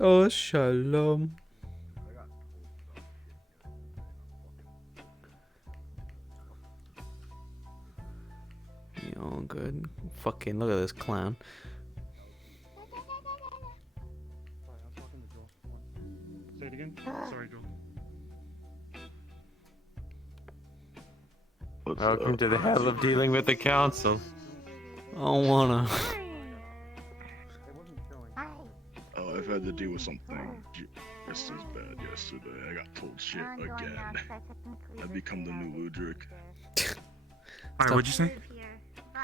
Oh, shalom. You all good? Fucking look at this clown. Sorry, I'm talking to Joel. Say it again. Sorry, Joel. Welcome to the hell of dealing with the council. I don't wanna. It wasn't showing. Oh, I've had to deal with something just as bad yesterday. I got told shit again. I've become the new Ludric. Alright, what'd you say?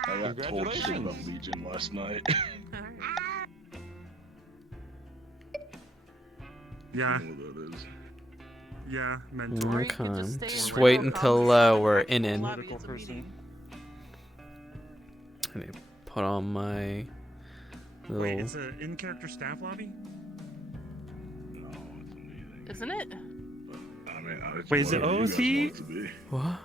I got told shit about Legion last night. Yeah, You know what that is. yeah, mentor. Okay. just stay Just in wait general until comms. we're in. Political person. I need to put on my little. Wait, it's an in-character staff lobby? No, it's amazing. Isn't it? I mean, it's Wait, is it whatever you guys OT? want it to be. What?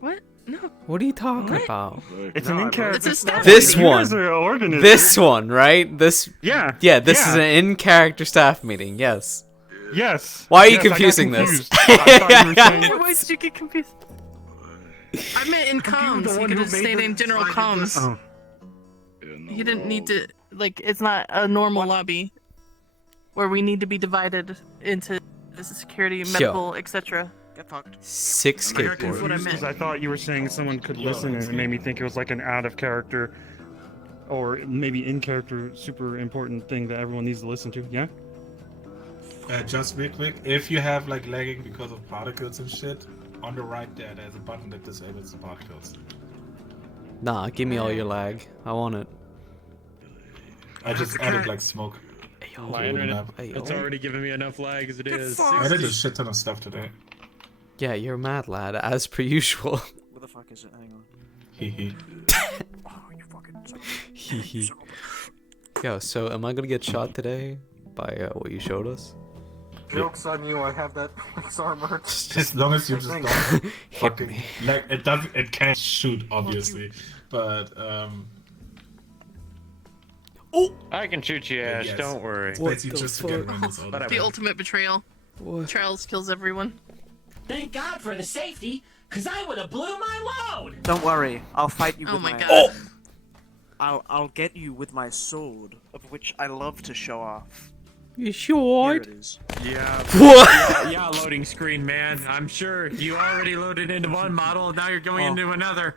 What? No. What are you talking What? about? It's No, an I in-character It's a staff staff lobby. This You one. guys are organizers. This one, right? This. Yeah. Yeah, this is yeah. an in-character staff meeting. Yes. Yes. Why are you Yes, I got confusing this? confused. I thought you were saying... Why did you get confused? I meant in You were the comms. You one could who have made stayed the in general slide into- comms. Oh. Yeah, no, You didn't need well, to, like, it's not a normal lobby where we need to be divided into security, medical, etc. Get fucked. 6 I got skateboards. what I confused because I meant. thought you were saying someone could listen and it made me think it was like an out-of-character or maybe in-character super important thing that everyone needs to listen to. Yeah? Just real quick, if you have like lagging because of particles and shit, on the right there's a button that disables the particles. Nah, give me all your lag. I want it. I just added like smoke. Ayo. My internet- It's already giving me enough lag as it is. I did a shit ton of stuff today. Yeah, you're mad, lad, as per usual. What the fuck is it? Hang on. Hee hee. Oh, you fucking. Hee hee. Yo, so am I gonna get shot today by what you showed us? Joke's on you, I have that police armor. As long as you just don't Hit fucking me. like it doesn't, it can't shoot obviously, but I can shoot you, Ash. Yes. Don't worry. What basically the just to get fuck? around this all the Whatever. The time. ultimate betrayal. What? Charles kills everyone. Thank God for the safety, cause I would have blew my load. Don't worry, I'll fight you Oh with my my. god. I'll get you with my sword, of which I love to show off. You Here sure? it is. Yeah. What? Yeah, loading screen, man. I'm sure you already loaded into one model, and now you're going Oh. into another.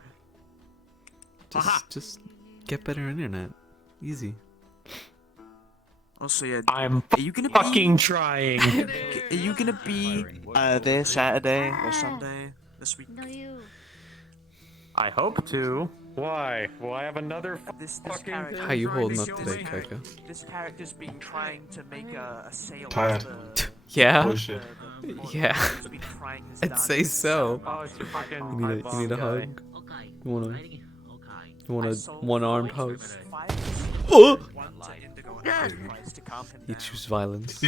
Aha. Just get better internet. Easy. Also, yeah. I'm Are you gonna fucking trying. Are you gonna be there Saturday or Sunday this week? No, you. I hope to. Why? Will I have another This fucking character. thing How you trying holding to up kill today, me? Kaka? This character's been trying to make a sale. Tired. Yeah? Bullshit. Yeah. I'd say so. Oh, it's your fucking You need a, you need a guy. hug? Okay. You wanna, Okay. you want a one-armed hug? Oh! You choose violence.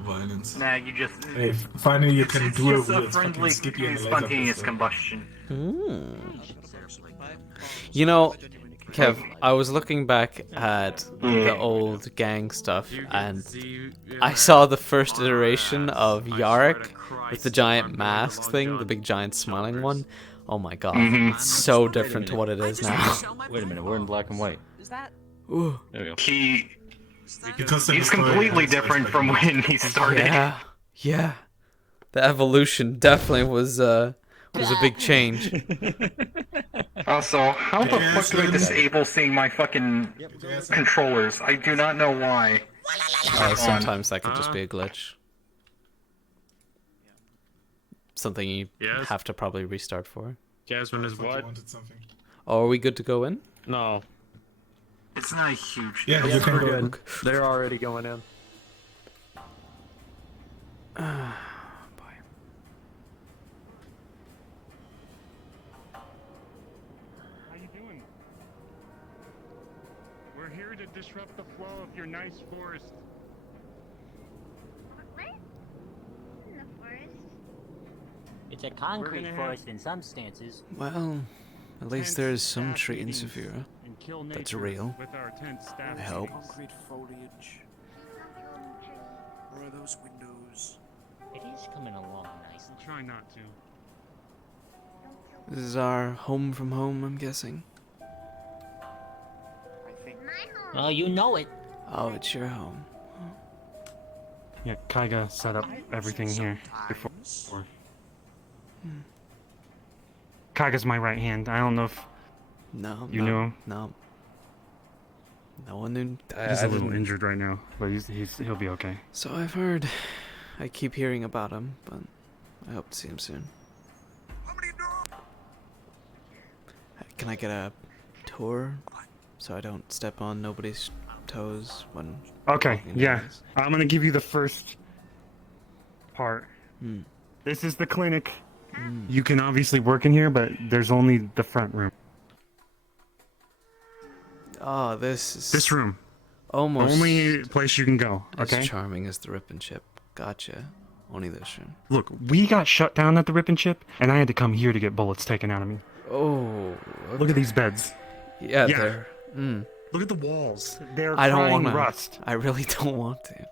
Violence. Nah, you just. Hey, finally you can It's do just it a with friendly, fucking Skippy and the laser spontaneous pistol. combustion. You know, Kev, I was looking back at the old gang stuff, and I saw the first iteration of Yarick with the giant mask thing, the big giant smiling one. Oh my god, it's so different to what it is now. Wait a minute, we're in black and white. Is that? Ooh. There we go. Because the He's story completely has different from when he started. Yeah, yeah. The evolution definitely was a big change. Also, how the Yes, fuck do I man. disable seeing my fucking controllers? I do not know why. Sometimes that could just be a glitch. Something you Yes? have to probably restart for. Jasmine is Fuck, you what? wanted something. Oh, are we good to go in? No. It's not a huge. Yeah, you can we're go. good. They're already going in. Boy. How you doing? We're here to disrupt the flow of your nice forest. Where? In the forest? It's a We're concrete gonna have- forest in some stances. Well, at least there is some tree in Severa. In and kill That's nature real. with our tent staff. I hope. Concrete foliage. Where are those windows? It is coming along nicely. Try not to. This is our home from home, I'm guessing. I think. Well, you know it. Oh, it's your home. Yeah, Kaiga set up everything here before. Kaiga's my right hand. I don't know if No, you no, knew him. No. No one knew. He's I a little didn't- injured right now, but he'll be okay. So I've heard. I keep hearing about him, but I hope to see him soon. Can I get a tour so I don't step on nobody's toes when Okay, walking into yeah. this? I'm gonna give you the first part. Hmm. This is the clinic. You can obviously work in here, but there's only the front room. Oh, this is This room. almost Only place you can go, okay? as charming as the Rip and Chip. Gotcha. Only this room. Look, we got shut down at the Rip and Chip, and I had to come here to get bullets taken out of me. Oh. Look at these beds. Yeah, Yeah. they're. Look at the walls. They're I don't crying want to. rust. I really don't want to.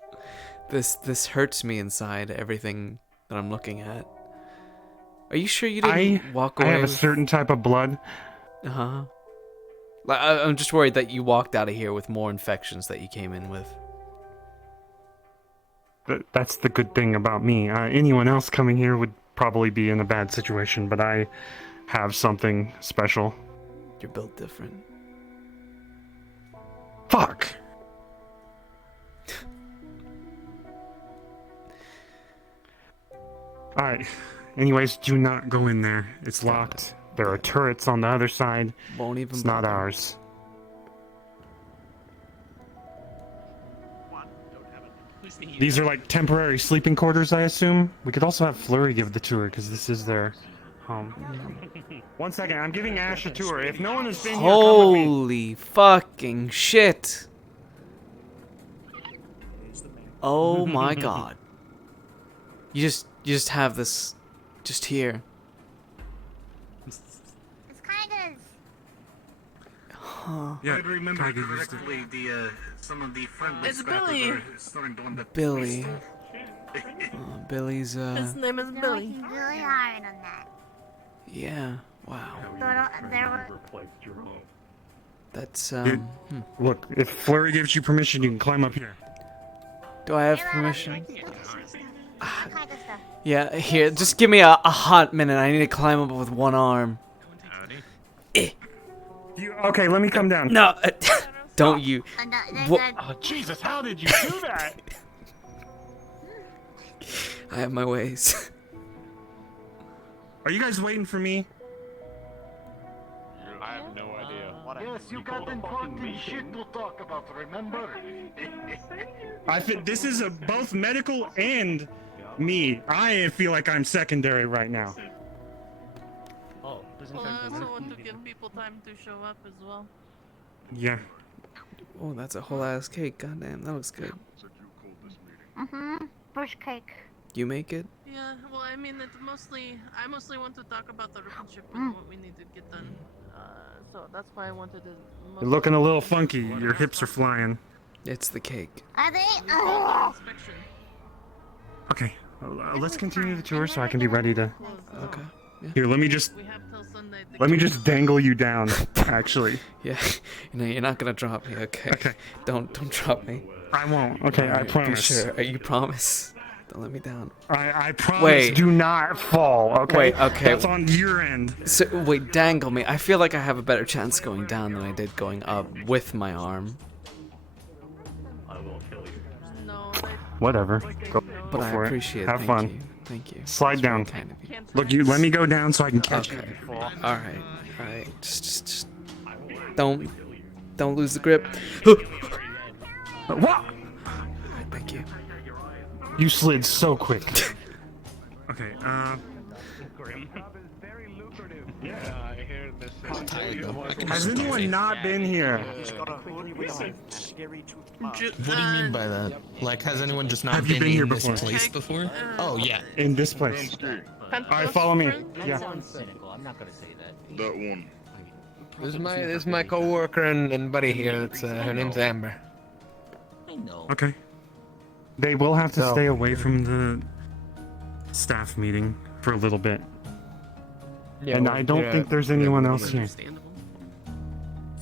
This hurts me inside. Everything that I'm looking at. Are you sure you didn't walk away? I have a with- certain type of blood. Uh-huh. Like, I'm just worried that you walked out of here with more infections that you came in with. That's the good thing about me. Anyone else coming here would probably be in a bad situation, but I have something special. You're built different. Fuck! Alright. Anyways, do not go in there. It's locked. There are turrets on the other side. Won't even It's not bother. ours. These are like temporary sleeping quarters, I assume. We could also have Flurry give the tour, because this is their home. 1 second, I'm giving Ash a tour. If no one has been here, come with me. Holy fucking shit! Oh my god. You just have this just here. It's kind of. Huh. Yeah, I remember correctly, the some of the friendly It's scrappers Billy. are starting to end up. Billy. Billy's His name is They're Billy. working really hard on that. yeah. Wow. There were. That's Look, if Flurry gives you permission, you can climb up here. Do I have permission? Kind of stuff. Yeah, here, just give me a hot minute. I need to climb up with one arm. Okay, let me come down. No, don't you. Wha- Oh, Jesus, how did you do that? I have my ways. Are you guys waiting for me? I have no idea. Yes, you got important shit to talk about, remember? This is both medical and me. I feel like I'm secondary right now. Well, I also want to give people time to show up as well. Yeah. Oh, that's a whole ass cake. Goddamn, that looks good. Mm-hmm. Bush cake. You make it? Yeah, well, I mean, I mostly want to talk about the relationship and what we need to get done. So that's why I wanted to. You're looking a little funky. Your hips are flying. It's the cake. Are they? Inspection. Okay, let's continue the tour so I can be ready to. Okay. Yeah. Here, let me just dangle you down. Actually. Yeah. You're not gonna drop me. Okay. Okay. Don't drop me. I won't. Okay, I Alright, promise. Be sure. You promise. Don't let me down. I promise. Wait. Do not fall. Okay. Wait. Okay. That's on your end. So wait, dangle me. I feel like I have a better chance going down than I did going up with my arm. No, Whatever. Go But I for appreciate it. it. Have Thank fun. You. Thank you. Slide That's very down. kind of you. Look, you let me go down so I can catch Okay. you. All right. All right. Just don't lose the grip. What? Alright, thank you. You slid so quick. Okay. Has anyone not been here? What do you mean by that? Like, has anyone just not Have you been been here in this before? place before? Oh, yeah. In this place. Alright, follow me. Yeah. Cynical. I'm not gonna say that. That one. This is my co-worker and buddy here. It's her name's Amber. I know. Okay. They will have to So- stay away from the staff meeting for a little bit. Yeah, And well, I don't yeah, think there's yeah, anyone yeah, else here.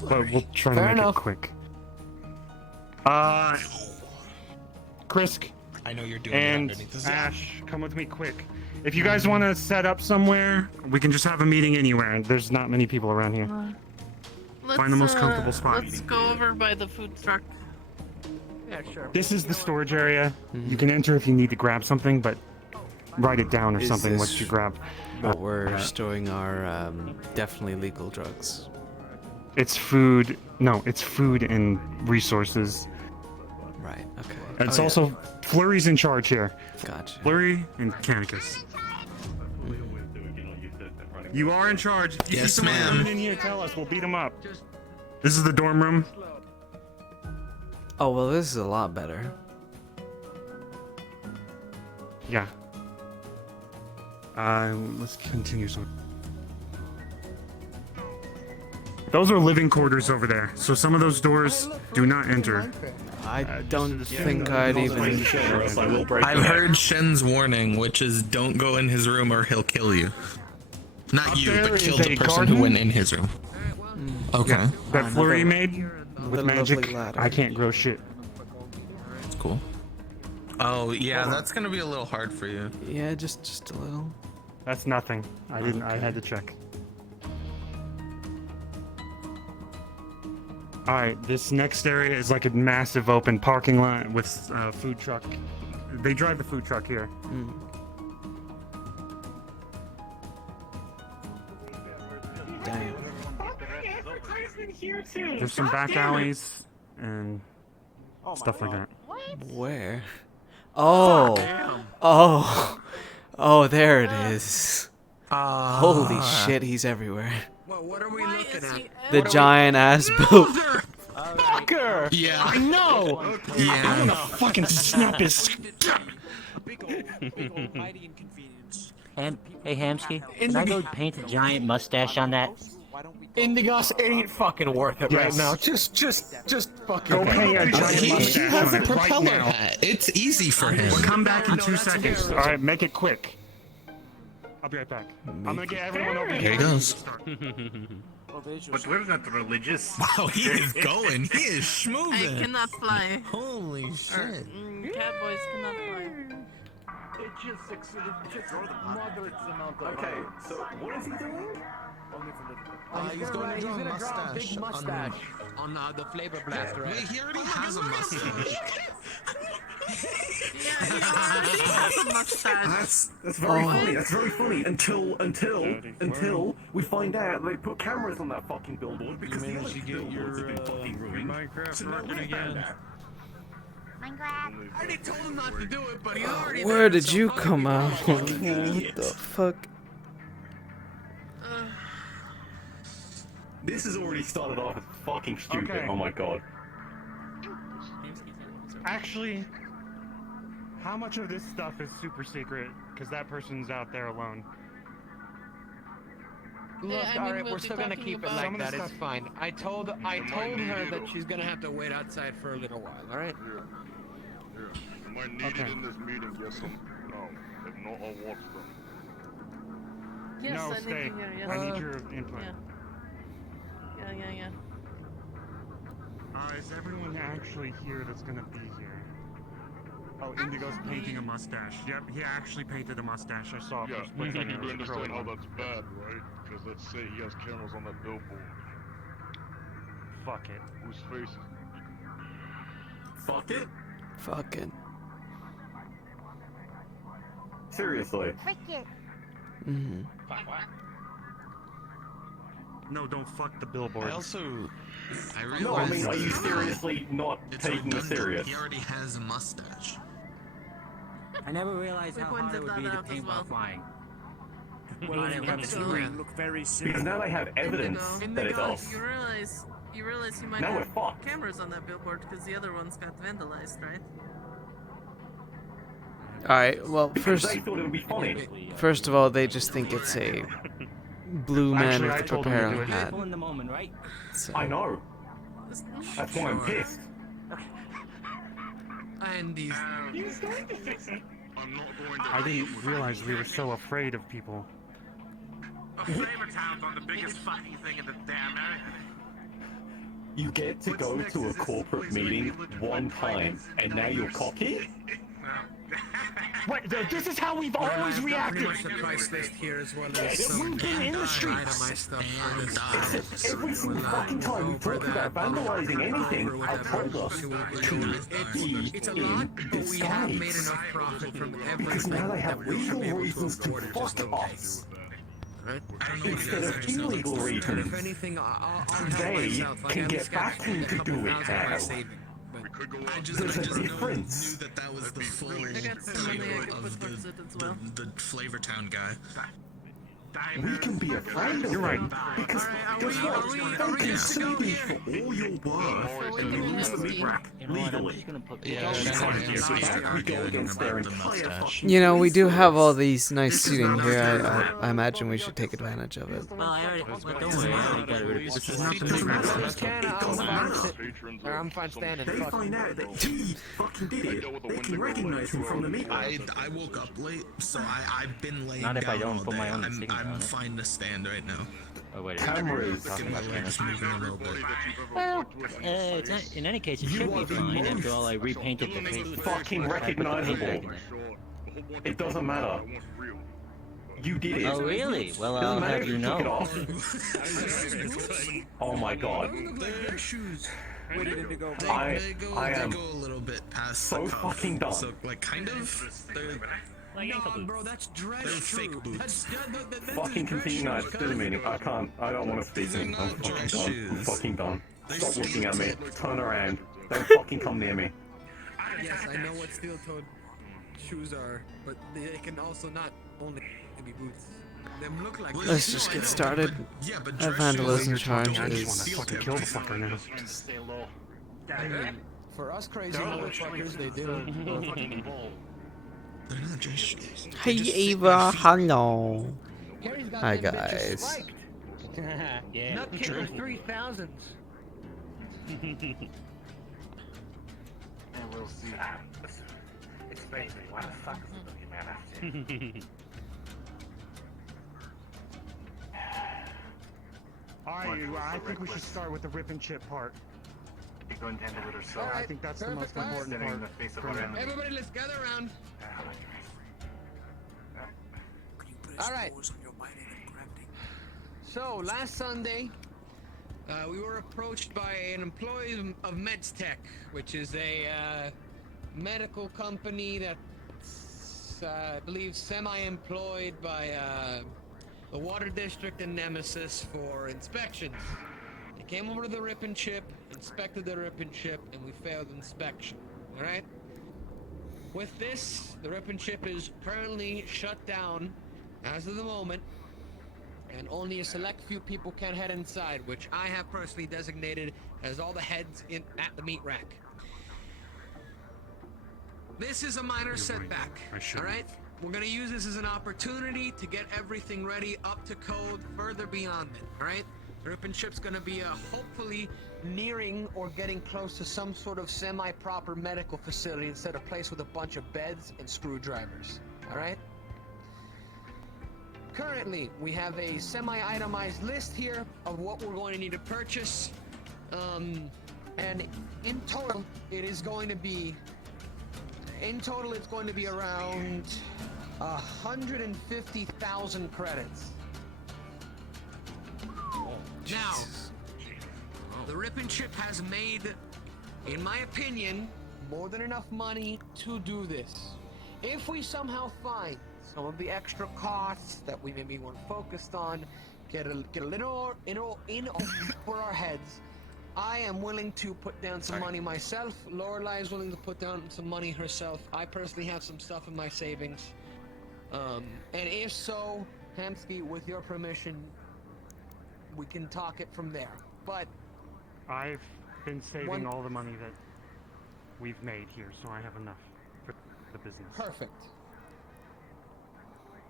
But we'll try to Fair make enough. it quick. Krisk I know you're doing and it underneath this. Ash, come with me quick. If you guys want to set up somewhere, we can just have a meeting anywhere. There's not many people around here. Find the most comfortable spot. Let's go over by the food truck. Yeah, sure. This is the storage area. You can enter if you need to grab something, but write it down or Is something what this you grab. But we're storing our definitely legal drugs. It's food. No, it's food and resources. Right. Okay. It's Oh, yeah. also Flurry's in charge here. Gotcha. Flurry and Canicus. You are in charge. If you Yes, see someone ma'am. coming in here, tell us. We'll beat them up. This is the dorm room. Oh well, this is a lot better. Yeah. Let's continue some. Those are living quarters over there, so some of those doors do not enter. I don't think I'd even. I've heard Shen's warning, which is don't go in his room or he'll kill you. Not Up you, there but kill is the a person garden. who went in his room. Okay. Yeah, that Another- Flurry made with another magic. lovely ladder. I can't grow shit. That's cool. Oh, yeah, that's gonna be a little hard for you. Yeah, just a little. That's nothing. I didn't. I had to check. All right, this next area is like a massive open parking lot with food truck. They drive the food truck here. Damn. There's some back alleys and stuff like that. Where? Oh. Oh. Oh, there it is. Holy shit, he's everywhere. Well, what are we looking at? The giant ass boat. Fucker! Yeah. I know! I'm Yeah. gonna fucking snap his. Big old mighty inconvenience. Hey, Hamsky, can I go paint a giant mustache on that? Indigos ain't fucking worth it right Yes. now. Just fucking. Go paint a giant He mustache has a on it right propeller now. hat. It's easy for him. We'll come back in 2 seconds. All right, make it quick. I'll be right back. I'm gonna get everyone over Here here. he goes. But we're not religious. Wow, he is going. He is I schmoving. cannot fly. Holy Or, shit. Catboys cannot fly. It just succeeded just moderate amount of Okay, so what is he doing? He's going to draw a mustache. Big mustache on the flavor blaster. Wait, he already has a mustache. Yeah, he already has a mustache. That's very funny. That's very funny until we find out they put cameras on that fucking billboard because the other billboards have been fucking ruined. So now we found out. Minecraft. I already told him not to do it, but he's already. Where did you come out? What the fuck? This has already started off as fucking stupid. Okay. Oh my god. Actually, how much of this stuff is super secret? Because that person's out there alone. Look, Yeah, I mean, alright, we'll we're be still gonna talking keep it about- like Some of the that. It's stuff- fine. I told her that she's gonna have to wait outside for a little while. All right. Am I needed Okay. in this meeting? Yes or no? If not, I'll watch them. Yes, No, I need stay. to hear you. I need your input. Yeah. Is everyone actually here that's gonna be here? Oh, Indigo's painting a mustache. Yep, he actually painted a mustache. I saw it. Yeah, for a split second. you It was understand how growing on. that's bad, right? Because let's say he has cameras on that billboard. Fuck it. Whose face is Fuck it. Fucking. Seriously. Frick it. Mm. No, don't fuck the billboard. I realized. No, I mean, are you seriously not It's taking this redundant. serious? He already has a mustache. I never realized We how hard pointed it would be that to out as paint well. while flying. Well, Not it even makes a the screen. ring look very simple. Because now they have evidence that it's us. You realize you might Now we're have fucked. cameras on that billboard because the other ones got vandalized, right? All right. Well, Because first they thought it would be funny. of all, they just think it's a blue man Actually, with I the told him to do preparing it. hat. Full in the moment, right? So, I know. That's why I'm pissed. And these. He's going to fix it. I'm not going to. I didn't realize we were so afraid of people. Flavortown's on the biggest fucking thing in the damn area. You get to go to a corporate meeting one time, and now you're cocky? Wait, this is how we've always Pretty reacted! much the price list here as well Yeah, as some we've been in the streets. itemized stuff for this. Every single fucking time we talk about vandalizing anything, I told us to be It's a in lot, but we have made disguise. enough profit from Because everything now they that have we should legal be able to reasons to afford it just fuck okay. us. Right? Instead of illegal And reasons. if anything, I'll help They myself. I can have get this guy backing a to couple do it thousand by now. saving. But There's a difference. Knew that was the full I got some money I can put towards it as well. the Flavortown guy. We can be afraid of You're right. them. Because guess what? They can sue you for all your work and use the meat rack legally. Yeah, We go against their entire fucking you know, we do have all these nice seating here. I imagine we should take advantage of it. Well, I already. Well, don't worry, I already got rid of it. This is not the big I'm fine standing. They find out that he fucking did it. They can recognize him from the meat rack. I woke up late, so I've been laying Not if I down don't all put day. my own signature on I'm it. fine to stand right now. Oh, wait. Cameras. Just moving a little bit. Well, it's not, in any case, it should be fine after all I repainted the face. Fucking recognizable. It doesn't matter. You did it. Oh, really? Well, Doesn't I'll matter have if you you took it know. off. Oh my god. Shoes. Where did it go? They go am a little bit past so the cuff. fucking done. So, like, kind of. They're No, bro, that's dress They're true. fake boots. Fucking continue now, it's still a meeting. I can't. I don't want to speak to him. I'm fucking done. I'm fucking done. Stop looking at me. Turn around. Don't fucking come near me. Yes, I know what steel-toed shoes are, but they can also not only be boots. Them look like. Let's just get started. Yeah, but That dress vandalism shoes- charge I just is... want to fucking kill the fucker now. Stay low. I mean, for us crazy motherfuckers, they do. They're not dress shoes. Hey Eva, hello. Harry's got Hi them bitches guys. spiked. Yeah. Nut kicker 3000s. And we'll see. Explain to me, why the fuck is the boogeyman after you? Alright, I think we should start with the rip and chip part. You're going to end it with herself. I think that's the most Perfect, guys. important Sitting in part. the face of for our now. enemy. Everybody, let's gather around. Can you put his All right. nose on your mining and crafting? So, last Sunday, we were approached by an employee of MedTech, which is a medical company that's, I believe, semi-employed by the Water District and Nemesis for inspections. They came over to the Rip and Chip, inspected the Rip and Chip, and we failed inspection. All right? With this, the Rip and Chip is currently shut down as of the moment, and only a select few people can head inside, which I have personally designated as all the heads in at the meat rack. This is a minor setback, all right? We're gonna use this as an opportunity to get everything ready up to code further beyond it, all right? The Rip and Chip's gonna be hopefully nearing or getting close to some sort of semi-proper medical facility instead of a place with a bunch of beds and screwdrivers, all right? Currently, we have a semi-itemized list here of what we're going to need to purchase. And in total, it's going to be around 150,000 credits. Now, the Rip and Chip has made, in my opinion, more than enough money to do this. If we somehow find some of the extra costs that we maybe weren't focused on, get a little in over our heads, I am willing to put down some money myself. Lorelai is willing to put down some money herself. I personally have some stuff in my savings. And if so, Hamsky, with your permission, we can talk it from there. But I've been saving all the money that we've made here, so I have enough for the business. perfect.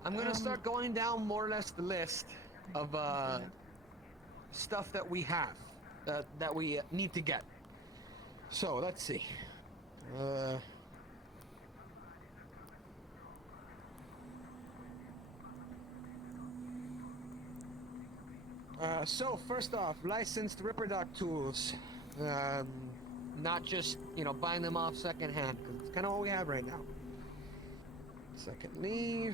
I'm gonna start going down more or less the list. of stuff that we have that we need to get. So let's see. So first off, licensed Ripper Doc tools. Not just, buying them off secondhand, because it's kind of all we have right now. Secondly,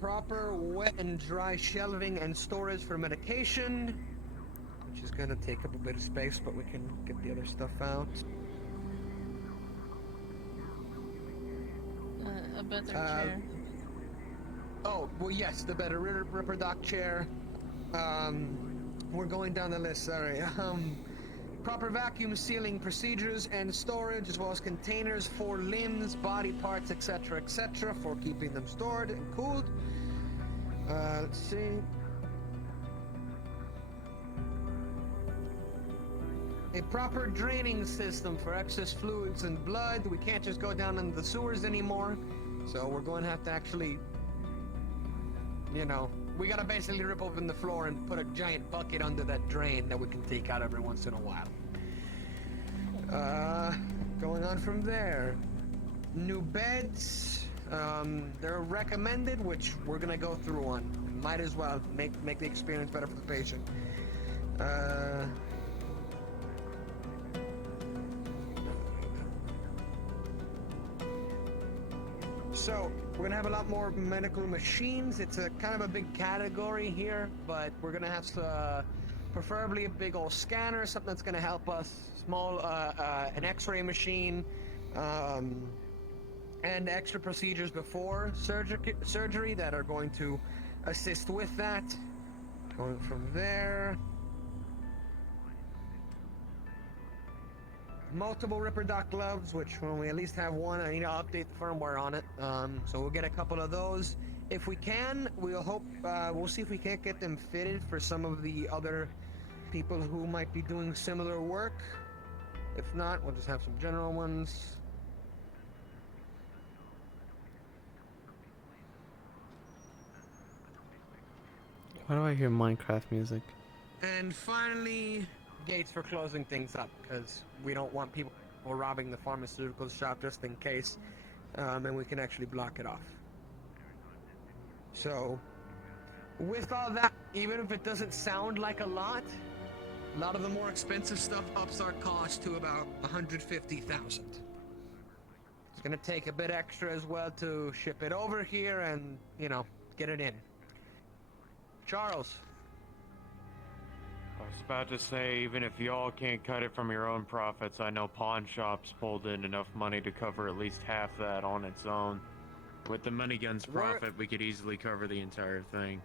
proper wet and dry shelving and storage for medication, which is going to take up a bit of space, but we can get the other stuff out. A better chair. Oh, well, yes, the better Ripper Doc chair. We're going down the list, sorry. Proper vacuum sealing procedures and storage, as well as containers for limbs, body parts, etc., for keeping them stored and cooled. Let's see. A proper draining system for excess fluids and blood. We can't just go down into the sewers anymore, so we're going to have to actually, we gotta basically rip open the floor and put a giant bucket under that drain that we can take out every once in a while. Going on from there. New beds. They're recommended, which we're gonna go through on. Might as well make the experience better for the patient. So, we're gonna have a lot more medical machines. It's a kind of a big category here, but we're gonna have preferably a big old scanner, something that's gonna help us. An X-ray machine, and extra procedures before surgery that are going to assist with that. Going from there. Multiple Ripper Doc gloves, which when we at least have one, I need to update the firmware on it. So we'll get a couple of those. If we can, we'll see if we can't get them fitted for some of the other people who might be doing similar work. If not, we'll just have some general ones. Why do I hear Minecraft music? And finally, gates for closing things up, because we don't want people robbing the pharmaceutical shop just in case, and we can actually block it off. So, with all that, even if it doesn't sound like a lot of the more expensive stuff ups our cost to about 150,000. It's gonna take a bit extra as well to ship it over here and, get it in. Charles. I was about to say, even if y'all can't cut it from your own profits, I know pawn shops pulled in enough money to cover at least half that on its own. With the money guns profit, we could easily cover the entire thing.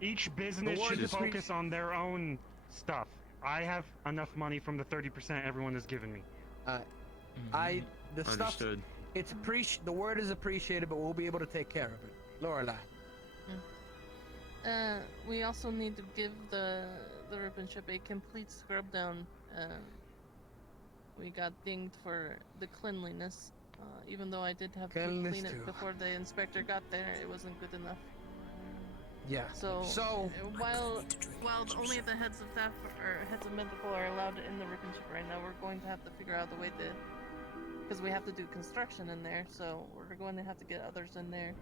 Each business should focus on their own stuff. I have enough money from the 30% everyone has given me. The stuff, the word is appreciated, but we'll be able to take care of it. Lorelai. We also need to give the ribbon ship a complete scrub down. We got dinged for the cleanliness. Even though I did have to clean it before the inspector got there, it wasn't good enough. Yeah. So while only the heads of staff or heads of medical are allowed in the ribbon ship right now, we're going to have to figure out the way to, because we have to do construction in there, so we're going to have to get others in there.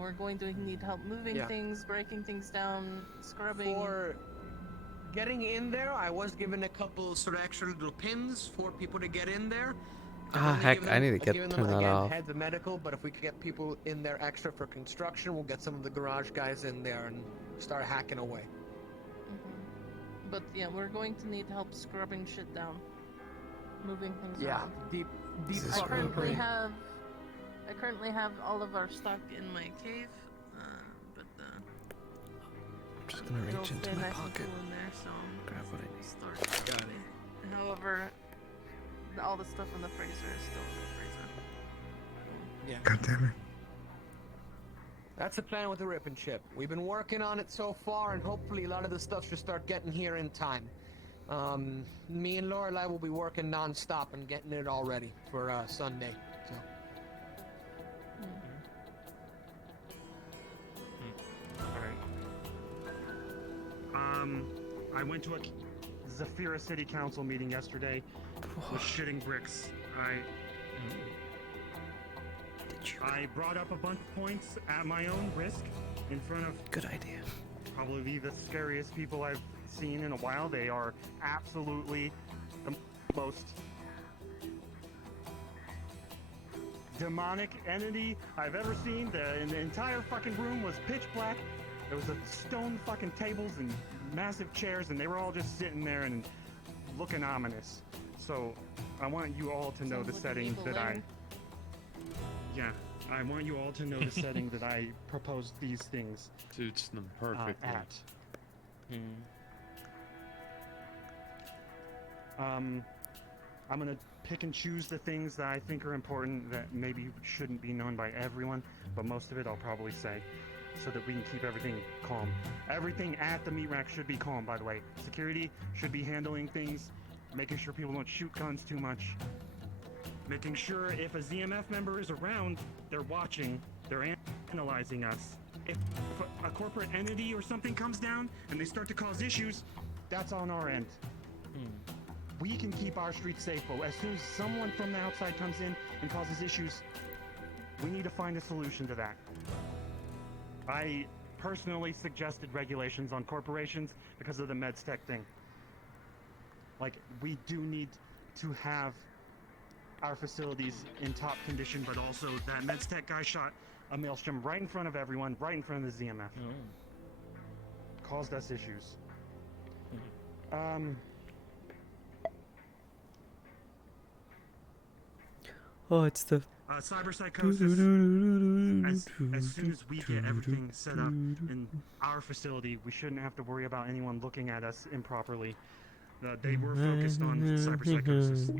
We're going to need help moving things, breaking things down, scrubbing. For getting in there, I was given a couple sort of extra little pins for people to get in there. Heck, I need to turn that off. Heads of medical, but if we could get people in there extra for construction, we'll get some of the garage guys in there and start hacking away. But yeah, we're going to need help scrubbing shit down, moving things around. deep. I currently have all of our stock in my cave, but I'm just gonna reach into my pocket, in there, so grab what I need. Got it. However, all the stuff in the freezer is still in the freezer. Yeah. God damn it. That's the plan with the ribbon ship. We've been working on it so far, and hopefully a lot of the stuff should start getting here in time. Me and Lorelai will be working non-stop and getting it all ready for Sunday. So. Alright. I went to a Zafira City Council meeting yesterday. Was shitting bricks. I brought up a bunch of points at my own risk in front of Good idea. probably the scariest people I've seen in a while. They are absolutely the most demonic entity I've ever seen. The entire fucking room was pitch black. There was a stone fucking tables and massive chairs, and they were all just sitting there and looking ominous. So I want you all to know the setting that I want you all to know the setting that I proposed these things Suits them perfectly. at. I'm gonna pick and choose the things that I think are important that maybe shouldn't be known by everyone, but most of it I'll probably say, so that we can keep everything calm. Everything at the meat rack should be calm, by the way. Security should be handling things, making sure people don't shoot guns too much, making sure if a ZMF member is around, they're watching, they're analyzing us. If a corporate entity or something comes down and they start to cause issues, that's on our end. We can keep our streets safe, but as soon as someone from the outside comes in and causes issues, we need to find a solution to that. I personally suggested regulations on corporations because of the MedTech thing. Like, we do need to have our facilities in top condition, but also that MedTech guy shot a maelstrom right in front of everyone, right in front of the ZMF. Caused us issues. Oh, it's the Cyberpsychosis. As soon as we get everything set up in our facility, we shouldn't have to worry about anyone looking at us improperly. They were focused on cyberpsychosis,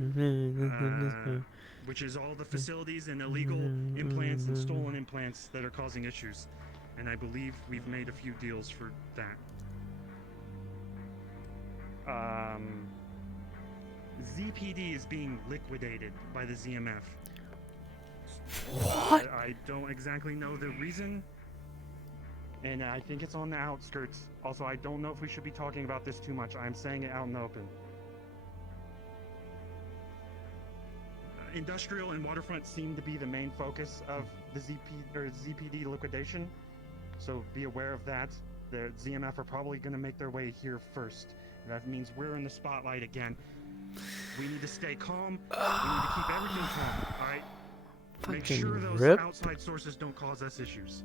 which is all the facilities and illegal implants and stolen implants that are causing issues. And I believe we've made a few deals for that. ZPD is being liquidated by the ZMF. What? I don't exactly know the reason, and I think it's on the outskirts. Also, I don't know if we should be talking about this too much. I'm saying it out in the open. Industrial and waterfront seem to be the main focus of the ZPD liquidation, so be aware of that. The ZMF are probably going to make their way here first. That means we're in the spotlight again. We need to stay calm. We need to keep everything calm, alright? Make sure those outside sources don't cause us issues.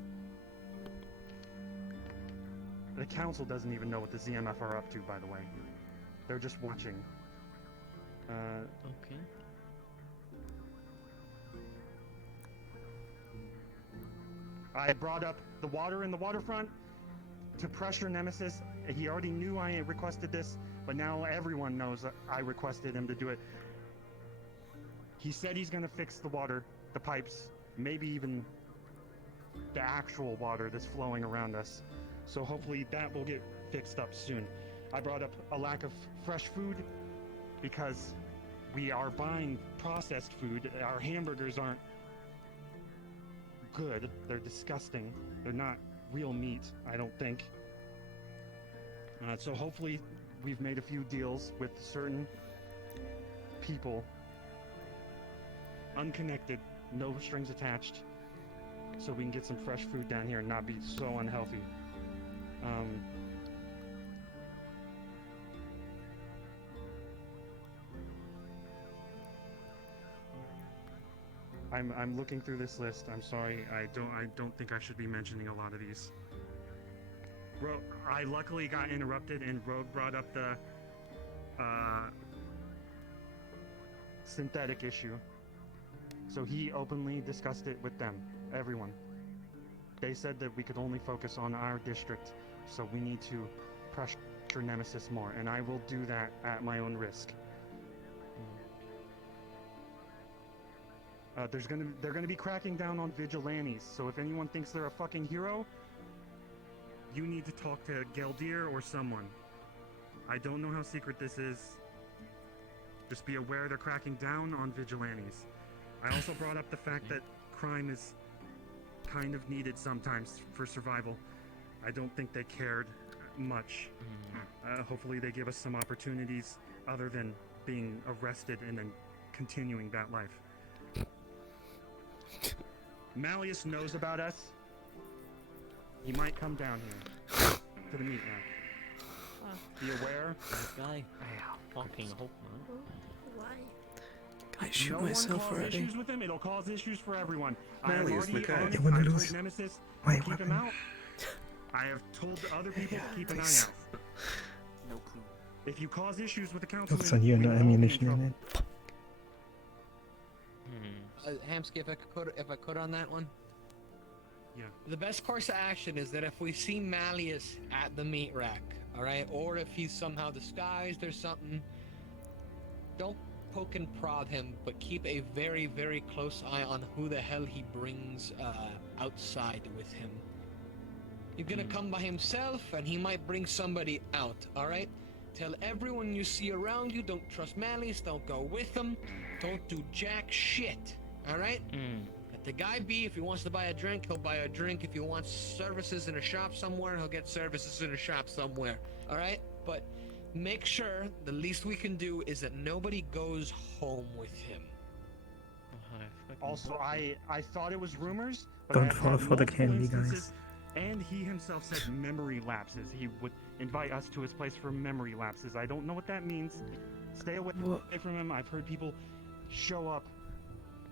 The council doesn't even know what the ZMF are up to, by the way. They're just watching. Okay. I brought up the water in the waterfront to pressure Nemesis. He already knew I requested this, but now everyone knows that I requested him to do it. He said he's gonna fix the water, the pipes, maybe even the actual water that's flowing around us. So hopefully that will get fixed up soon. I brought up a lack of fresh food because we are buying processed food. Our hamburgers aren't good. They're disgusting. They're not real meat, I don't think. So hopefully we've made a few deals with certain people, unconnected, no strings attached, so we can get some fresh food down here and not be so unhealthy. I'm looking through this list. I'm sorry. I don't think I should be mentioning a lot of these. I luckily got interrupted and Rogue brought up the synthetic issue. So he openly discussed it with them, everyone. They said that we could only focus on our district, so we need to pressure Nemesis more, and I will do that at my own risk. They're gonna be cracking down on vigilantes, so if anyone thinks they're a fucking hero, you need to talk to Geldir or someone. I don't know how secret this is. Just be aware they're cracking down on vigilantes. I also brought up the fact that crime is kind of needed sometimes for survival. I don't think they cared much. Hopefully they give us some opportunities other than being arrested and then continuing that life. Malleus knows about us. He might come down here to the meet now. Be aware. Guy. Fucking hope not. Why? Can I shoot myself cause already? Issues with him, it'll cause issues for everyone. Malleus, I have okay. already You wanna I've lose told Nemesis my to keep him weapon? out. I have told the other people to keep an eye thanks. out. No clue. If you cause issues with the council, Looks like you no ammunition in it. Hamsky, if I could on that one. Yeah. The best course of action is that if we see Malleus at the meat rack, all right, or if he's somehow disguised or something, don't poke and prod him, but keep a very, very close eye on who the hell he brings outside with him. He's gonna come by himself, and he might bring somebody out. All right. Tell everyone you see around you, don't trust Malleus, don't go with him, don't do jack shit. All right. Let the guy be. If he wants to buy a drink, he'll buy a drink. If he wants services in a shop somewhere, he'll get services in a shop somewhere. All right. But make sure the least we can do is that nobody goes home with him. Also, I thought it was rumors, but Don't I've fall had for the multiple candy, guys. instances, and he himself said memory lapses. He would invite us to his place for memory lapses. I don't know what that means. Stay away from him. I've heard people show up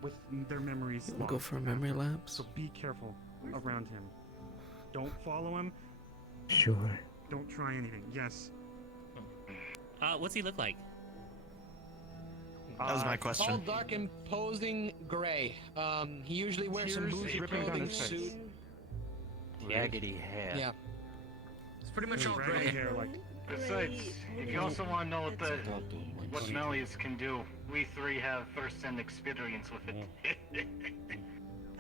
with their memories We'll go lost. for a memory lapse. So be careful around him. Don't follow him. Sure. Don't try anything. Yes. What's he look like? That was my question. Tall, dark, imposing gray. He usually wears some Tears bougie dripping down clothing, his face. suit. Raggedy hair. Yeah. It's pretty much all Raggedy gray. hair, like. Besides, if you also want to know what Malleus can do, we three have first-hand experience with it.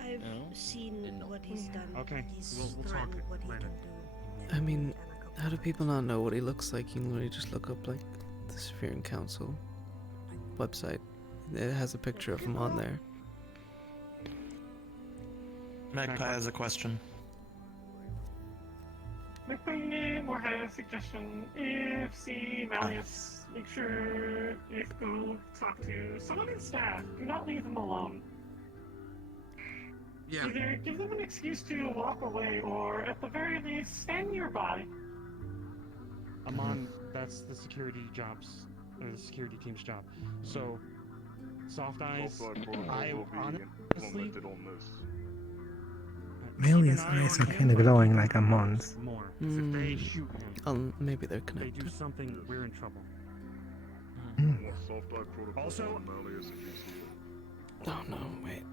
I've seen what he's done. Okay, He's we'll talk threatened what he later. can do. I mean, how do people not know what he looks like? You can literally just look up like the Spherean Council website. It has a picture of him on there. Magpie has a question. McLean or has a suggestion. If see Malleus, make sure if go talk to someone in staff. Do not leave them alone. Yeah. Either give them an excuse to walk away, or at the very least, stand nearby. Amon, that's the security jobs, or the security team's job. So, Soft Eyes, I honestly, Malleus' eyes are kind of glowing like a mon's. more. 'Cause if they shoot him, Maybe they're they connected. do something, we're in trouble. Also, Oh no, wait.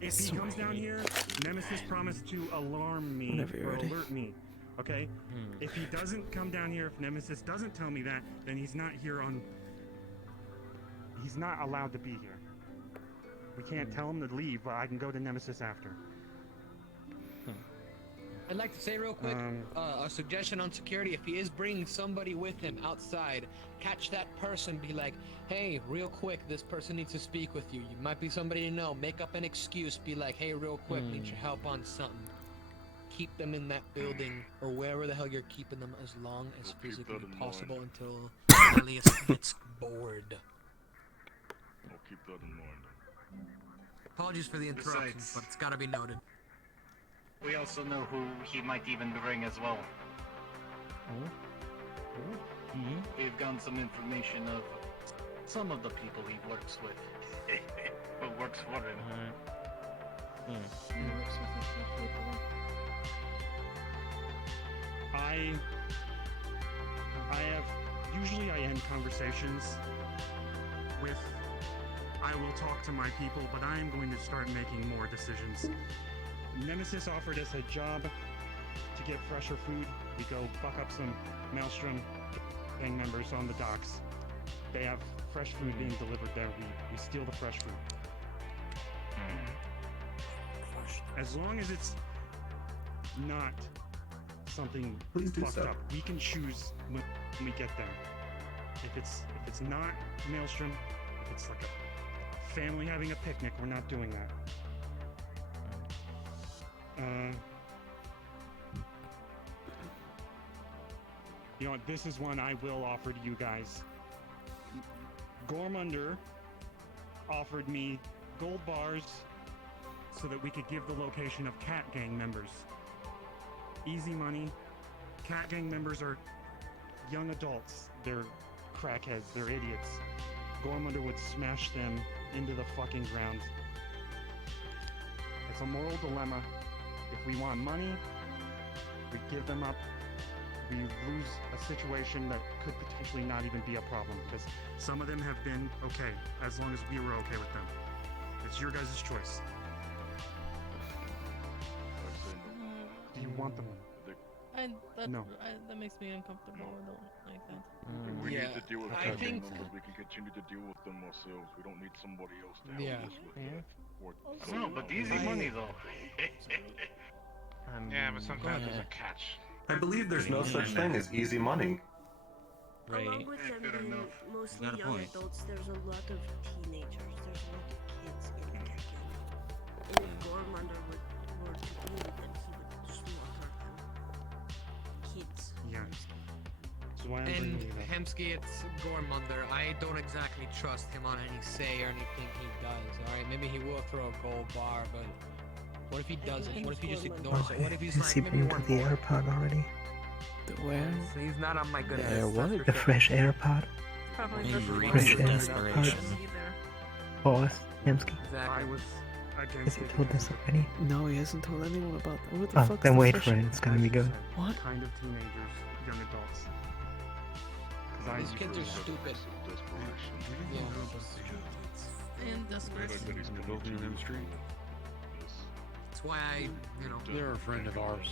if So he comes down here, Nemesis promised to alarm me Whenever you're or ready. alert me. Okay? If he doesn't come down here, if Nemesis doesn't tell me that, then he's not here on. He's not allowed to be here. We can't tell him to leave, but I can go to Nemesis after. I'd like to say real quick, a suggestion on security. If he is bringing somebody with him outside, catch that person, be like, hey, real quick, this person needs to speak with you. You might be somebody to know. Make up an excuse. Be like, hey, real quick, need your help on something. Keep them in that building or wherever the hell you're keeping them as long as physically possible until Malleus gets bored. I'll keep that in mind. Apologies for the interruptions, Besides- but it's gotta be noted. We also know who he might even bring as well. We've gotten some information of some of the people he works with. Who works for him. Usually I end conversations with, I will talk to my people, but I am going to start making more decisions. Nemesis offered us a job to get fresher food. We go buck up some Maelstrom gang members on the docks. They have fresh food being delivered there. We steal the fresh food. As long as it's not something Please do fucked so. up, we can choose when we get there. If it's not Maelstrom, if it's like a family having a picnic, we're not doing that. You know what? This is one I will offer to you guys. Gormunder offered me gold bars so that we could give the location of Cat Gang members. Easy money. Cat Gang members are young adults. They're crackheads. They're idiots. Gormunder would smash them into the fucking ground. It's a moral dilemma. If we want money, we give them up. We lose a situation that could potentially not even be a problem, because some of them have been okay, as long as we were okay with them. It's your guys' choice. Do you want them? No. That makes me uncomfortable. I don't like that. We need to deal with I Cat Gang think- members. We can continue to deal with them ourselves. We don't need somebody else to help Yeah. us with that. No, but easy money though. Yeah, but sometimes there's a catch. I believe there's no such thing as easy money. Along with them being mostly Got a young point. adults, there's a lot of teenagers, there's a lot of kids in the Cat Gang. And if Gormunder were to deal with them, he would slaughter them. Kids. Yeah. That's why I'm And bringing it up. Hemsky, it's Gormunder. I don't exactly trust him on any say or anything he does. Alright, maybe he will throw a gold bar, but what if he doesn't? What if he just ignores it? What if he's Has like, he maybe been to one the more? AirPod already? The where? He's not on my good The ass. air what? The fresh AirPod? Probably Maybe doesn't reads want Fresh the to AirPod. desperation. Boss, Hemsky. I was Has against he it told because us already? No, he hasn't told anyone about that. What the Oh, fuck's then the wait fresh- for it, it's gonna be good. What? kind of teenagers, young adults. These kids are stupid. Yeah. And desperation. That's why I, They're a friend of ours.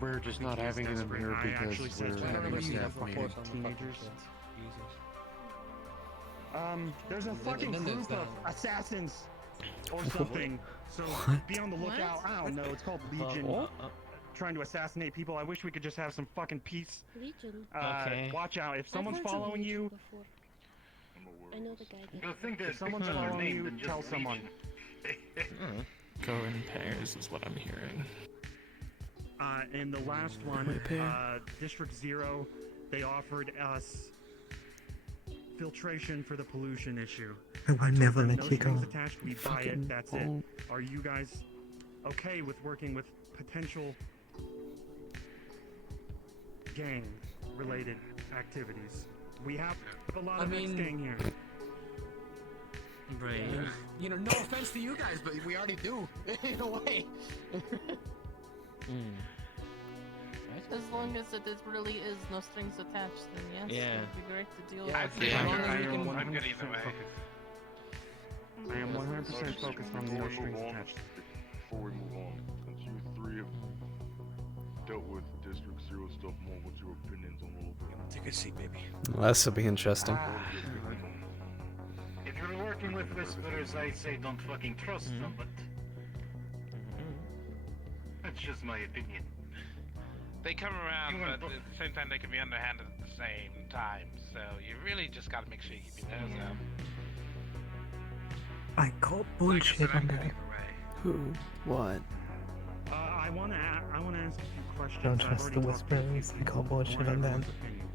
We're just not having them here I actually because said we're to having everybody a you staff have meeting. teenagers. There's a And fucking then there's group of assassins or something. So be on the lookout. I don't know. It's called Legion. Trying to assassinate people. I wish we could just have some fucking peace. Legion. Okay. Watch out. If I've someone's heard of following Legion you, before. I know the guy that. You'll think if there's someone's another following name you, than just tell someone. Legion. Go in pairs is what I'm hearing. And the last one, District Zero, they offered us filtration for the pollution issue. I will never No let you strings go. attached. We buy Fucking it. That's it. won't. Are you guys okay with working with potential gang-related activities? We have a lot of ex-gang here. Right. No offense to you guys, but we already do, in a way. As long as it really is no strings attached, then yes, Yeah. it'd be great to deal I'd with. say As long I'm as we can- I'm good either way. I am 100% focused on the no strings attached. Before we move on, since you three have dealt with District Zero stuff more, what's your opinions on all of it? Take a seat, baby. Well, this will be interesting. If you're working with whisperers, I say don't fucking trust them, but that's just my opinion. They come around, but at the same time they can be underhanded at the same time. So you really just gotta make sure you keep your nose out. I call bullshit on that. Who? What? I want to ask a few questions. Don't I've trust already the talked to whisperers. I call bullshit on them. everyone's opinion.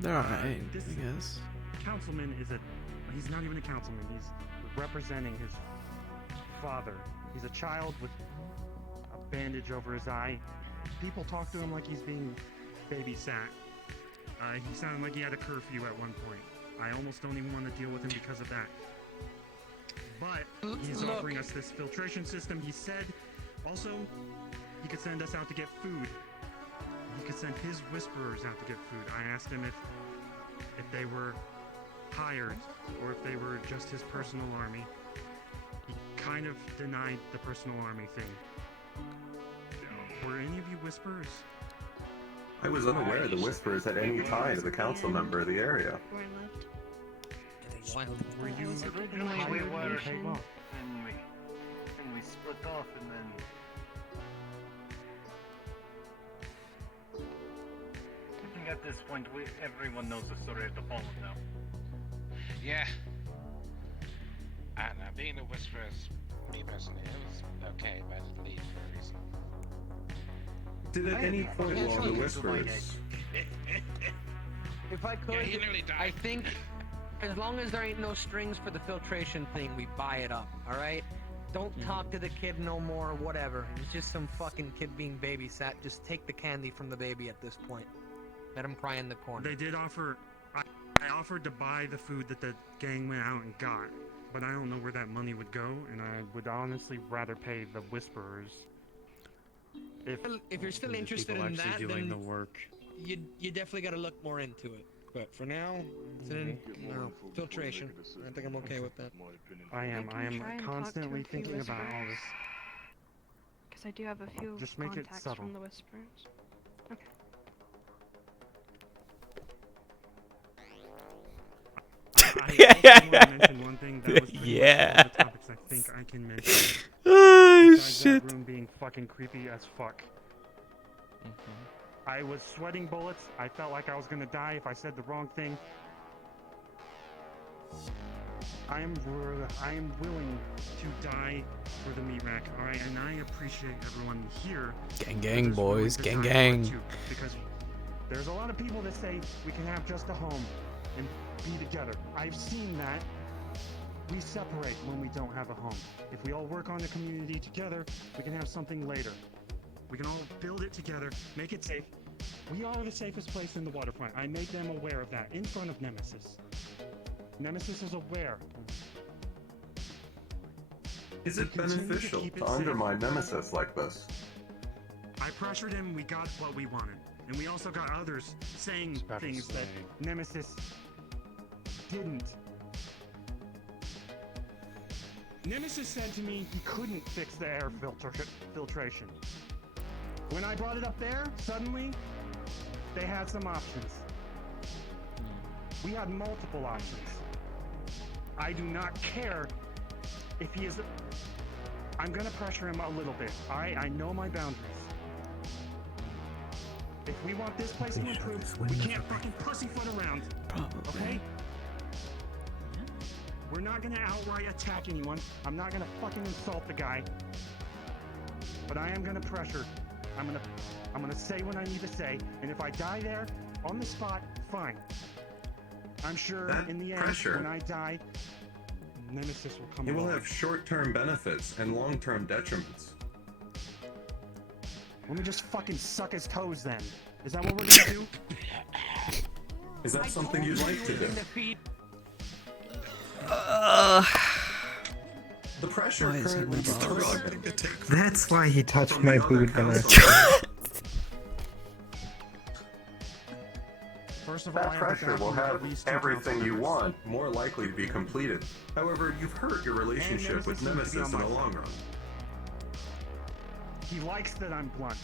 They're alright, This I guess. councilman he's not even a councilman. He's representing his father. He's a child with a bandage over his eye. People talk to him like he's being babysat. He sounded like he had a curfew at one point. I almost don't even want to deal with him because of that. But he's offering us this filtration system. He said also he could send us out to get food. He could send his whisperers out to get food. I asked him if they were hired or if they were just his personal army. He kind of denied the personal army thing. Were any of you whisperers? I was unaware the Whisperers had any tie to the council member of the area. Were you Originally we hired were, and paid off? and we split off, and then I think at this point, everyone knows the story of the Fallen now. Yeah. And being a whisperer, me personally, it was okay, but it leave for a reason. Did at any point while the whispers... If I could, Yeah, he nearly died. I think as long as there ain't no strings for the filtration thing, we buy it up, alright? Don't talk to the kid no more, whatever. It's just some fucking kid being babysat. Just take the candy from the baby at this point. Let him cry in the corner. They did offer... I offered to buy the food that the gang went out and got, but I don't know where that money would go, and I would honestly rather pay the Whisperers. If you're still interested in that, then the work. You definitely got to look more into it. But for now, it's in filtration. I think I'm okay with that. I am constantly thinking about all this. Because I do have a few Just make it contacts subtle. from the Whisperers. Okay. I want to mention one thing that was pretty much all the topics I think I can mention. Oh, Besides shit. That room being fucking creepy as fuck. I was sweating bullets. I felt like I was gonna die if I said the wrong thing. I am willing to die for the meat rack, alright? And I appreciate everyone here. Gang, gang, boys. Gang, gang. Because there's a lot of people that say we can have just a home and be together. I've seen that. We separate when we don't have a home. If we all work on the community together, we can have something later. We can all build it together, make it safe. We are the safest place in the waterfront. I made them aware of that in front of Nemesis. Nemesis is aware. Is it beneficial to undermine Nemesis like this? I pressured him, we got what we wanted. And we also got others saying things that Nemesis didn't. Nemesis said to me he couldn't fix the air filtration. When I brought it up there, suddenly, they had some options. We had multiple options. I do not care if he is... I'm gonna pressure him a little bit. I know my boundaries. If we want this place to improve, we can't fucking pussyfoot around. Okay? We're not gonna outright attack anyone. I'm not gonna fucking insult the guy. But I am gonna pressure. I'm gonna say what I need to say, and if I die there, on the spot, fine. I'm sure That in the pressure. end, when I die, Nemesis will come It will along. have short-term benefits and long-term detriments. Let me just fucking suck his toes then. Is that what we're gonna do? Is that something you'd like to do? The pressure currently That's why he touched my boot when I First of all, That pressure will have everything you want more likely to be completed. However, you've hurt your relationship with Nemesis in the long run. He likes that I'm blunt.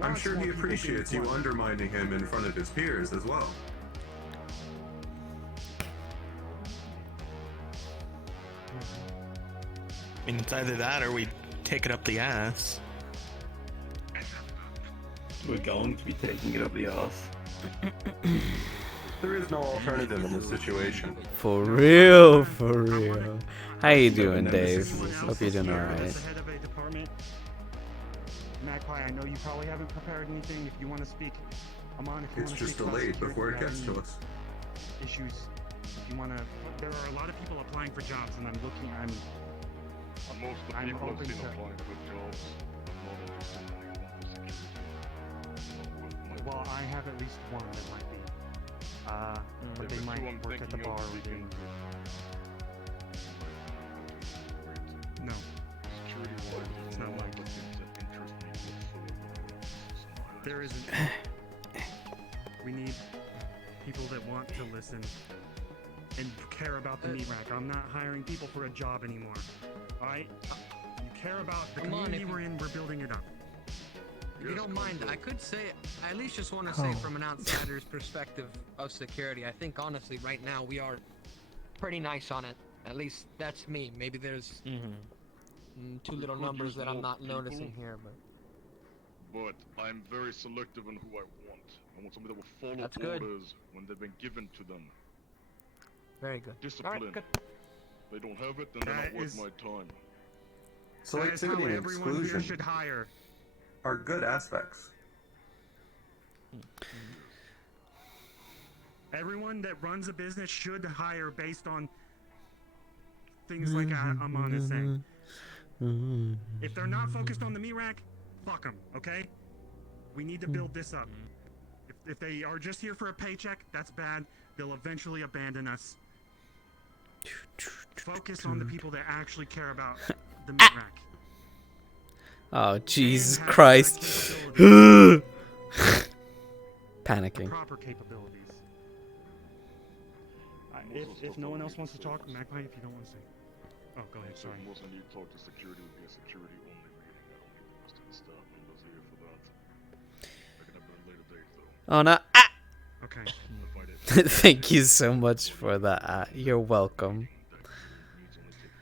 I'm sure he appreciates you undermining him in front of his peers as well. I mean, it's either that or we take it up the ass. We're going to be taking it up the ass. There is no alternative in this situation. For real, for real. How you doing, Dave? Hope you're doing alright. Magpie, I know you probably haven't prepared anything. If you want to speak, I'm on. If you It's want to just speak about delayed security, before it if you gets have to any us. Issues. If you want to, there are a lot of people applying for jobs, and I'm looking. Most of the I'm people I've open seen to- applying for jobs are not interested in anyone for security. Well, I have at least one that might be. But they might work at the bar with me. No. Security-wise, It's not like the things that interest me whatsoever. there isn't. We need people that want to listen and care about the meat rack. I'm not hiring people for a job anymore. Alright? You care about the Come on, community if we're in, we're building it up. If you don't mind, I could say, I at least just want to say Oh. from an outsider's perspective of security, I think honestly right now we are pretty nice on it. At least that's me. Maybe there's two little numbers that I'm not noticing here, but But I'm very selective on who I want. I want somebody that will follow That's good. orders when they've been given to them. Very good. Discipline. Alright, good. They don't have it, then they're not worth my time. That is how Selectivity and everyone here exclusion should hire. are good aspects. Everyone that runs a business should hire based on things like Amon is saying. If they're not focused on the meat rack, fuck them, okay? We need to build this up. If they are just here for a paycheck, that's bad. They'll eventually abandon us. Focus on the people that actually care about the meat rack. Oh, Jesus Christ. Panicking. Proper capabilities. If no one else wants to talk, Magpie, if you don't want to say. Oh, go ahead, sorry. Most I need to talk to security would be a security only meeting. I don't need the rest of the staff members here for that. I can have it at a later date though. Oh no. Ah! Okay. Thank you so much for that. You're welcome.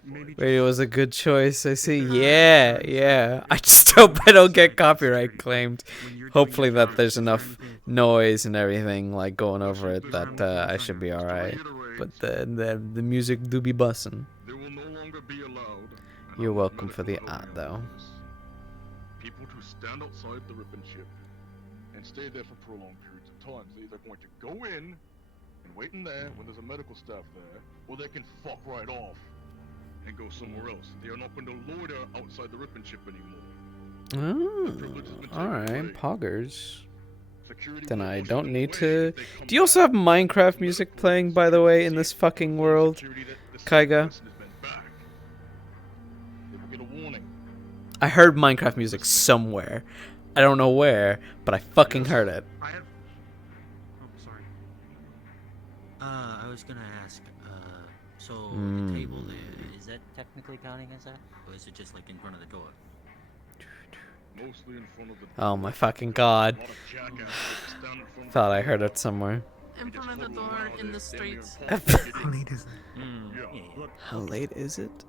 Wait, it was a good choice. I see. Yeah, yeah. I just hope I don't get copyright claimed. Hopefully that there's enough noise and everything like going over it that I should be alright. But the music do be bussin'. You're welcome for the ad though. People to stand outside the rip and chip and stay there for prolonged periods of time. They're either going to go in and wait in there when there's a medical staff there, or they can fuck right off and go somewhere else. They are not going to loiter outside the rip and chip anymore. Oh, alright, poggers. Then I don't need to... Do you also have Minecraft music playing, by the way, in this fucking world, Kaiga? I heard Minecraft music somewhere. I don't know where, but I fucking heard it. I was gonna ask, so the table there, is that technically counting as that? Or is it just like in front of the door? Mostly in front of the Oh my fucking god. Thought I heard it somewhere. In front of the door, in the streets. How late is it? How late is it?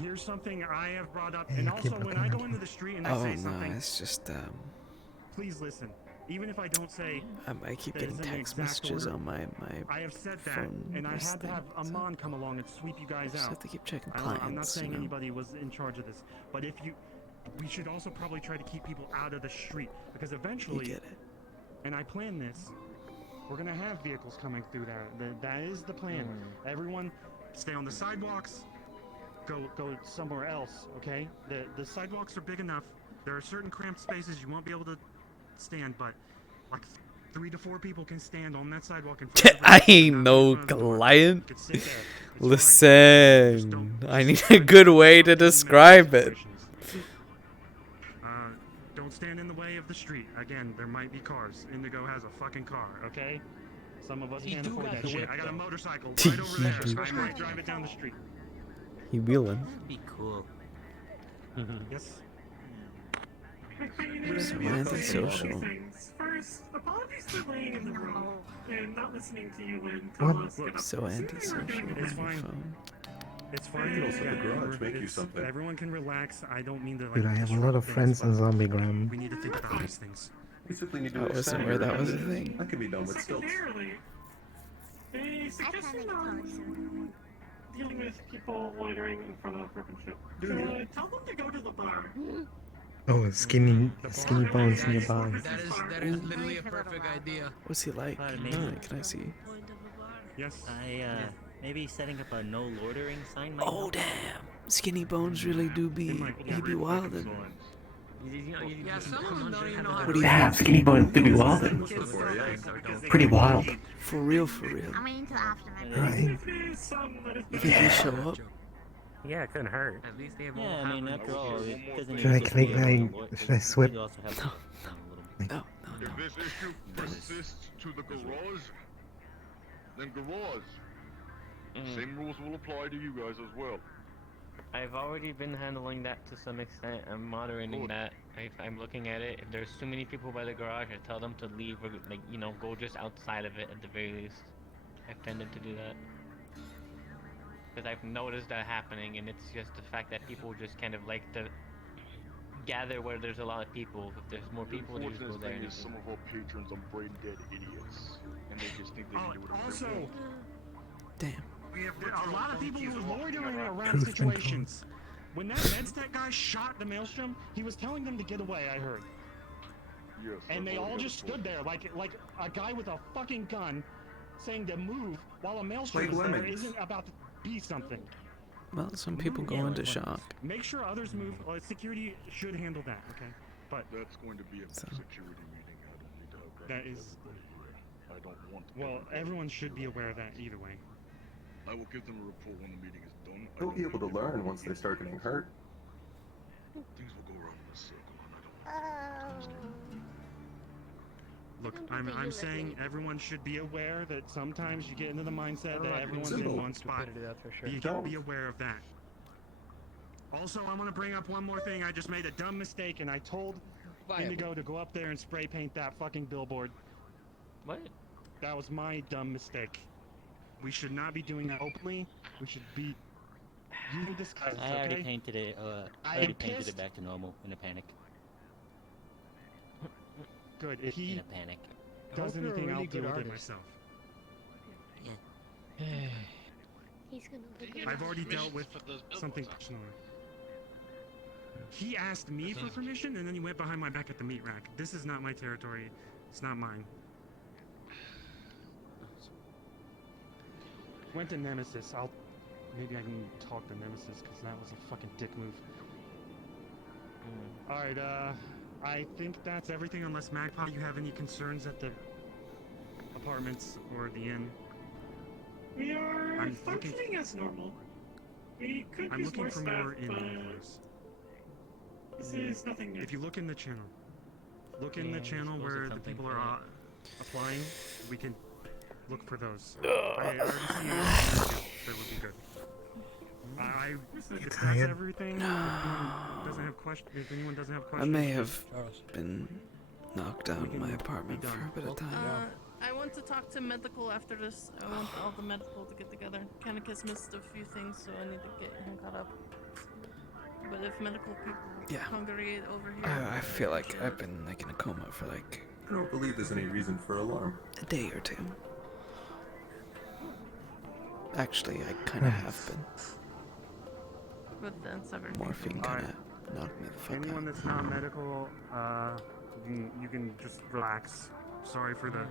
Here's something I have brought up, and also when I go into the street and I Oh say no, something, it's just please listen. Even if I don't say, I keep that getting it's in the text exact messages order, on my I have said that, phone. and I this had to thing, have Amon come along and sweep you guys just out. have to keep checking I'm not clients, saying you know? anybody was in charge of this, but if you, we should also probably try to keep people out of the street, because eventually, You get it. and I plan this, we're gonna have vehicles coming through there. That is the plan. Everyone, stay on the sidewalks. Go somewhere else, okay? The sidewalks are big enough. There are certain cramped spaces you won't be able to stand, but like 3 to 4 people can stand on that sidewalk in front of I ain't no client. Listen, I need a good way to describe it. Don't stand in the way of the street. Again, there might be cars. Indigo has a fucking car, okay? Some of us He can't do afford got that the shit. whip, I got a though. motorcycle right over there. He do. I might drive it down the street. He wheeling. That'd be cool. Yes. So antisocial. First, apologies for laying in the room and not listening to you when What? Carlos got up. So antisocial on It's my fine. phone. It's fine. You can also Yeah, the garage make you it's- something. Everyone can relax. I don't mean to like. Dude, I have a disrupt lot of things, friends on but Zombiegram. We need to think about these things. We simply need to I wasn't extend aware your that was a independence. thing. That can be done with stilts. Secondarily, a suggestion on dealing with people loitering in front of Rip and Chip. Tell them to go to the bar. Oh, skinny bones nearby. That is literally a perfect idea. What's he like? Can I see? Yes. Maybe setting up a no loitering sign might Oh help. damn! Skinny Bones really do be. He be wildin'. Yeah, some of them don't even know how What to do you Yeah, think? skinny bones do be wild. Pretty wild. For real, for real. I'm waiting till after my Right? You think he show up? Yeah, it couldn't hurt. At least they have Yeah, I mean, after all, it doesn't Should I even just click be a like? loiter. Should I swip? You also have to calm down a little bit. No. If this issue persists to the garage, then garage. Same rules will apply to you guys as well. I've already been handling that to some extent. I'm moderating that. I'm looking at it. If there's too many people by the garage, I tell them to leave or like go just outside of it at the very least. I've tended to do that because I've noticed that happening, and it's just the fact that people just kind of like to gather where there's a lot of people. If there's more people, they just go Unfortunate there. thing And is some of our patrons are brain dead idiots, and they just think they can do whatever Also, they want. Damn. a lot of people were loitering around Truth and situations. When that Medstech guy shot the Maelstrom, he was telling them to get away, I heard. Yes, And they all just stood there like a guy with a fucking gun saying to move while a Maelstrom is there isn't about to be something. Well, some people go into shock. Make sure others move. Security should handle that, okay? But that's going to be a security meeting. I don't need to have that is. I don't want to. Well, everyone should be aware of that either way. I will give them a report when the meeting is done. They'll be able to learn once they start getting hurt. Things will go around in a circle, and I don't. Look, I'm saying everyone should be aware that sometimes you get into the mindset that everyone's in one spot. You gotta be aware of that. Also, I want to bring up one more thing. I just made a dumb mistake, and I told Indigo to go up there and spray paint that fucking billboard. What? That was my dumb mistake. We should not be doing that openly. We should be using disguises, I already okay? painted it. I I already am painted pissed. it back to normal in a panic. Good. If he In a panic. does you're a anything, really I'll good deal with it artist. myself. He's gonna look at I've already dealt with something personal. He asked me for permission, and then he went behind my back at the meat rack. This is not my territory. It's not mine. Went to Nemesis. Maybe I can talk to Nemesis, because that was a fucking dick move. Alright, I think that's everything, unless Magpie, you have any concerns at the apartments or the inn? We are I'm functioning as normal. We could I'm use looking more for staff, more inn but employees. this is nothing new. If you look in the channel, look in the channel where the people are applying, we can look for those. I already see that would be good. I discuss everything. If anyone doesn't have I questions, may have been knocked out of my apartment for a bit of time. I want to talk to medical after this. I want all the medical to get together. Kanika's missed a few things, so I need to get him caught up. But if medical people congregate over here, I feel like I've been like in a coma for like I don't believe there's any reason for alarm. a day or two. Actually, I kind of have been. but that's everything. Morphine kind of knocked me the fuck anyone out. that's not medical, you can just relax. Sorry for the.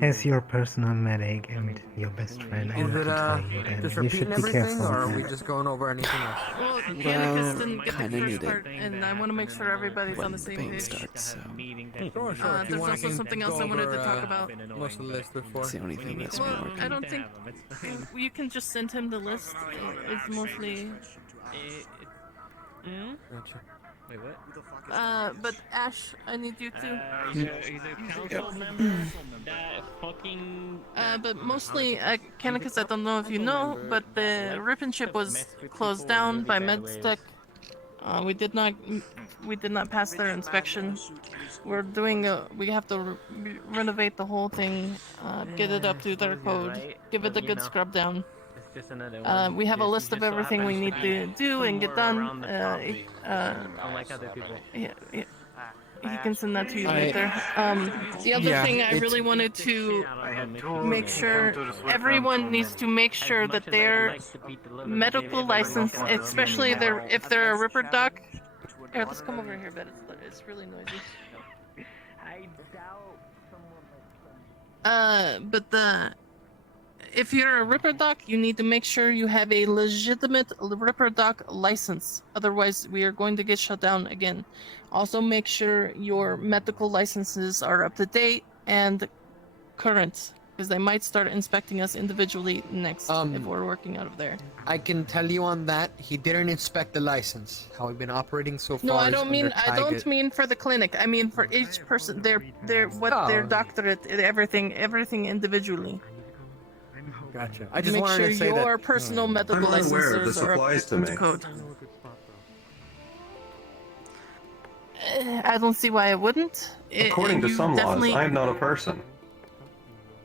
As your personal medic and your best friend, I Is want it to tell you that just you repeating should be everything, careful. or are with we that. just going over anything else? Well, Well, Kanika's didn't get the kinda first need it part, and I want to make sure everybody's on the same pain page. starts, so Sure. If There's you want, also I can something else go I wanted to over, talk about. Most of the list before. It's the only thing that's been Well, working. I don't think you can just send him the list. It's mostly. Gotcha. Wait, what? But Ash, I need you to. He's a council member that fucking. But mostly, Kanika's, I don't know if you know, but the Ripon ship was closed down by Medstech. We did not pass their inspection. We're doing we have to renovate the whole thing, get it up to their code, give it a good scrub down. Just another one. We have a list of everything we need to do and get done. Unlike other people. He can send that to you Alright. later. The other thing I really wanted to make sure everyone needs to make sure that their medical license, especially if they're a Ripper Doc. Here, let's come over here, but it's really noisy. I doubt someone. But if you're a Ripper Doc, you need to make sure you have a legitimate Ripper Doc license. Otherwise, we are going to get shut down again. Also, make sure your medical licenses are up to date and current, because they might start inspecting us individually next if we're working out of there. I can tell you on that, he didn't inspect the license. How we've been operating so far. No, I is don't mean under Tiger. for the clinic. I mean for each person, their doctorate, everything individually. Gotcha. I just Make wanted sure to say that. your personal medical I'm unaware licenses this are up applies to to me. code. I don't see why it wouldn't. According to You some laws, definitely- I am not a person.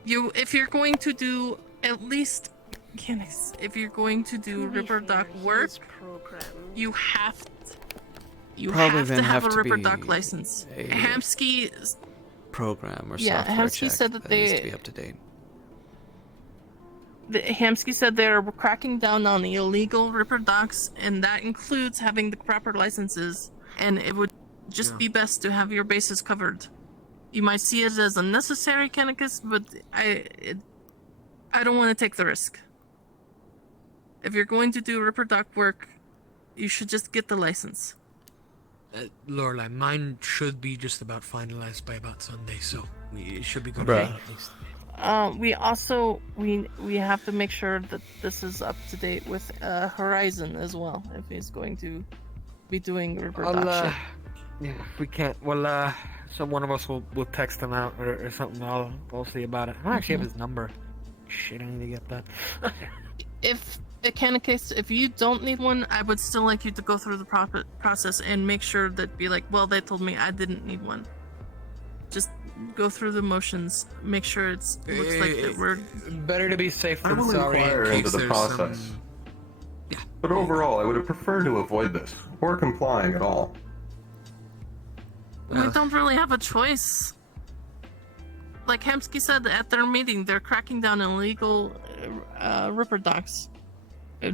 if you're going to do at least, if you're going to do Ripper Doc work, you have You Probably have then to have a have to Ripper be Duck license. a Hamsky, program or Yeah, software Hamsky check said that needs to they- be up to date. Hamsky said they're cracking down on the illegal Ripper Ducks, and that includes having the proper licenses. And it would just be best to have your bases covered. You might see it as unnecessary, Canicus, but I don't want to take the risk. If you're going to do Ripper Duck work, you should just get the license. Lorelai, mine should be just about finalized by about Sunday, so it should be good Bruh. at least. We also we have to make sure that this is up to date with Horizon as well, if he's going to be doing Ripper Duck shit. Yeah, if we can't. Well, so one of us will text him out or something. I'll see about it. I don't actually have his number. Shit, I need to get that. If Canicus, if you don't need one, I would still like you to go through the process and make sure that be like, well, they told me I didn't need one. Just go through the motions, make sure looks like that we're better to be safe I than will sorry. inquire in into case the there's process. But overall, I would have preferred to avoid this, or complying at all. we don't really have a choice. Like Hamsky said at their meeting, they're cracking down on illegal Ripper Ducks. We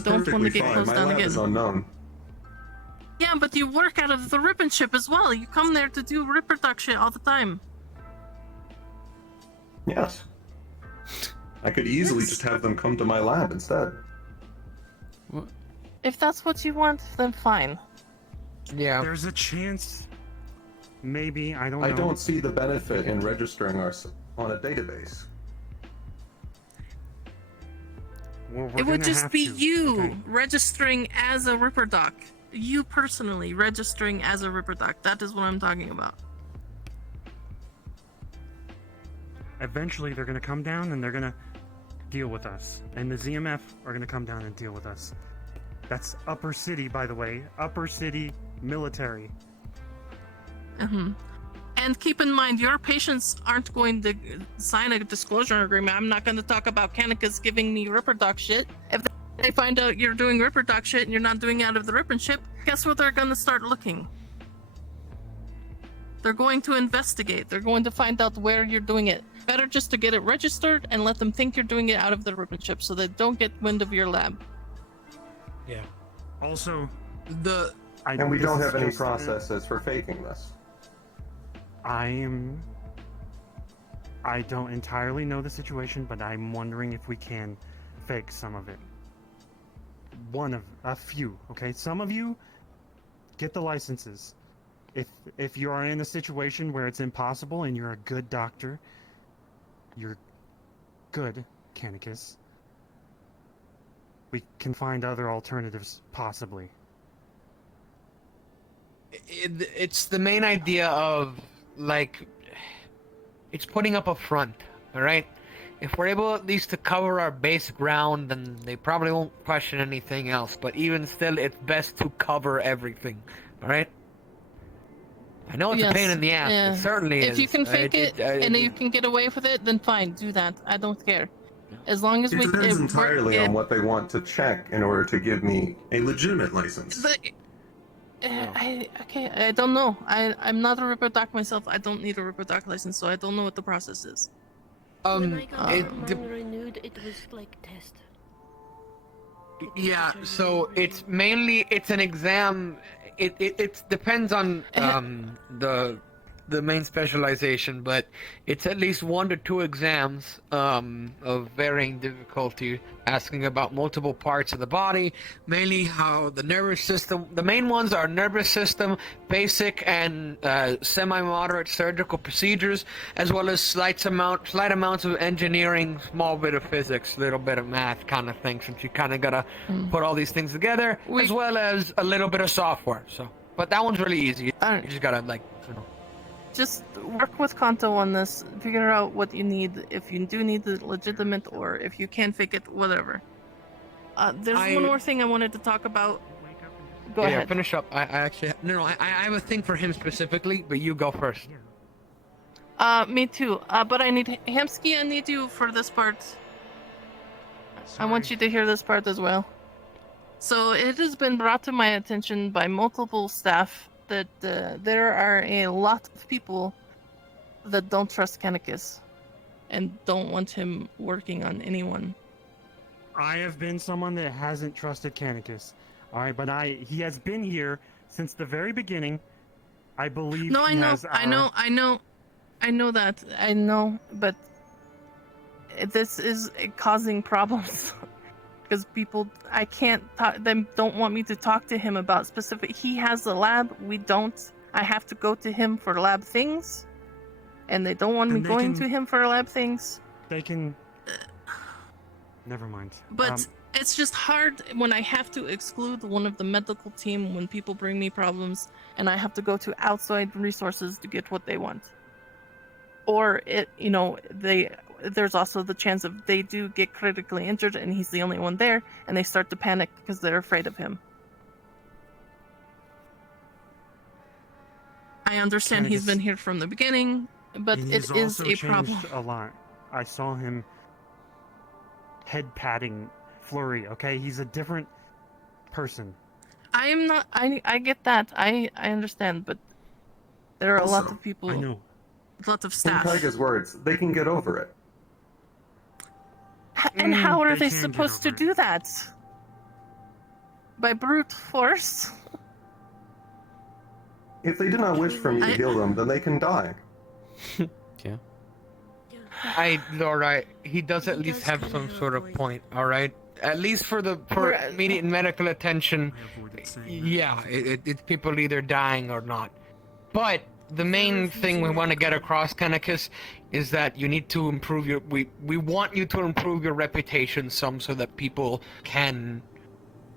don't want to get closed My down lab again. is unknown. Yeah, but you work out of the Rippin' Ship as well. You come there to do Ripper Duck shit all the time. Yes. I could easily just have them come to my lab instead. If that's what you want, then fine. Yeah. There's a chance. Maybe, I don't know. I don't see the benefit in registering on a database. Well, we're It would gonna just have be to, you okay? registering as a Ripper Duck. You personally registering as a Ripper Duck. That is what I'm talking about. Eventually, they're gonna come down and they're gonna deal with us. And the ZMF are gonna come down and deal with us. That's Upper City, by the way. Upper City Military. And keep in mind, your patients aren't going to sign a disclosure agreement. I'm not going to talk about Canicus giving me Ripper Duck shit. If they find out you're doing Ripper Duck shit and you're not doing it out of the Rippin' Ship, guess what they're going to start looking? They're going to investigate. They're going to find out where you're doing it. Better just to get it registered and let them think you're doing it out of the Rippin' Ship so they don't get wind of your lab. Yeah. Also, And we don't have any processes for faking this. I don't entirely know the situation, but I'm wondering if we can fake some of it. A few, okay? Some of you get the licenses. If you are in a situation where it's impossible and you're a good doctor, you're good, Canicus, we can find other alternatives, possibly. It's the main idea of, like, it's putting up a front, alright? If we're able at least to cover our base ground, then they probably won't question anything else. But even still, it's best to cover everything, alright? I know it's a pain in the ass. Yeah. It certainly is. If you can fake it and you can get away with it, then fine, do that. I don't care. As long as It we depends entirely on what they want to check in order to give me a legitimate license. I don't know. I'm not a Ripper Doc myself. I don't need a Ripper Doc license, so I don't know what the process is. When I got mine renewed, it was like test. Yeah, so it's an exam. It depends on the main specialization, but it's at least 1 to 2 exams of varying difficulty, asking about multiple parts of the body, mainly how the nervous system. The main ones are nervous system, basic and semi-moderate surgical procedures, as well as slight amounts of engineering, small bit of physics, little bit of math kind of thing, since you kind of gotta put all these things together, as well as a little bit of software. So, but that one's really easy. You just gotta Just work with Kanto on this, figure out what you need, if you do need the legitimate, or if you can fake it, whatever. There's one more thing I wanted to talk about. Go Yeah, ahead. finish up. I actually I have a thing for him specifically, but you go first. Me too. But I need Hamsky. I need you for this part. I want you to hear this part as well. So it has been brought to my attention by multiple staff that there are a lot of people that don't trust Canicus and don't want him working on anyone. I have been someone that hasn't trusted Canicus. Alright, but he has been here since the very beginning. I believe No, he has I know that. I know, but this is causing problems. Because people, I can't talk, them don't want me to talk to him about specific. He has a lab, we don't. I have to go to him for lab things, and they don't want me going to him for lab things. They can. Never mind. But it's just hard when I have to exclude one of the medical team when people bring me problems, and I have to go to outside resources to get what they want. Or there's also the chance of they do get critically injured and he's the only one there, and they start to panic because they're afraid of him. I understand he's been here from the beginning, but it is a problem. A lot. I saw him head patting Flurry. Okay, he's a different person. I am not. I get that. I understand, but there are a lot of people. I know. Lots of In staff. Tyga's words, they can get over it. And how are they can get supposed to do that? By brute force? If they do not wish for me to heal them, then they can die. Yeah. He does at least have some sort of point, alright? At least for immediate medical attention, yeah, it's people either dying or not. But the main thing we want to get across, Canicus, is that you need to improve your... We want you to improve your reputation some so that people can...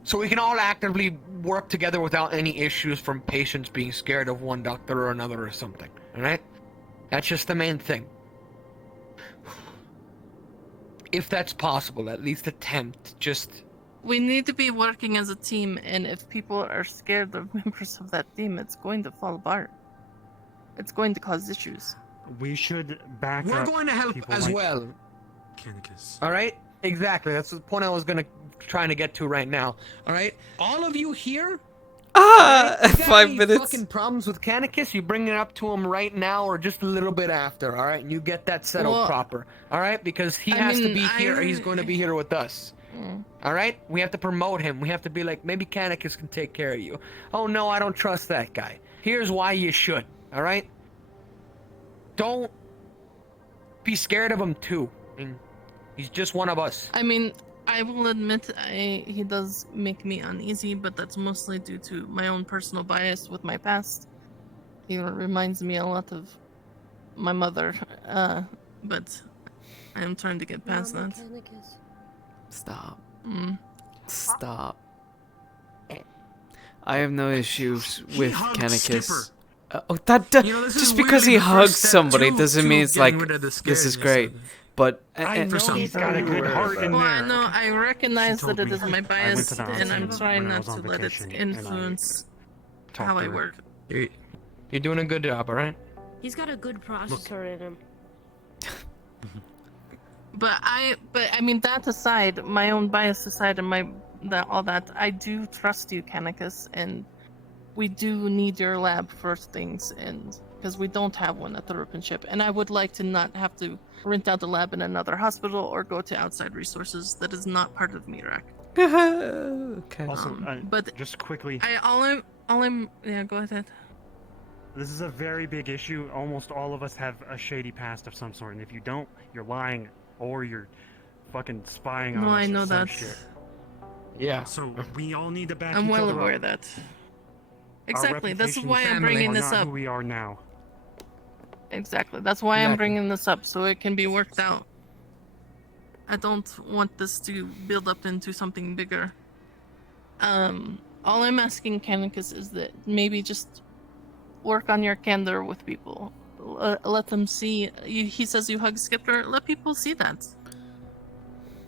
So we can all actively work together without any issues from patients being scared of one doctor or another or something, alright? That's just the main thing. If that's possible, at least attempt, just... We need to be working as a team, and if people are scared of members of that team, it's going to fall apart. It's going to cause issues. We should back up. We're going to help people as like well. Canicus. Alright? Exactly, that's the point I was trying to get to right now. Alright? All of you here... If you got 5 any minutes. fucking problems with Canicus, you bring it up to him right now or just a little bit after, alright? And you get that settled Well, proper, alright? Because he I has to mean, be here, he's going to be here with us. Alright? We have to promote him. We have to be like, maybe Canicus can take care of you. Oh no, I don't trust that guy. Here's why you should, alright? Don't be scared of him too. I mean, he's just one of us. I mean, I will admit he does make me uneasy, but that's mostly due to my own personal bias with my past. He reminds me a lot of my mother, but I am trying to get past that. Stop. Stop. I have no issues with Canicus. Just because he hugs somebody doesn't mean it's like this is great. But I know he's got a good heart in Well, I there. know, I recognize that it is my I went bias, to the and I'm hospital trying when I not was to on let it vacation, and I influence talked how I to her. work. You're doing a good job, alright? He's got a good processor in him. But I mean, that aside, my own bias aside, and all that, I do trust you, Canicus, and we do need your lab for things, and because we don't have one at the Ripon ship, and I would like to not have to rent out a lab in another hospital or go to outside resources that is not part of MIRAC. Okay. Also, but just quickly, all I'm yeah, go ahead. this is a very big issue. Almost all of us have a shady past of some sort, and if you don't, you're lying or you're fucking spying on No, us I or know some that. shit. Yeah. So we all need to back I'm each well other aware up. of that. Our Exactly. That's reputation why I'm family bringing are this not up. Who we are now. Exactly. That's why I'm Exactly. bringing this up, so it can be worked out. I don't want this to build up into something bigger. All I'm asking, Canicus, is that maybe just work on your candor with people. Let them see. He says you hug Skipper. Let people see that.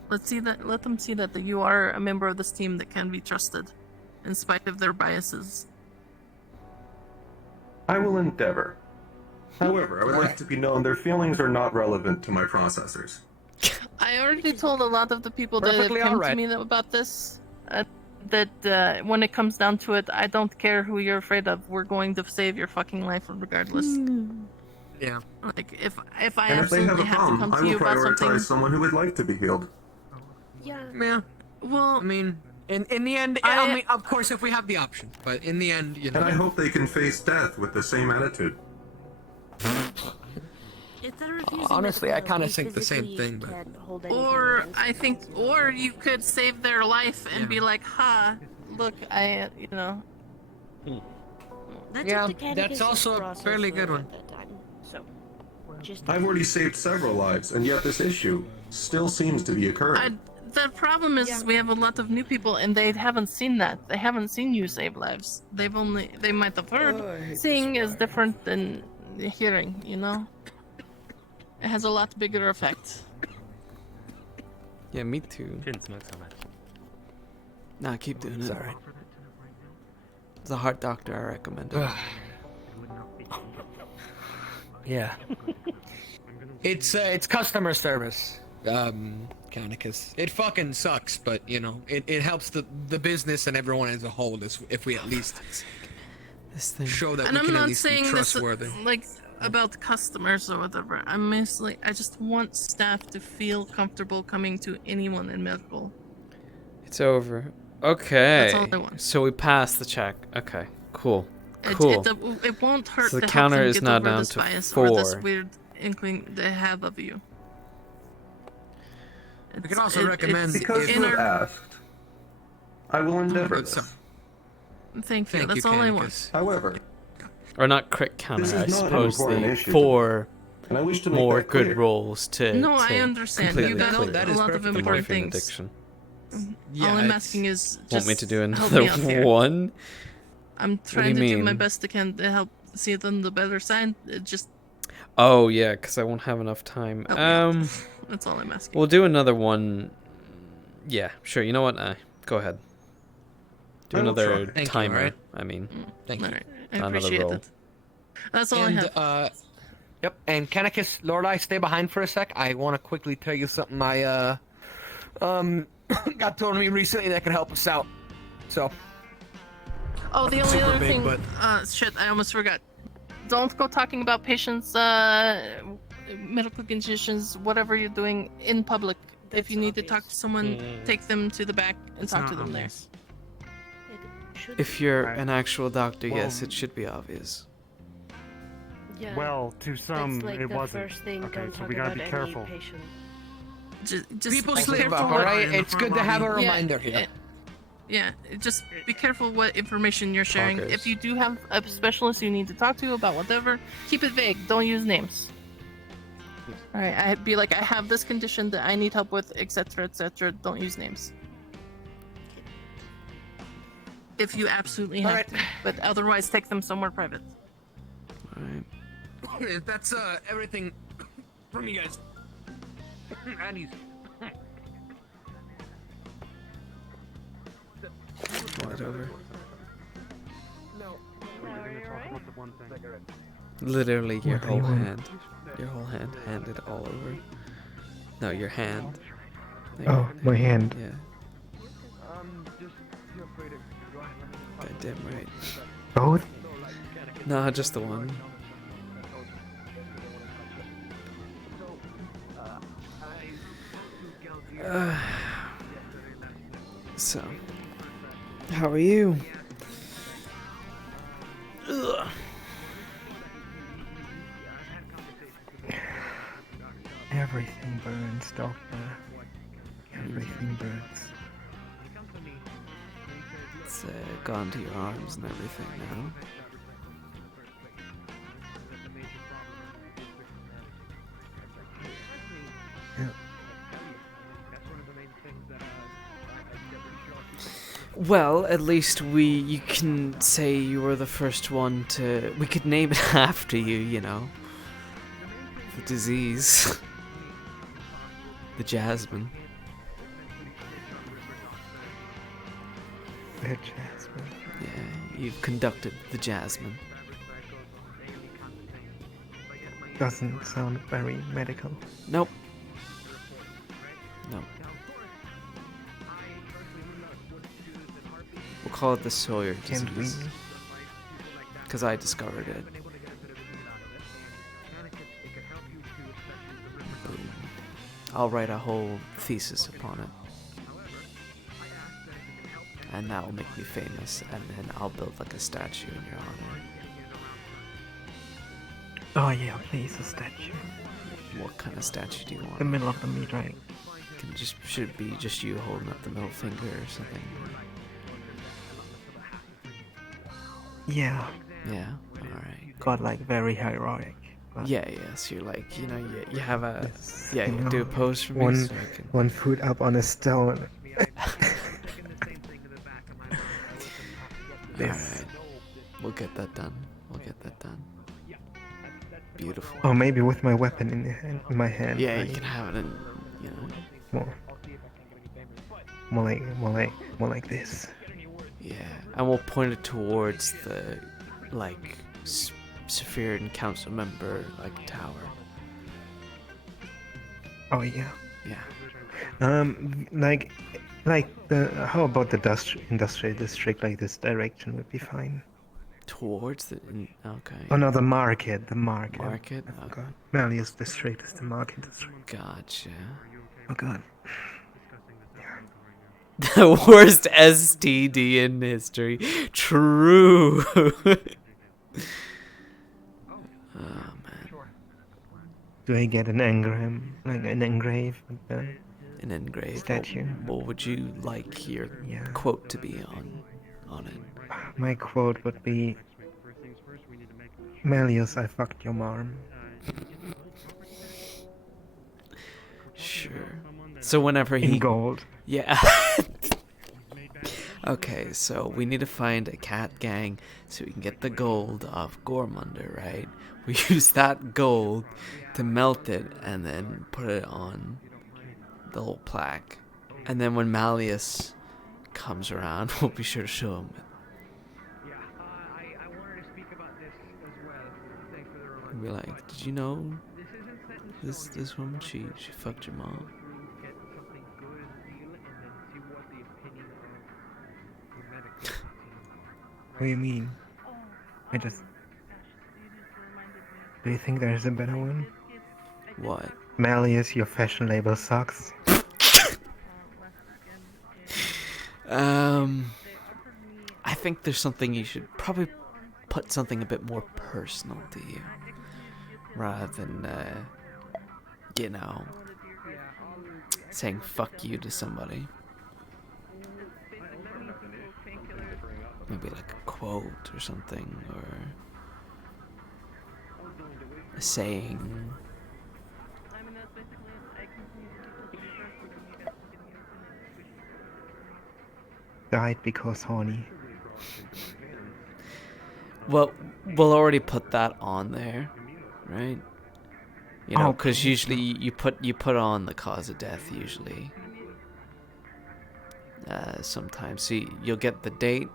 Let them see that you are a member of this team that can be trusted, in spite of their biases. I will endeavor. However, I would like to be known their feelings are not relevant to my processors. I already told a lot of the people that have Perfectly come to alright. me about this. that when it comes down to it, I don't care who you're afraid of. We're going to save your fucking life regardless. Yeah. Like if I And if they have absolutely a have to problem, come I to will you about prioritize something. someone who would like to be healed. Yeah. Well, I mean, in the end, I mean, of course, if we have the option, but in the end, you know. And I hope they can face death with the same attitude. If they're refusing Honestly, I medical kind of help, you think the same physically thing, but can't hold anything Or against I them. think, or you could save their life and be like, "Ha, look, you know." That's Yeah, up to Catechus that's also a process fairly good one. at that time. So, just I've already saved several lives, and yet this issue still seems to be occurring. The problem is we have a lot of new people and they haven't seen that. They haven't seen you save lives. They might have heard. Seeing is different than hearing, you know? It has a lot bigger effect. Yeah, me too. Shouldn't smoke so much. Nah, keep doing It's it. alright. It's a heart doctor, I recommend it. Yeah. It's customer service. Canicus. It fucking sucks, but you know, it helps the business and everyone as a whole if we at least show that And we I'm can at not least be saying this trustworthy. like about customers or whatever. I'm mostly I just want staff to feel comfortable coming to anyone in medical. It's over. Okay. That's all I want. So we passed the check. Okay, cool. It, Cool. it won't hurt So the to counter help them is get now over down this to bias or this 4. weird inkling they have of you. We can also recommend Because you have asked, I will endeavor this. Thank you. That's all I want. However, Or not crit counter, This I is not an suppose important the issue to 4 and I wish to make more that good clear. rolls to No, I to understand. completely You got clear a lot of the important morphine things. addiction. All I'm asking is just Want me to do help another me out here. one? I'm What do trying you to do my mean? best to help see it on the better side. It just Oh yeah, because I won't have enough time. help me out. That's all I'm asking. We'll do another one. Yeah, sure. You know what? Go ahead. Do I will another try. Thank you, timer. alright? I mean, Thank you. Alright, I not another appreciate roll. it. That's all And, I have. Yep, and Canicus, Lorelei, stay behind for a sec. I want to quickly tell you something I, got told to me recently that can help us out. So. Oh, the nothing only super other big, thing. but- Shit, I almost forgot. Don't go talking about patients' medical conditions, whatever you're doing in public. If you need to talk to someone, take them to the back and talk to them there. If you're an actual doctor, Well- yes, it should be obvious. Yeah. Well, to some, That's like it the wasn't. first thing, Okay, don't so talk we gotta about be any careful. patient. Just People be slip careful up, what- alright? It's good to have a reminder here. Yeah, just be careful what information you're sharing. Talkers. If you do have a specialist you need to talk to about whatever, keep it vague. Don't use names. Alright, I'd be like, I have this condition that I need help with, etc., etc. Don't use names. If you absolutely have to, but otherwise take them somewhere private. Alright. That's everything from you guys. Annie's. Hold it over. No. Literally your What do whole you want? hand. Your whole hand handed all over. No, your hand. Oh, my hand. Yeah. Goddamn right. Both? Nah, just the one. So, how are you? Ugh. Everything burns, Doctor. Everything burns. It's gone to your arms and everything now. Well, at least you can say you were the first one to, we could name it after you, you know. The disease. The jasmine. The jasmine. Yeah, you've conducted the jasmine. Doesn't sound very medical. Nope. No. call it the Sawyer Can't disease. we? Because I discovered it. Boom. I'll write a whole thesis upon it. And that will make me famous, and then I'll build like a statue in your honor. Oh yeah, please, a statue. What kind of statue do you want? The middle of the meat, right? Should it be just you holding up the middle finger or something? Yeah. Yeah, alright. Got like very heroic. But Yeah, so you're like, you know, you have a... Yes, Yeah, you you know, do a pose for me one, so I can... one foot up on a stone. Alright. We'll get that done. Beautiful. Or maybe with my weapon in my hand. Yeah, right? you can have it in, you know... More like this. Yeah, and we'll point it towards the, like, Sephiroth and council member, like, tower. Oh yeah. Yeah. Like the how about the industrial district? Like this direction would be fine. Towards the okay. Oh no, the market. Market. Okay. Malleus district is the market district. Gotcha. Oh god. The worst STD in history. True. Oh man. Do I get an engram, like an engrave, like that? An engrave statue. What would you like your quote to be on it? My quote would be, Malleus, I fucked your mom. Sure. So whenever he... In gold. Yeah. Okay, so we need to find a cat gang so we can get the gold off Gormunder, right? We use that gold to melt it and then put it on the little plaque. And then when Malleus comes around, we'll be sure to show him it. We'll be like, did you know this woman, she fucked your mom? What do you mean? Do you think there's a better one? What? Malleus, your fashion label sucks. I think there's something you should probably put something a bit more personal to you. Rather than, you know, saying fuck you to somebody. Maybe like a quote or something, or a saying. Died because horny. Well, we'll already put that on there, right? You know, because usually you put on the cause of death usually. Sometimes, so you'll get the date,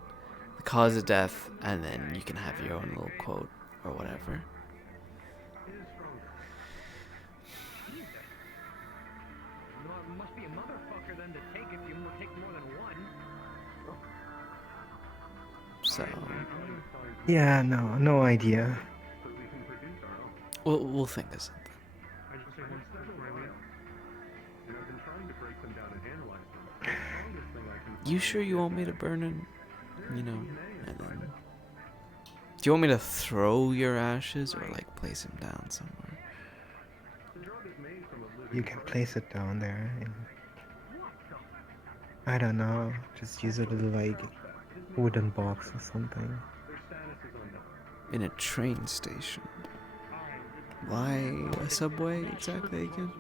the cause of death, and then you can have your own little quote or whatever. So. Yeah, no idea. We'll think of something. You sure you want me to burn it? You know, and then... Do you want me to throw your ashes or like place them down somewhere? You can place it down there. And I don't know. Just use a little like wooden box or something. In a train station. Why a subway exactly again?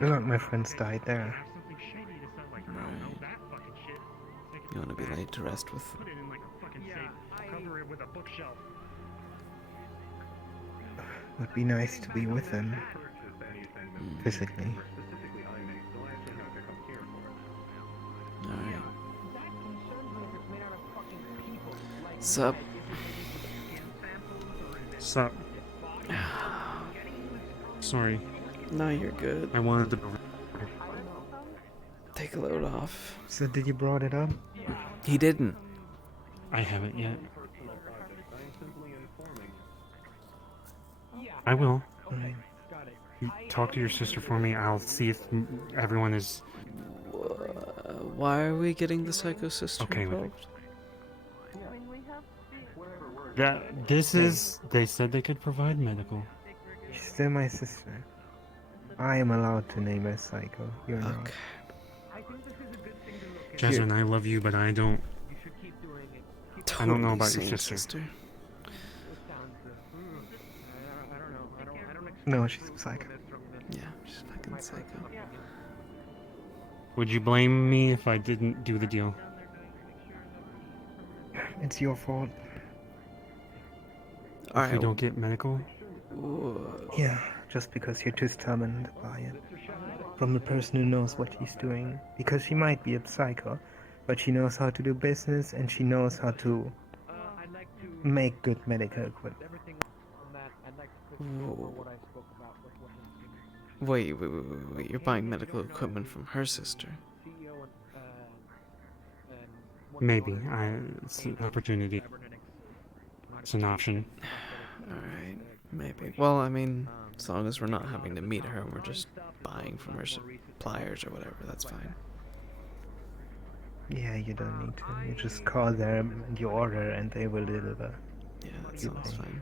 Look, my friends died there. Right. You want to be laid to rest with? Would be nice to be with them. Physically. Alright. Sup? Sup? Sorry. No, you're good. I wanted to. take a load off. So did you brought it up? He didn't. I haven't yet. I will. You talk to your sister for me. I'll see if everyone is. Why are we getting the psycho sister Okay with it. involved? This is. They said they could provide medical. She's still my sister. I am allowed to name her Psycho. You're not. Jasmine, I love you, but I don't. I don't know about your Totally sister. same No, she's a Psycho. Yeah, she's fucking psycho. Would you blame me if I didn't do the deal? It's your fault. If we don't get medical? Yeah, just because you're too stubborn to buy it. From the person who knows what she's doing. Because she might be a psycho, but she knows how to do business and she knows how to make good medical equipment. Wait, you're buying medical equipment from her sister? Maybe. It's an opportunity. It's an option. Alright, maybe. Well, I mean, as long as we're not having to meet her and we're just buying from her suppliers or whatever, that's fine. Yeah, you don't need to. You just call them and you order and they will deliver. Yeah, that sounds fine.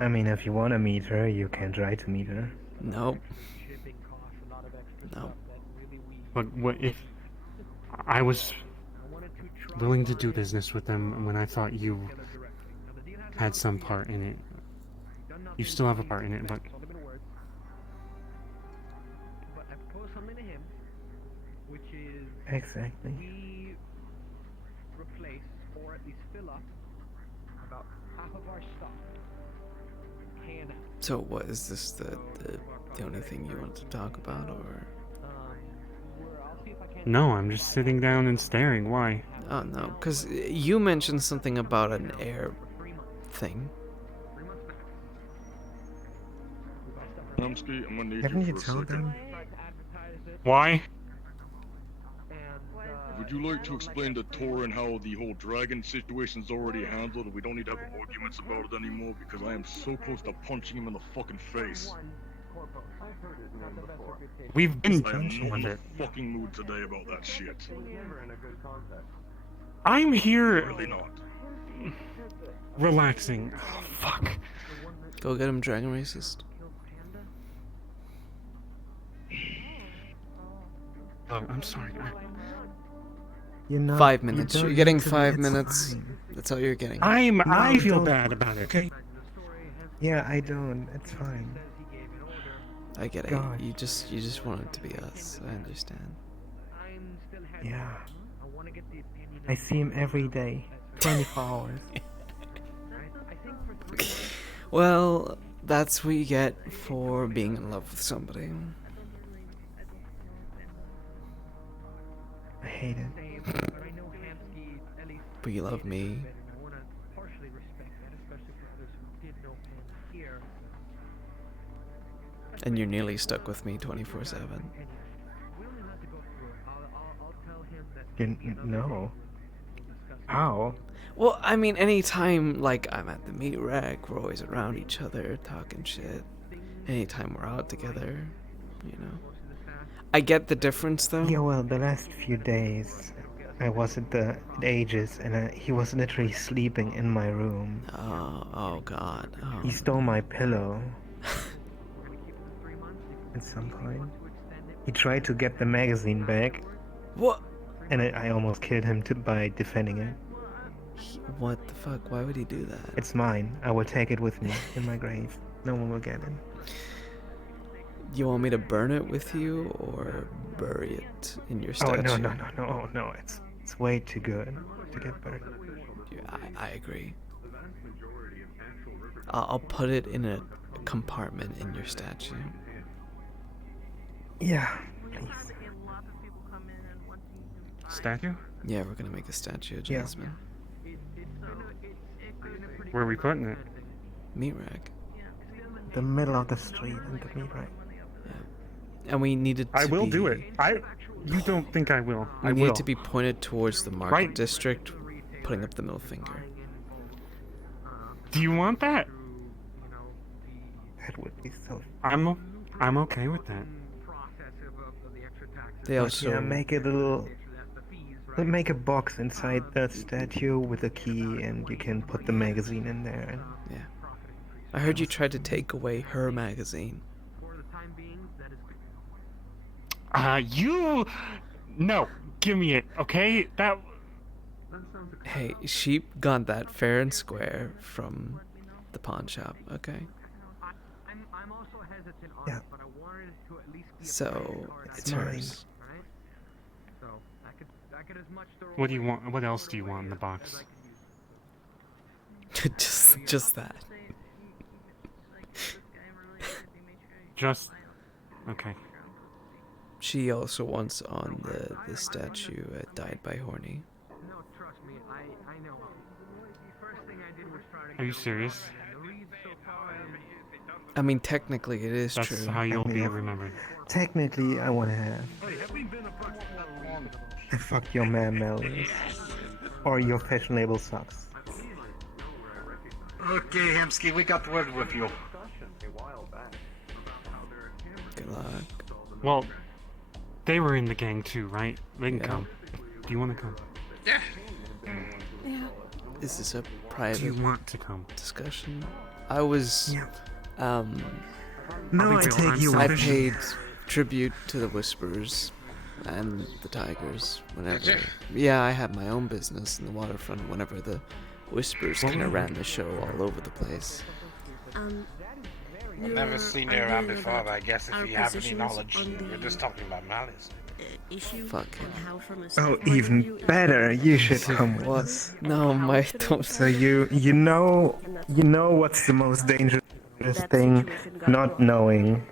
I mean, if you want to meet her, you can try to meet her. Nope. No. But what if I was willing to do business with them when I thought you had some part in it? You still have a part in it, but Exactly. We replace or at least fill up about half of our stock. So what, is this the only thing you want to talk about, or? no, I'm just sitting down and staring. Why? Oh no, because you mentioned something about an air thing. I'm gonna need Haven't you you for a told second. them? Why? Would you like to explain to Torin how the whole dragon situation's already handled and we don't need to have arguments about it anymore because I am so close to punching him in the fucking face. We've been I am punching not in with the it. fucking mood today about that shit. I'm here Really not. relaxing. Oh, fuck. Go get him, Dragon Racist. Oh, I'm sorry. You're not, 5 you minutes. don't You're getting need to- 5 it's minutes. fine. That's all you're getting. I feel don't- bad about it. Okay. Yeah, I don't. It's fine. I get it. God. You just want it to be us. I understand. Yeah. I see him every day. 24 hours. Well, that's what you get for being in love with somebody. I hate it. But you love me. And you're nearly stuck with me 24/7. No. How? Well, I mean, anytime, like, I'm at the meat rack, we're always around each other, talking shit. Anytime we're out together, you know. I get the difference, though. Yeah, well, the last few days, I was at the Ages, and he was literally sleeping in my room. Oh God. Oh. He stole my pillow. At some point. He tried to get the magazine back. What? And I almost killed him by defending it. What the fuck? Why would he do that? It's mine. I will take it with me in my grave. No one will get it. You want me to burn it with you, or bury it in your statue? Oh, no. It's way too good to get burned. Yeah, I agree. I'll put it in a compartment in your statue. Yeah, please. Statue? Yeah, we're gonna make a statue of Yeah. Jasmine. Where are we putting it? Meat rack. The middle of the street and the meat rack. And we needed to I will do be- it. You don't think I will? We I need will. to be pointed towards the market Right. district, putting up the middle finger. Do you want that? That would be so. I'm okay with that. They But also yeah, make make a box inside that statue with a key, and you can put the magazine in there. Yeah. I heard you tried to take away her magazine. No, give me it, okay? That. Hey, she got that fair and square from the pawn shop, okay? Yeah. So, it's mine. hers. What do you want? What else do you want in the box? just that. Just. Okay. She also wants on the statue died by Horny. Are you serious? I mean, technically it is That's true. how you'll be remembered. Technically, I want to have. Fuck your man, Melvin. Or your fashion label sucks. Okay, Hemsky, we got word with you. Good luck. Well, they were in the gang too, right? They can come. Do you want to come? Yeah. Yeah. Is this a private Do you want to come? discussion? I was No, I take you I with paid tribute to the Whispers and the Tigers whenever. Yeah, I had my own business in the waterfront whenever the Whispers kind of ran the show all over the place. I've never seen you around before, but I guess if you have any knowledge, you're just talking about malice. Fuck. Oh, even better. You should come with What? us. No, my don't. So you know what's the most dangerous thing? Not knowing.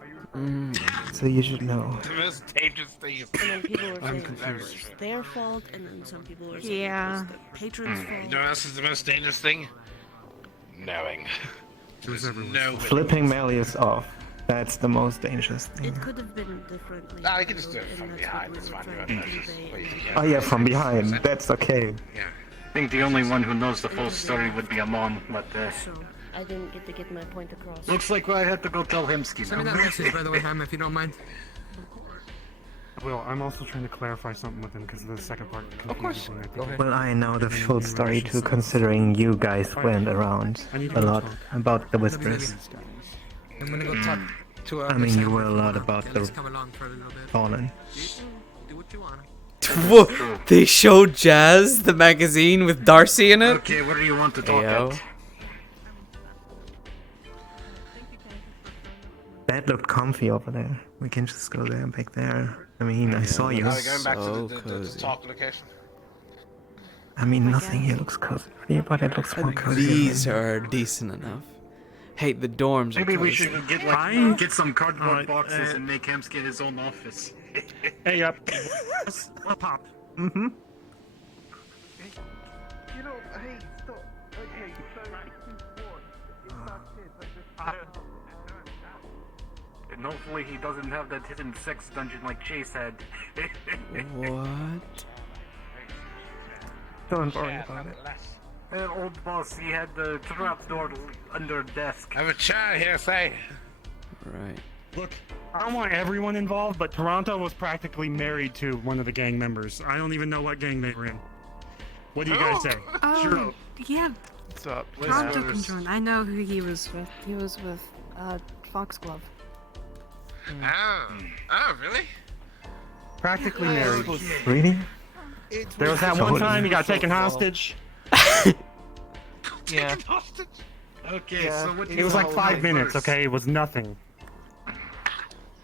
So you should know. The most dangerous thing is. And then people were saying that it was their fault, and then some people were saying Yeah. it was the patron's fault. You know what else is the most dangerous thing? Knowing. There's no Flipping Malleus off. That's the most dangerous thing. It could have been differently. Nah, you can just do it from behind. It's fine. Oh yeah, from behind. That's okay. I think the only one who knows the full story would be Amon, but So I didn't get my point across. looks like I had to go tell Hemsky Send me now. that message, by the way, Ham, if you don't mind. Well, I'm also trying to clarify something with him because the second part. Of course. Go ahead. Well, I know the full story too, considering you guys went around a lot about the Whispers. I'm gonna go talk to I mean, you were a lot about Yeah, the let's come along for a little bit. Fallen. Do what you want. What? They showed Jazz the magazine with Darcy in it? Okay, what do you want to talk Ayo. at? That looked comfy over there. We can just go there and back there. I mean, I saw you. Are we going back to So the cozy. talk location? I mean, nothing here looks cozy, but it looks more cozy. These are decent enough. Hey, the dorms are Maybe we cozy. should get some cardboard boxes and make Hemsky his own office. Hey, up. What pop? Mm-hmm. You know, hey, stop. Okay, And hopefully he doesn't have that hidden sex dungeon like Chase had. What? Don't worry about it. That old boss, he had the trapdoor under desk. I have a chair here, say. Right. Look, I don't want everyone involved, but Toronto was practically married to one of the gang members. I don't even know what gang they were in. What do you guys say? Oh, yeah. What's up? Toronto can join. I know who he was with. He was with Foxglove. Oh, really? Practically married. Really? There was that one time he got taken hostage. Yeah. Okay, Yeah. so what do It you was want like to 5 know minutes, first? okay? It was nothing.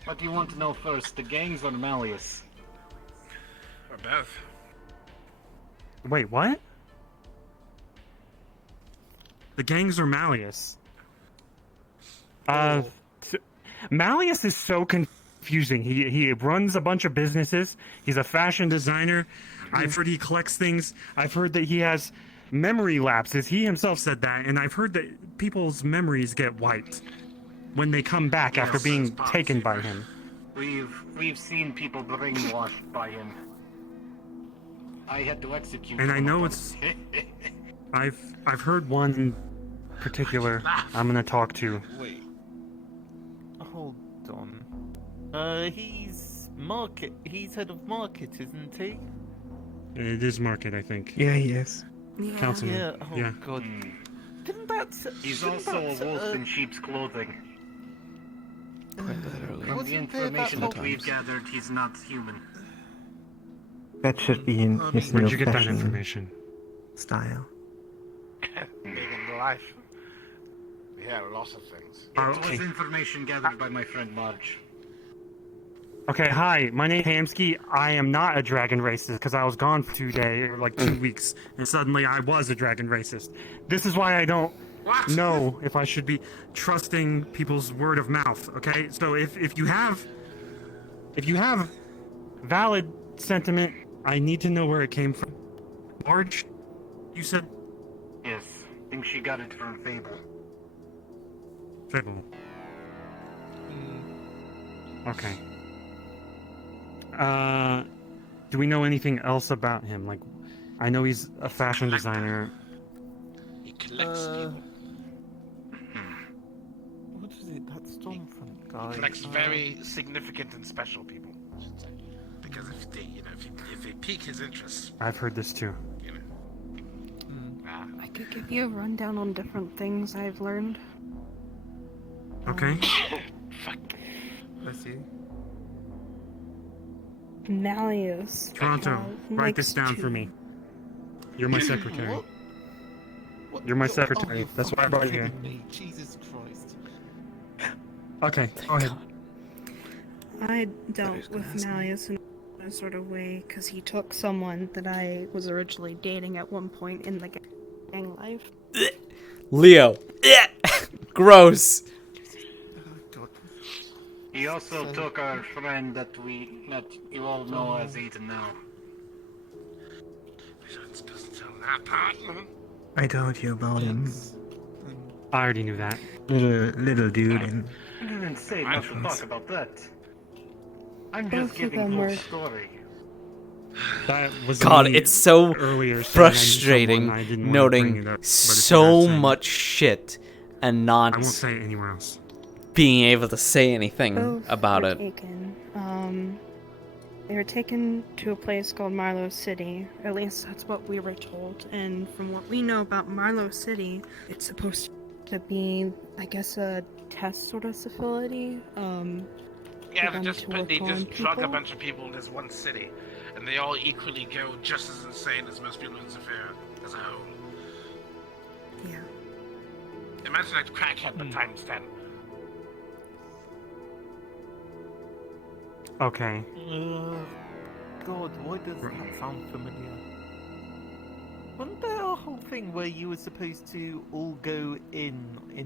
What do you want to know first, the gangs or the Malleus? Or both. Wait, what? The gangs are Malleus. Malleus is so confusing. He runs a bunch of businesses. He's a fashion designer. I've heard he collects things. I've heard that he has memory lapses. He himself said that, and I've heard that people's memories get wiped when they come back after being taken by him. We've seen people brainwashed by him. I had to execute. And I one know of it's. them. I've heard one in particular I'm gonna talk to. Wait. Hold on. He's head of market, isn't he? It is Market, I think. Yeah, he is. Yeah. Councilman. Yeah. Oh Yeah. God. Didn't that? He's didn't also that, a wolf in sheep's clothing. Quite literally. From the Wasn't there that information that whole- we've gathered, he's not human. That should be in I his mean, new Where'd you get that fashion information? style. Big in life. Yeah, lots of things. It okay. was information gathered by my friend Marge. Okay, hi, my name's Hamsky. I am not a dragon racist because I was gone for 2 days, or like 2 weeks, and suddenly I was a dragon racist. This is why I don't know if I should be trusting people's word of mouth, okay? So if you have valid sentiment, I need to know where it came from. Marge, you said Yes, I think she got it from Fable. Fable. Okay. Do we know anything else about him? Like, I know he's a fashion designer. He collects people. What is it? That Stormfront guy. He collects very significant and special people, I should say. Because if they, if they pique his interest, I've heard this too. I could give you a rundown on different things I've learned. Okay. Let's see. Malleus. Toronto, write this down for me. You're my secretary. You're my secretary. That's why I brought you here. Jesus Christ. Okay, go ahead. I dealt with Malleus in a sort of way because he took someone that I was originally dating at one point in the gang life. Leo. Gross. He also took our friend that you all know as Ethan now. we aren't supposed to tell that part, man. I told you about him. I already knew that. Little dude and I didn't say not to talk about that. I'm Both just of giving them full were- story. That was God, me it's so earlier saying I knew frustrating someone, I didn't wanna bring noting it up, but it's so embarrassing. much shit and I won't not say it anywhere else. being able to say anything Both about were it. taken. They were taken to a place called Marlow City. At least that's what we were told. And from what we know about Marlow City, it's supposed to be, I guess, a test sort of facility. Yeah, for them to work they on just drug a people. bunch of people in this one city, and they all equally go just as insane as most people in Zephyr as a whole. Yeah. Imagine a crackhead but times 10. Okay. God, why does that sound familiar? Wasn't there a whole thing where you were supposed to all go in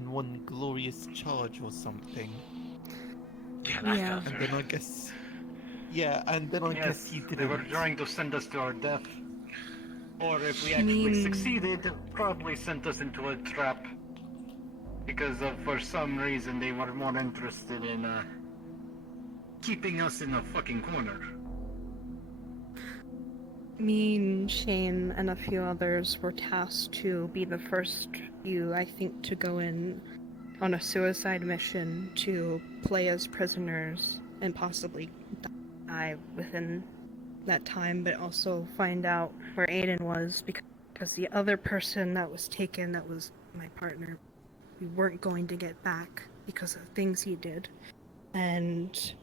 one glorious charge or something? Yeah. And then I guess... Yeah, and then I guess you They didn't. were trying to send us to our death. Or if we actually succeeded, probably sent us into a trap. Because for some reason they were more interested in keeping us in a fucking corner. Me and Shane and a few others were tasked to be the first few, I think, to go in on a suicide mission to play as prisoners and possibly die within that time, but also find out where Aiden was because the other person that was taken, that was my partner, we weren't going to get back because of things he did. And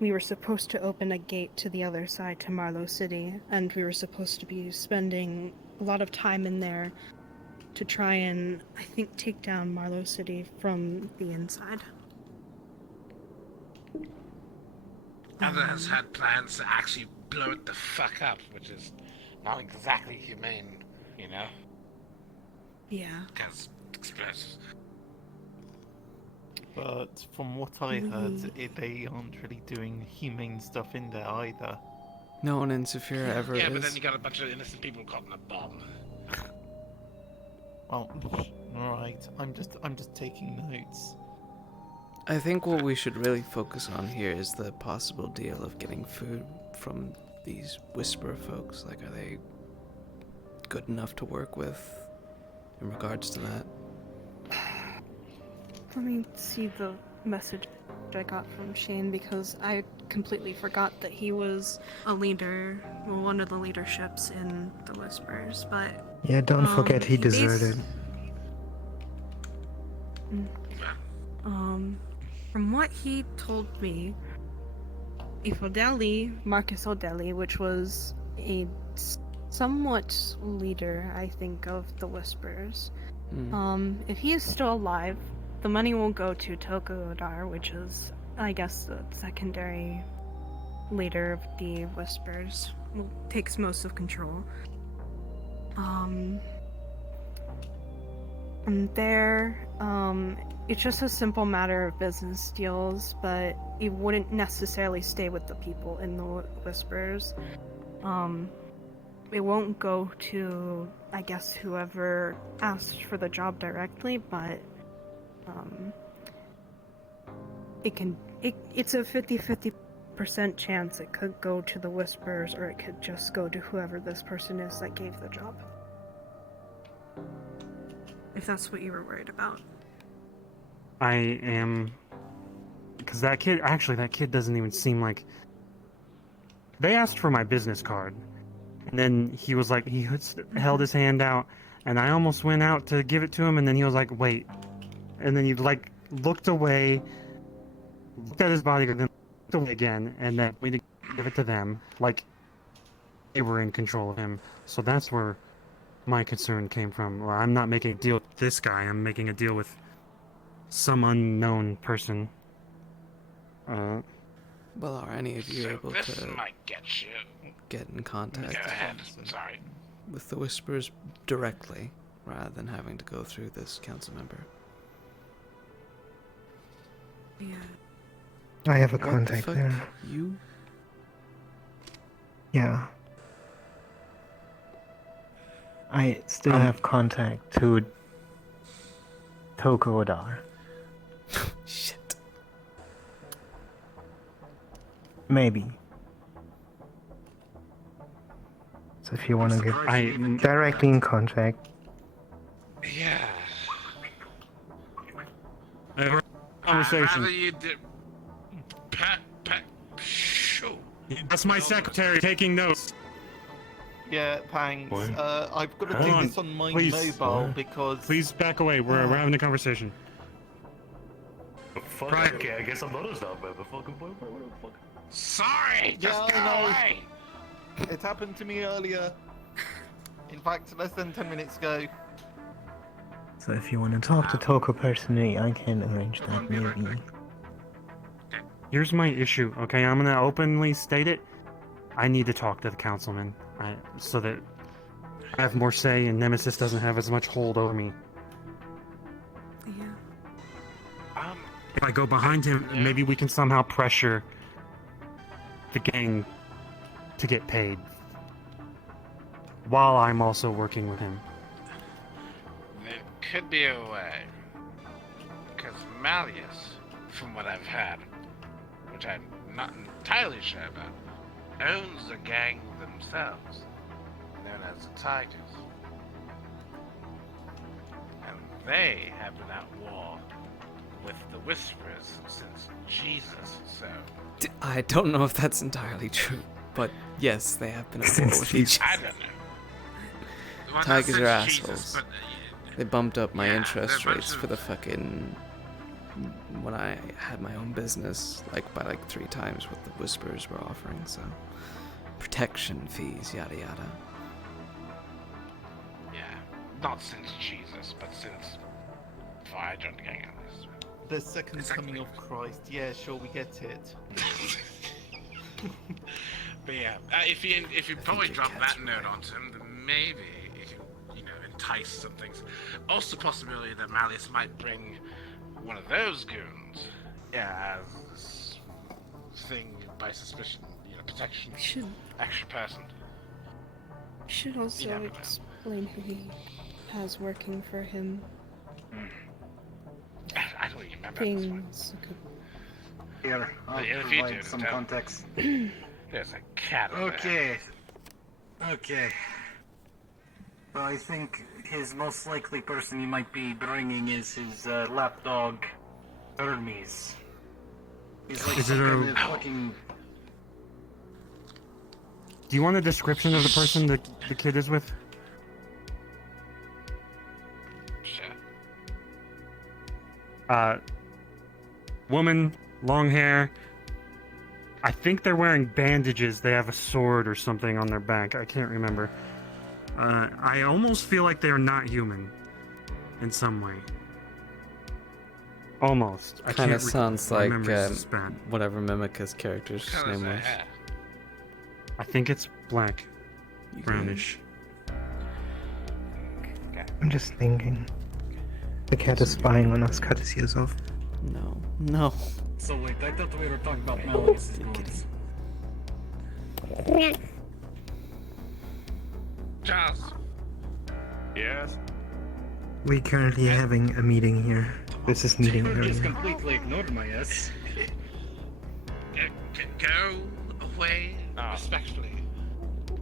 we were supposed to open a gate to the other side to Marlow City, and we were supposed to be spending a lot of time in there to try and, I think, take down Marlow City from the inside. Other has had plans to actually blow it the fuck up, which is not exactly humane, you know? Yeah. Because explosives. But from what I heard, they aren't really doing humane stuff in there either. No one in Zephyr ever Yeah, is. but then you got a bunch of innocent people caught in a bomb. Well, right. I'm just taking notes. I think what we should really focus on here is the possible deal of getting food from these Whisperer folks. Like, are they good enough to work with in regards to that? Let me see the message I got from Shane, because I completely forgot that he was a leader, well, one of the leaderships in the Whisperers, but... Yeah, don't forget he deserted. From what he told me, Marcus Odelli, which was a somewhat leader, I think, of the Whisperers, if he is still alive, the money will go to Tokodar, which is, I guess, the secondary leader of the Whisperers, who takes most of control. And there, it's just a simple matter of business deals, but it wouldn't necessarily stay with the people in the Whisperers. It won't go to, I guess, whoever asked for the job directly, but it's a 50-50% chance it could go to the Whisperers, or it could just go to whoever this person is that gave the job. If that's what you were worried about. I am... Because that kid doesn't even seem like... They asked for my business card. And then he was like, he held his hand out, and I almost went out to give it to him, and then he was like, wait. And then he, like, looked away, looked at his bodyguard, then looked away again, and then we didn't give it to them. Like, they were in control of him. So that's where my concern came from. Well, I'm not making a deal with this guy, I'm making a deal with some unknown person. Well, are any of you able this to might get you. get in contact Go ahead. Sorry. with the Whisperers directly, rather than having to go through this council member? Yeah. I have a What the contact fuck? there. You? Yeah. I still have contact to Tokodar. Shit. Maybe. So if you want to get directly in contact. Yeah. Conversation. Rather you did. Pat. Show. That's my secretary taking notes. Yeah, thanks. I've got to Hold do on. this on my Please. mobile because... Please back away. We're having a conversation. Fuck, Right. okay, I guess I'm not as dumb, but fucking what the fuck? Sorry. Yeah, Just go I know. away. It happened to me earlier. In fact, less than 10 minutes ago. So if you want to talk to Toko personally, I can arrange that maybe. Here's my issue, okay? I'm gonna openly state it. I need to talk to the councilman, so that I have more say and Nemesis doesn't have as much hold over me. Yeah. If I go behind him, maybe we can somehow pressure the gang to get paid. While I'm also working with him. There could be a way. Because Malleus, from what I've heard, which I'm not entirely sure about, owns the gang themselves, known as the Tigers. And they have been at war with the Whisperers since Jesus, so... I don't know if that's entirely true, but yes, they have been at war with each I other. don't know. Well, not Tigers are since Jesus, assholes. but, They bumped up my interest they're a bunch rates for the fucking... when I had my own business, by 3 times what the Whisperers were offering, so... protection fees, yada yada. Yeah, not since Jesus, but since before I joined the gang, at least. The second coming of Christ. Yeah, sure, we get it. But yeah, if you probably drop that note onto him, then maybe you can, entice some things. Also, possibility that Malleus might bring one of those goons, as this thing by suspicion, protection, extra person. Should also never know. explain who he has working for him. I don't even things. Here, I'll In the future, provide some tell- context. There's a cat over Okay. Okay. So I think his most likely person he might be bringing is his lapdog, Hermes. He's like Is some it kind a- of fucking... Do you want a description of the person the kid is with? Woman, long hair. I think they're wearing bandages. They have a sword or something on their back. I can't remember. I almost feel like they're not human in some way. Almost. I Kind of can't sounds my like memory's just bad. whatever Mimica's character's Colours name their was. hair. I think it's black, brownish. I'm just thinking. The cat is spying on us. Cut his ears off. No. No. So wait, I thought we were talking about Malleus' wounds. Charles. Yes. We currently having a meeting here. This is meeting You just area. completely ignored my ass. Go away respectfully.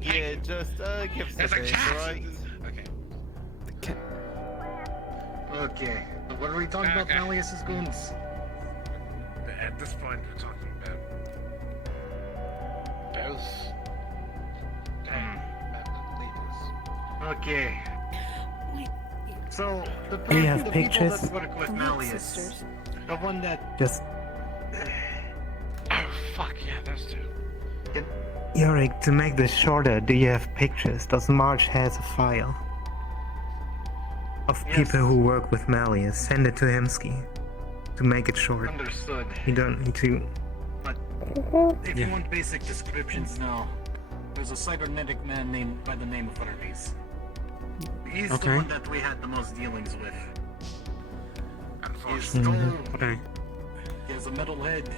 Yeah, just give us There's a a bit, cat. alright? Okay. Okay, so what are we talking about Malleus' goons? At this point, we're talking about both leaders. Okay. So, the, Do you have the pictures? people that work with Malleus, the one that... Just, Oh, fuck yeah, those two. Yorick, to make this shorter, do you have pictures? Does Marge has a file of people who work with Malleus? Send it to Hemsky to make it short. Understood. You don't need to. But if you want basic descriptions now, there's a cybernetic man named by the name of Hermes. He's the Okay. one that we had the most dealings with. He's Unfortunately. tall, Okay. he has a metal head,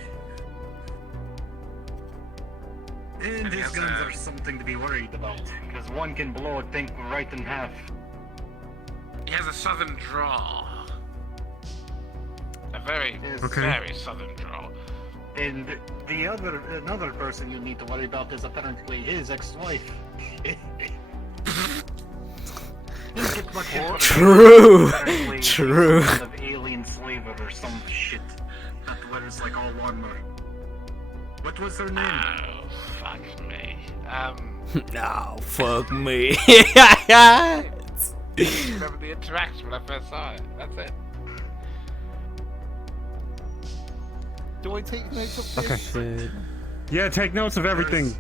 and he his has guns a- are something to be worried about, because one can blow a tank right in half. He has a southern drawl. A very, Okay. very southern drawl. And another person you need to worry about is apparently his ex-wife. True. Apparently she's True. some kind of alien slaver or some shit that wears like all armor. What was her name? Oh, fuck me. No, fuck me. Remember the interaction when I first saw it. That's it. Do I take notes of Okay. this? Yeah, take notes of everything.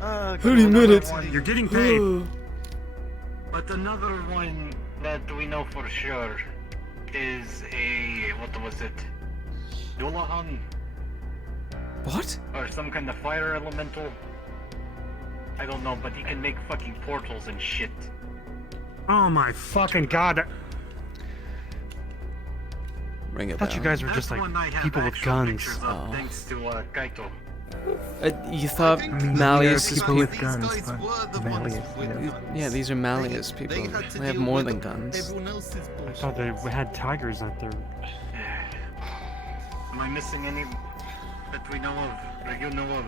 30 minutes. You're getting paid. But another one that we know for sure is a what was it? Dullahan? What? Or some kind of fire elemental? I don't know, but he can make fucking portals and shit. Oh my fucking god. Ring I it thought you down. guys were just like One I have people with actual guns. pictures of, Oh. thanks to Kaito. You thought I mean, Malleus these is are people people? with guns, but Malleus, you know. Yeah, these are Malleus people. They have more than guns. I thought they had tigers at their. Am I missing any that we know of, or you know of?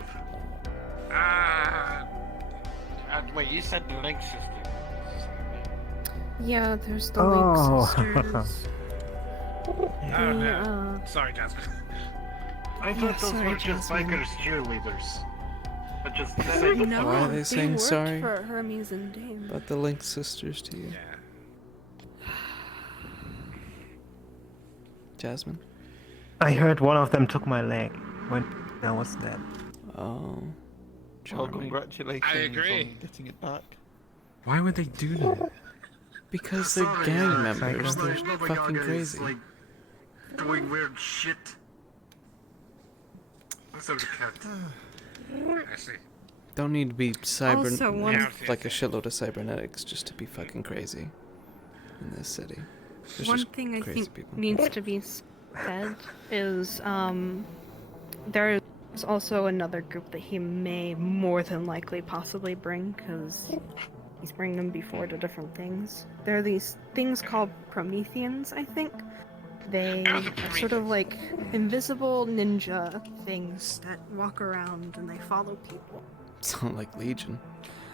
Wait, you said the link system. Yeah, there's the Oh. Link sisters. Oh, The, no. Sorry, Jasmine. I Yeah, thought those sorry, were just Jasmine. bikers cheerleaders. But just No, Why are they saying worked sorry? for Hermes and Dame. About the Link sisters to you. Jasmine? I heard one of them took my leg when I was dead. Oh. Well, Charming. congratulations I agree. on getting it back. Why would they do that? Because they're Sorry, gang members. Nobody- They're Nobody fucking Gaga is, crazy. like, doing weird shit. What's up, cat? I see. Don't need to be Also, one- have like a shitload of cybernetics just to be fucking crazy in this city. There's One just thing I crazy think people. needs to be said is there is also another group that he may more than likely possibly bring, because he's bringing them before to different things. There are these things called Prometheans, I think, They are sort of like invisible ninja things that walk around and they follow people. Sound like Legion.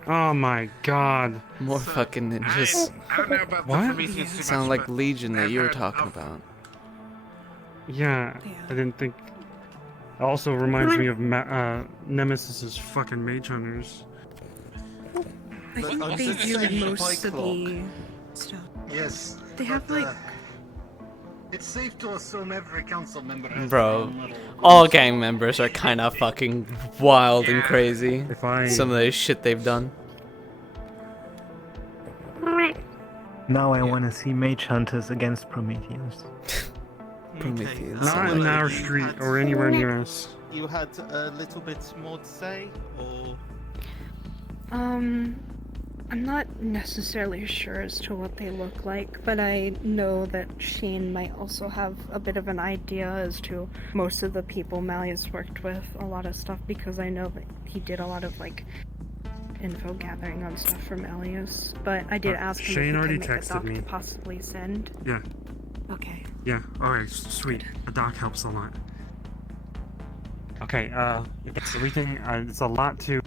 Oh my god. More fucking ninjas. I don't know about What? the Prometheus too Sound much, like but Legion that I've you were heard talking of- about. Yeah, I didn't think. It also reminds me of Nemesis's fucking mage hunters. I think they do most of the stuff. Yes. They have but, like. It's safe to assume every council member has their Bro, own little all gang members are kind of fucking wild and crazy. If I- Some of the shit they've done. Now I want to see mage hunters against Prometheus. Prometheus. Not in our street or anywhere near us. You had a little bit more to say, or I'm not necessarily sure as to what they look like, but I know that Shane might also have a bit of an idea as to most of the people Malleus worked with, a lot of stuff, because I know that he did a lot of, like, info gathering on stuff from Malleus, but I did ask him Shane if he already could make a texted doc me. to possibly send. Yeah. Okay. Yeah, alright, sweet. A doc helps a lot. Okay, it's everything, it's a lot to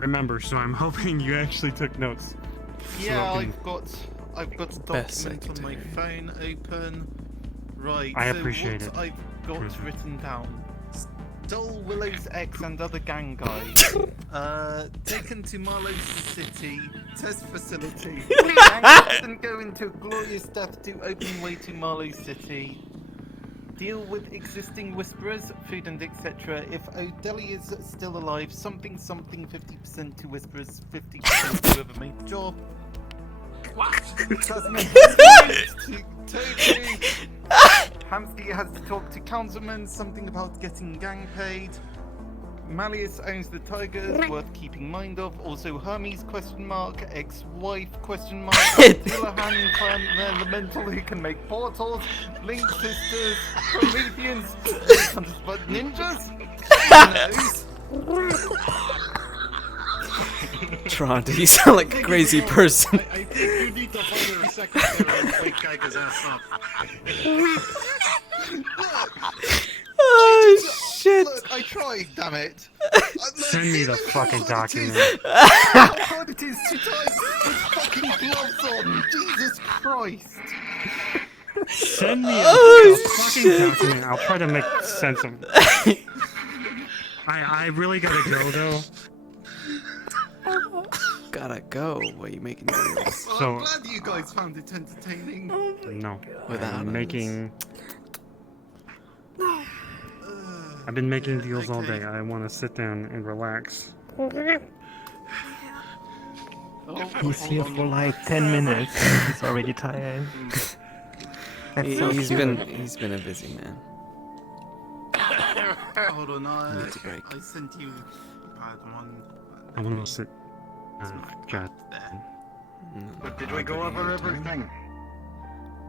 remember, so I'm hoping you actually took notes. yeah, So I can- I've got a Best document on my phone open. Right. I so appreciate what it. I've got Mhm. written down. Stole Willow's ex and other gang guys. Taken to Marlowe's City test facility. Gang captain go into glorious death to open way to Marlowe City. Deal with existing whisperers, food and etc. If O'Delly is still alive, something 50% to whisperers, 50% to whoever made the job. What? Tasman to Toby. Hamsky has to talk to councilman, something about getting gang paid. Malleus owns the tigers, worth keeping mind of. Also Hermes, ex-wife, Dillahan, clan elemental who can make portals. Link sisters, Prometheans, hunters but ninjas? Who knows? Toronto, you sound like a crazy person. I think you need to hire a secretary and wake Geiger's ass up. Oh shit! Look, I tried, damn it. Send me the fucking document. How hard it is to type with fucking gloves on. Jesus Christ. Send me Oh, a fucking document. I'll try to make sense of it. I really gotta go though. Gotta go. What are you making deals? So- I'm glad you guys found it entertaining. No. Without I'm us. making. I've been making deals all day. I want to sit down and relax. He's here for like 10 minutes. He's already tired. That's so He's cute. been a busy man. Hold on, Need to break. I sent you a bad one. I want to sit. God. But did we go over everything?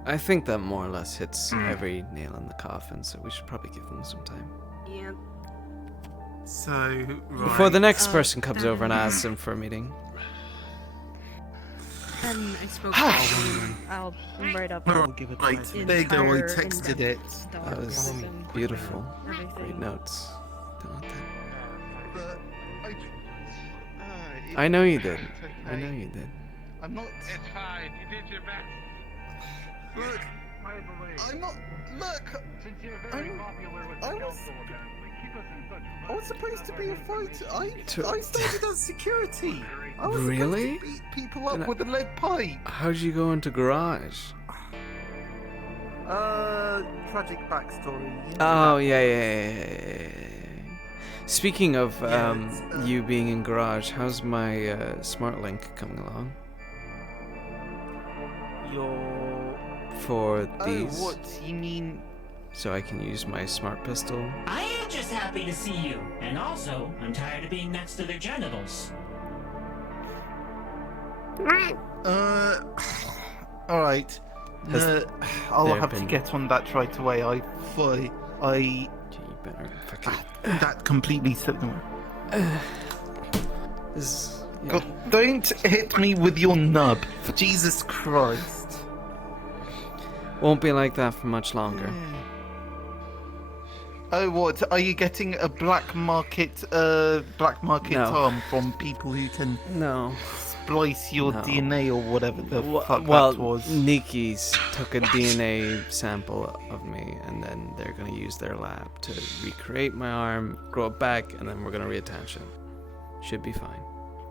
I think that more or less hits every nail in the coffin, so we should probably give them some time. Yeah. So, right. Before the next person comes over and asks him for a meeting. And I spoke to Shane. I'll write up. Right, there you go, I texted it. That was beautiful. Great notes. Don't want that. I know you did. I know you did. I'm not. It's fine. You did your best. Look, I'm not. Look, Since you're very popular with the council, apparently, keep us in touch. I was supposed to be a fighter. I To- started as security. I was Really? supposed to beat people up And I- with a lead pipe. How'd you go into garage? Tragic backstory. Oh yeah. Speaking of you being in garage, how's my smart link coming along Your. for these? Oh, what you mean? So I can use my smart pistol. I am just happy to see you, and also, I'm tired of being next to their genitals. Alright. Has I'll there have to been- get on that right away. I You better fucking. that completely slipped away. This, God, don't hit me with your nub. Jesus Christ. Won't be like that for much longer. Oh, what? Are you getting a black market No. arm from people who can splice your No. DNA or whatever the fuck Well, that was? Nikki's took a DNA sample of me, and then they're gonna use their lab to recreate my arm, grow it back, and then we're gonna reattach it. Should be fine.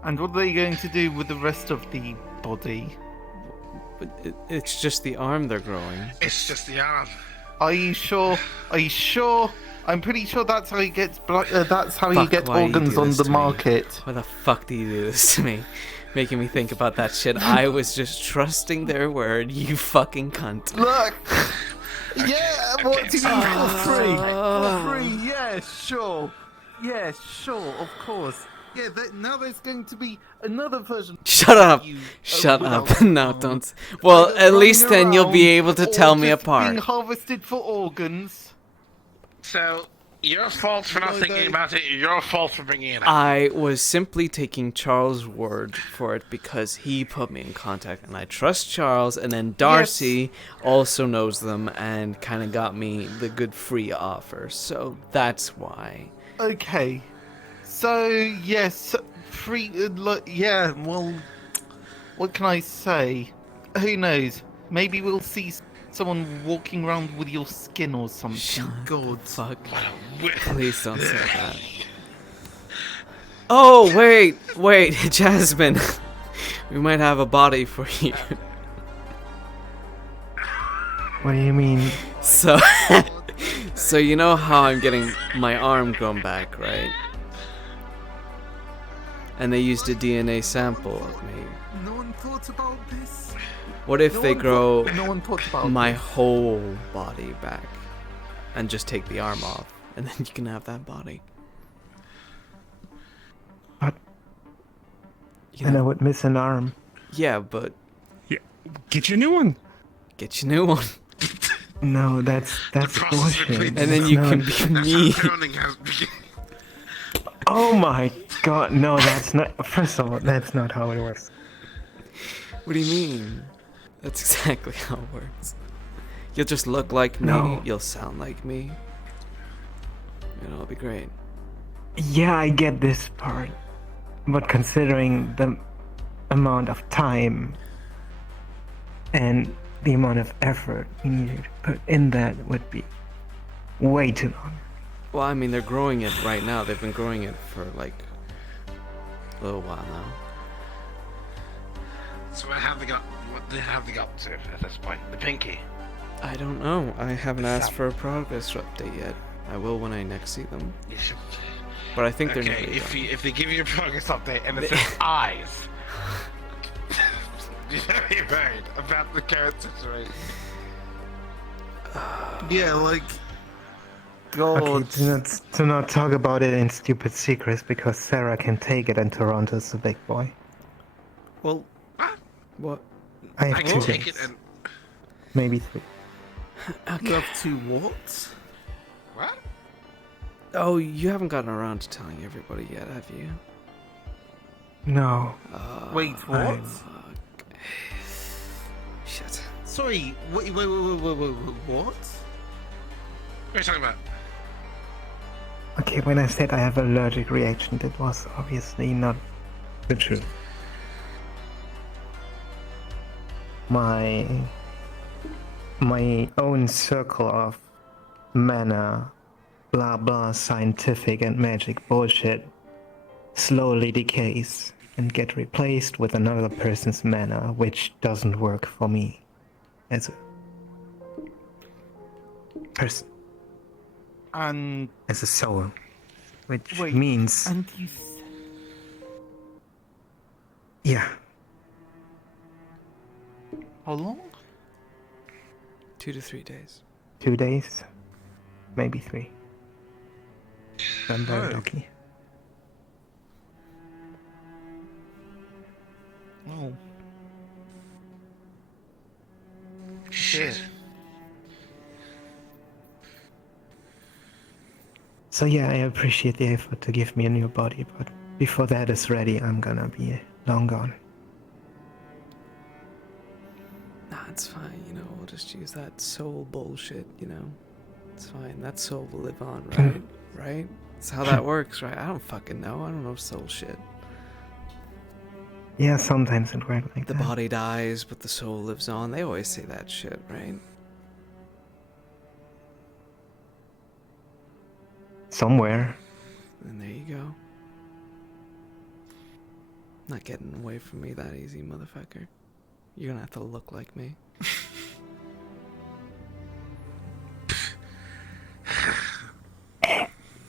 And what are they going to do with the rest of the body? But it's just the arm they're growing. It's just the arm. Are you sure? Are you sure? I'm pretty sure that's how you get that's how you Fuck, get why do you organs do on this the to me? market. Why the fuck do you do this to me? Making me think about that shit. I was just trusting their word, you fucking cunt. Look! Yeah, what do you mean for free? For free, yeah, sure. Yeah, sure, of course. Yeah, now there's going to be another version. Shut up! You, Shut without up! No, don't. Well, at least then you'll be able to or tell me just apart. Being harvested for organs. So, your fault for not thinking about it, your fault for bringing it up. I was simply taking Charles' word for it because he put me in contact, and I trust Charles, and then Darcy also knows them and kind of got me the good free offer, so that's why. Okay. So, yes, free, yeah, well, what can I say? Who knows? Maybe we'll see someone walking around with your skin or something. God. Fuck. Please don't say that. Oh, wait, Jasmine. We might have a body for you. What do you mean? So, so you know how I'm getting my arm grown back, right? And they used a DNA sample of me. No one thought about this. What if they grow no one thought about my this. whole body back and just take the arm off, and then you can have that body? What? You And I know- would miss an arm. Yeah, but Get your new one. Get your new one. No, that's bullshit. And then you can be me. Oh my god, no, that's not. First of all, that's not how it works. What do you mean? That's exactly how it works. You'll just look like me. No. You'll sound like me. It'll be great. Yeah, I get this part. But considering the amount of time and the amount of effort we needed to put in that would be way too long. Well, I mean, they're growing it right now. They've been growing it for like a little while now. So what have they got to at this point? The pinky. I don't know. I haven't asked for a progress update yet. I will when I next see them. You should. But I think they're Okay, nearly done. if they give you a progress update and it says eyes, you're worried about the current situation. Yeah, like. God. Okay, do not talk about it in stupid secrets because Sarah can take it and Toronto's the big boy. Well, what? I have I 2 can days. take it and. Maybe 3. You have 2 what? What? Oh, you haven't gotten around to telling everybody yet, have you? No. Wait, what? Shit. Sorry, wait, what? What are you talking about? Okay, when I said I have allergic reaction, it was obviously not the truth. My own circle of mana, blah blah scientific and magic bullshit slowly decays and get replaced with another person's mana, which doesn't work for me as a person. And As a soul, which wait, means and you yeah. How long? 2 to 3 days. 2 days, maybe 3. I'm very Oh. lucky. Oh. Shit. So yeah, I appreciate the effort to give me a new body, but before that is ready, I'm gonna be long gone. Nah, it's fine, you know, we'll just use that soul bullshit, you know. It's fine, that soul will live on, right? Right? That's how that works, right? I don't fucking know. I don't know soul shit. Yeah, sometimes it works like The that. body dies, but the soul lives on. They always say that shit, right? Somewhere. And there you go. Not getting away from me that easy, motherfucker. You're gonna have to look like me.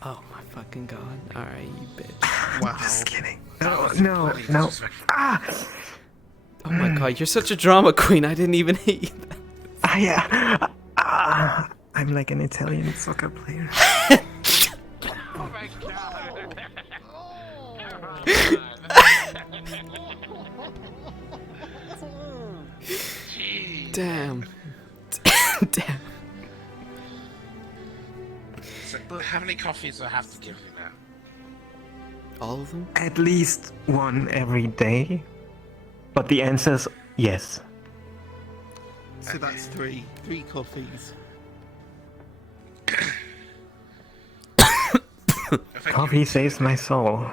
Oh my fucking god. Alright, you bitch. Wow. Just kidding. No. Ah! Oh my god, you're such a drama queen. I didn't even hit you. Yeah. I'm like an Italian soccer player. Oh my god! Damn. Damn. So, how many coffees do I have to give you now? All of them? At least one every day. But the answer's yes. So that's three coffees. Coffee saves my soul.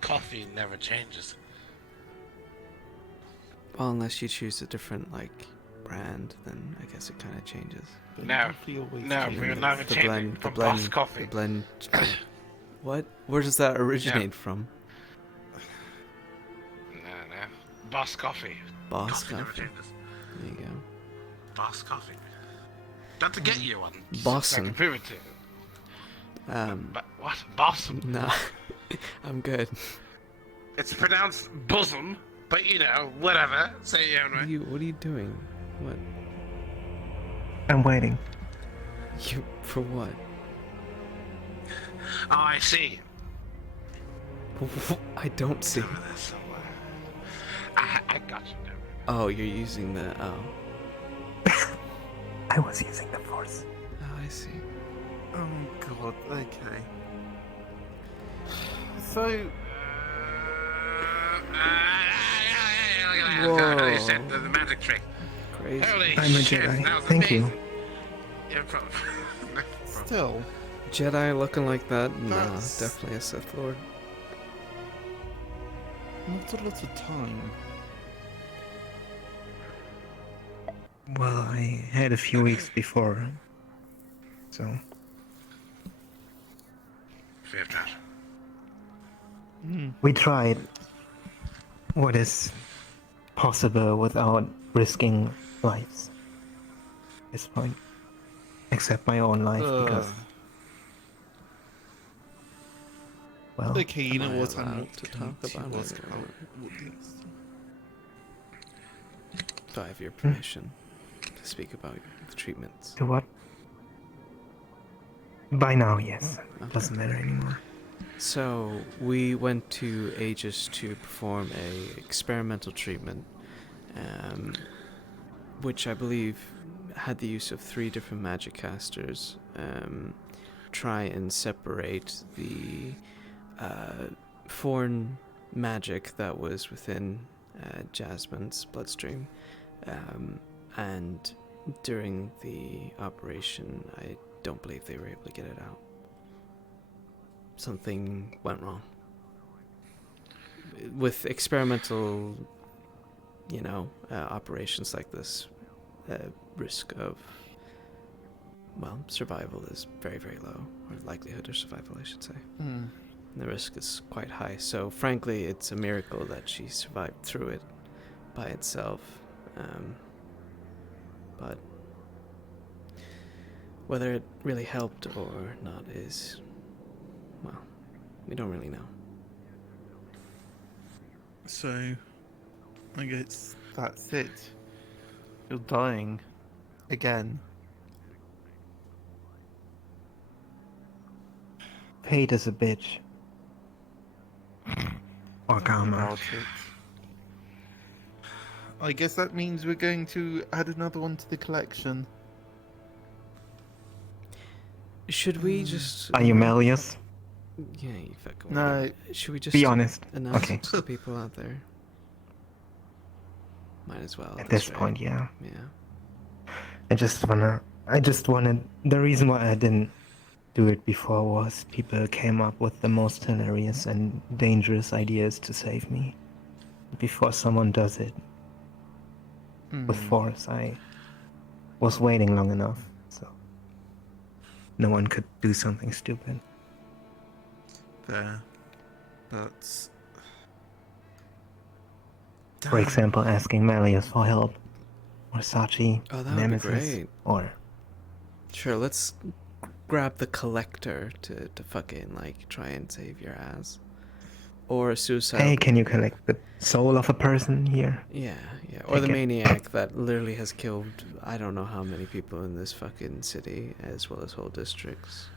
Coffee never changes. Well, unless you choose a different, like, brand, then I guess it kind of changes. No, we're never changing from Boss Coffee. The blend. What? Where does that originate from? No. Boss Coffee. Boss Coffee never Coffee. changes. There you go. Boss Coffee. Got to get you one. Boston. So I can prove it to you. What? Bosom? Nah. I'm good. It's pronounced bosom, but you know, whatever. Say your own way. What are you doing? What? I'm waiting. You for what? Oh, I see. I don't see. I got you now. Oh, you're using the I was using the force. Oh, I see. Oh god, okay. So... Whoa. You said the magic trick. Crazy. Holy I'm a shit, Jedi. that was Thank you. amazing. Yeah, problem. Still. Jedi looking like that? Nah, That's- definitely a Sith Lord. Not a lot of time. Well, I had a few weeks before. So. VRChat. We tried what is possible without risking lives. At this point. Except my own life, because... Well... Okay, you know what, I'm allowed not to going talk to about ask it, about or- all this. Do I have your permission to speak about the treatments? To what? By now, yes. Doesn't matter anymore. So, we went to Aegis to perform a experimental treatment, which I believe had the use of 3 different magic casters, try and separate the foreign magic that was within Jasmine's bloodstream, and during the operation, I don't believe they were able to get it out. Something went wrong. With experimental, operations like this, risk of, survival is very, very low, or likelihood of survival, I should say. Hmm. The risk is quite high, so frankly, it's a miracle that she survived through it by itself. But whether it really helped or not is, we don't really know. So, I guess that's it. You're dying. Again. Fate is a bitch. Or karma. About it. I guess that means we're going to add another one to the collection. Should we just... Are you Malleus? Yeah, you fucking... No. Should we just... Be honest. Announce Okay. it to the people out there? Might as well. At this rate. point, yeah. Yeah. I just wanted. The reason why I didn't do it before was people came up with the most hilarious and dangerous ideas to save me. Before someone does it with force, I was waiting long enough, so no one could do something stupid. Fair. But... For example, asking Malleus for help, or Sachi, Oh, that would Nemesis, be great. or... Sure, let's grab the collector to fucking, like, try and save your ass. Or a suicide. Hey, can you collect the soul of a person here? Yeah. Or Take the it. maniac that literally has killed I don't know how many people in this fucking city, as well as whole districts.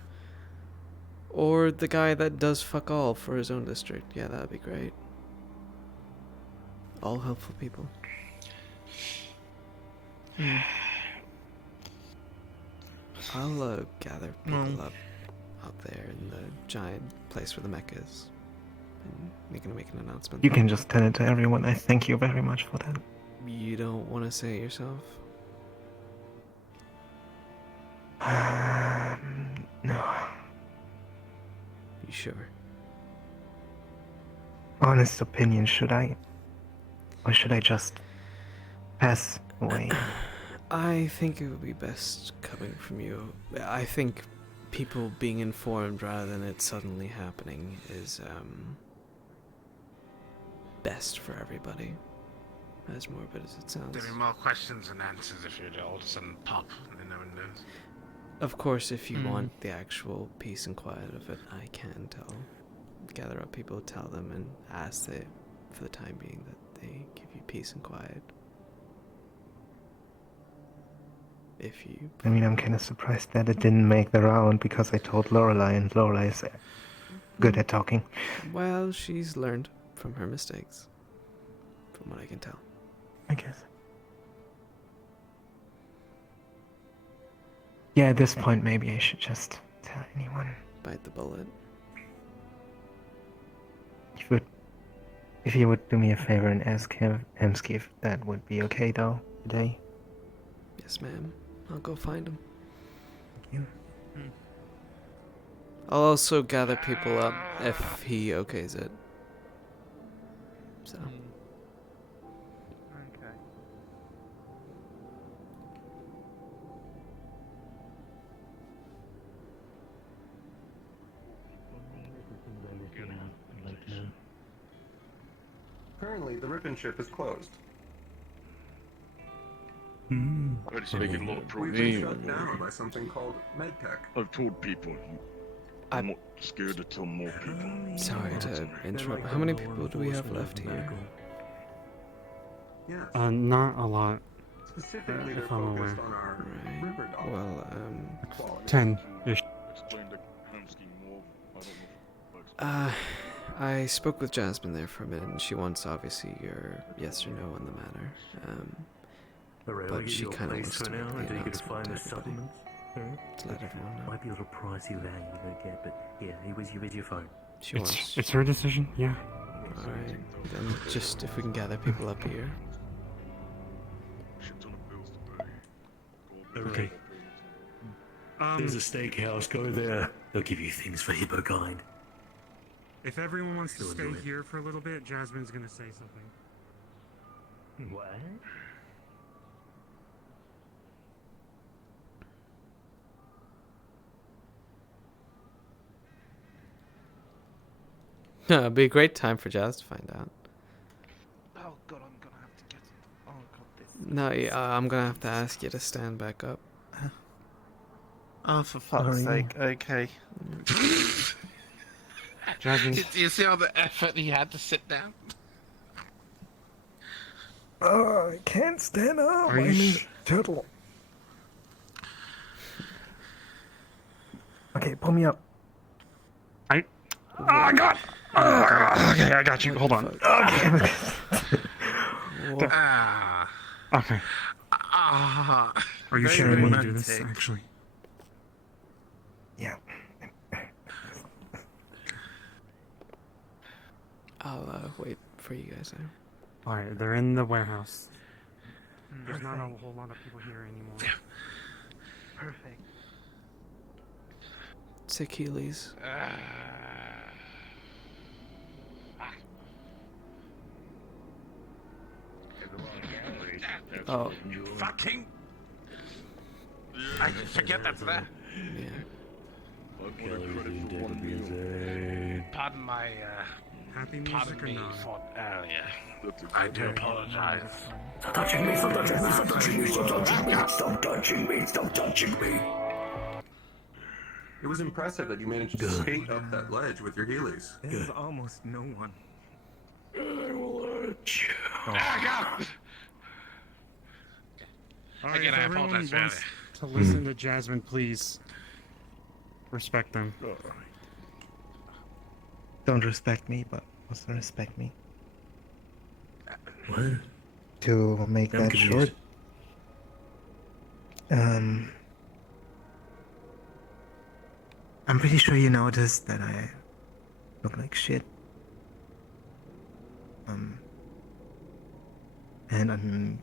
Or the guy that does fuck all for his own district. Yeah, that'd be great. All helpful people. I'll gather people up out there in the giant place where the mech is. And we're gonna make an announcement. You can just tell it to everyone. I thank you very much for that. You don't want to say it yourself? No. You sure? Honest opinion, should I? Or should I just pass away? I think it would be best coming from you. I think people being informed rather than it suddenly happening is best for everybody. As morbid as it sounds. There'll be more questions than answers if you're all of a sudden pop and no one knows. Of course, if you want the actual peace and quiet of it, I can gather up people, tell them, and ask that for the time being that they give you peace and quiet. If you... I mean, I'm kind of surprised that it didn't make the round because I told Lorelei, and Lorelei is good at talking. Well, she's learned from her mistakes, from what I can tell. I guess. Yeah, at this point, maybe I should just tell anyone. Bite the bullet. If you would do me a favor and ask him, if that would be okay, though, today. Yes, ma'am. I'll go find him. Thank you. I'll also gather people up if he okays it. So. Okay. Currently, the Ripon ship is closed. Already making a lot of We've progress. been shut down by something called MedTech. I've told people. I'm not scared to tell more people. Sorry to interrupt. How many people do we have left here? Yes. Not a lot. Specifically, they're if I'm aware. focused on our river dog. Well, 10-ish. Explain the home scheme more. I don't know if it works. I spoke with Jasmine there for a minute, and she wants obviously your yes or no on the matter. But she kind of wants to make the announcement to everybody. To let everyone know. Might be a little pricey value to get, but yeah, here's your phone. She wants. It's her decision, yeah. Alright, then just if we can gather people up here. Okay. There's a steakhouse. Go there. They'll give you things for hippokind. If everyone wants to Still stay do it. here for a little bit, Jasmine's gonna say something. What? It'd be a great time for Jazz to find out. Oh god, I'm gonna have to get. Oh god, this. No, yeah, I'm gonna have to ask you to stand back up. Oh, for fuck's sake. Okay. Jasmine. Do you see all the effort he had to sit down? Oh, I can't stand up. Are you I'm a turtle. Okay, pull me up. Oh god! Okay, I got you. Hold on. Okay. Okay. Are you sure you want to do this, romantic. actually? Yeah. I'll wait for you guys there. Alright, they're in the warehouse. There's not a whole lot of people here anymore. Perfect. It's Achilles. Oh. Fucking. I forget that's there. Yeah. Pardon my, Happy music pardon or me not? for earlier. I do apologize. Stop touching me, stop touching me, stop touching me, stop touching me, stop touching me, stop touching me. It was impressive that you managed to skate up that ledge with your Heelys. There's almost no one. Alright, Again, if I everyone apologize for wants earlier. to listen to Jasmine, please respect them. Don't respect me, but also respect me. What? To make I'm that confused. short, I'm pretty sure you noticed that I look like shit. And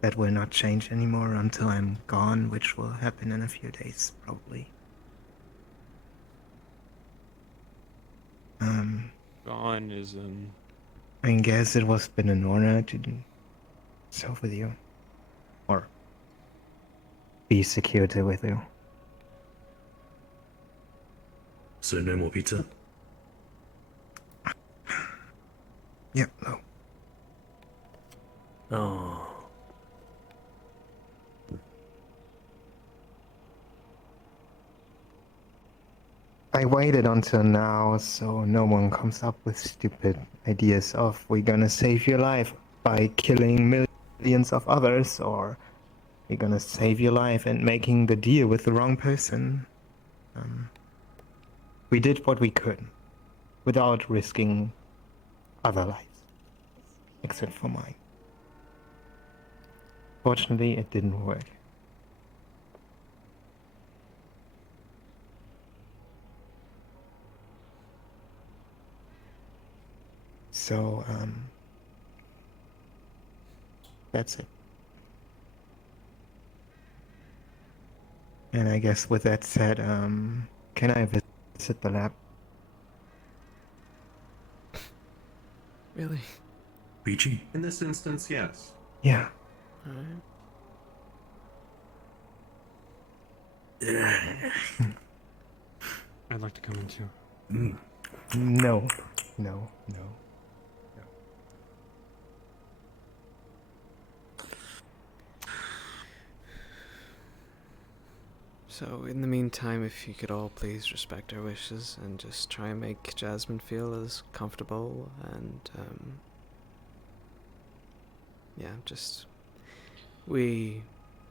that will not change anymore until I'm gone, which will happen in a few days, probably. Gone is in. I guess it was been an honor to serve with you. Or be security with you. So no more pizza? Yep, no. Oh. I waited until now so no one comes up with stupid ideas of we're gonna save your life by killing millions of others, or we're gonna save your life and making the deal with the wrong person. We did what we could without risking other lives, except for mine. Fortunately, it didn't work. So, that's it. And I guess with that said, can I visit the lab? Really? Peachy? In this instance, yes. Yeah. Alright. Yeah. I'd like to come in too. No. No. So, in the meantime, if you could all please respect our wishes and just try and make Jasmine feel as comfortable and, yeah, just. We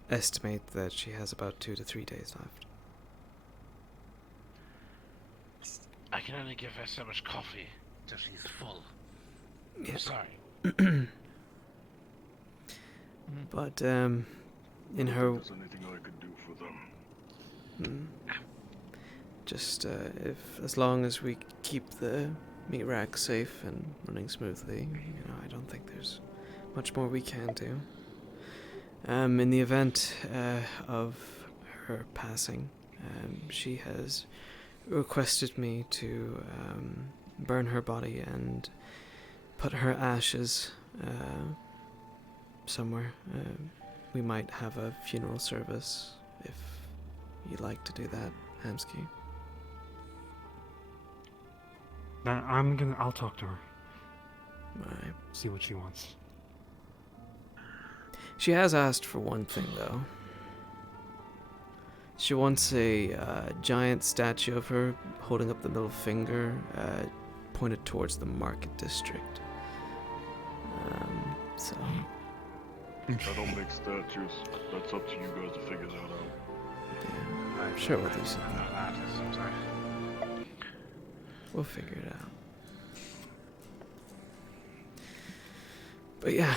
estimate that she has about 2 to 3 days left. I can only give her so much coffee till she's full. Yeah. Sorry. But, in her. There's anything I could do for them. Just, as long as we keep the meat rack safe and running smoothly, I don't think there's much more we can do. In the event of her passing, she has requested me to burn her body and put her ashes somewhere. We might have a funeral service if you'd like to do that, Hamsky. I'll talk to her. Alright. See what she wants. She has asked for one thing, though. She wants a giant statue of her holding up the middle finger, pointed towards the market district. So. I don't make statues. That's up to you guys to figure that out. Yeah, I'm sure we'll do something. We'll figure it out. But yeah.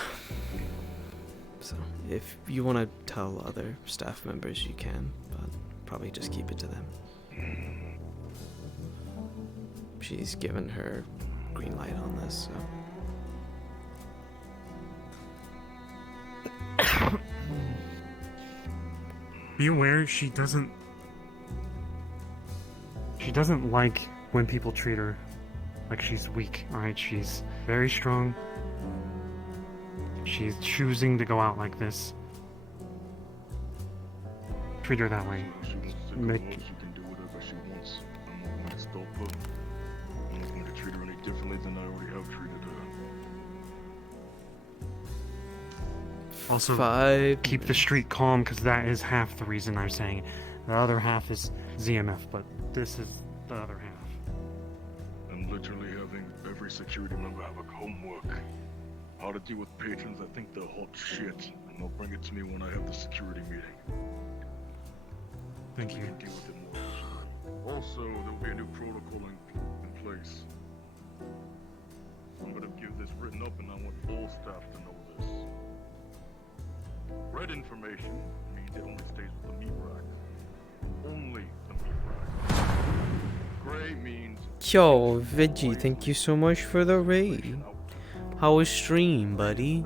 So, if you want to tell other staff members, you can, but probably just keep it to them. She's given her green light on this, so. be aware she doesn't like when people treat her like she's weak. Alright, she's very strong. She's choosing to go out like this. Treat her that way. She wants to go out, she can do whatever she wants. I'm not going to stop her. I'm not going to treat her any differently than I already have treated her. Also, keep the street calm, because that is half the reason I'm saying it. The other half is ZMF, but this is the other half. I'm literally having every security member have a homework. How to deal with patrons that think they're hot shit, and they'll bring it to me when I have the security meeting. Thank you. Deal with it more. Also, there will be a new protocol in place. I'm gonna give this written up, and I want all staff to know this. Red information means it only stays with the meat rack. Only the meat rack. Gray means... Yo, Veggie, thank you so much for the raid. How was stream, buddy?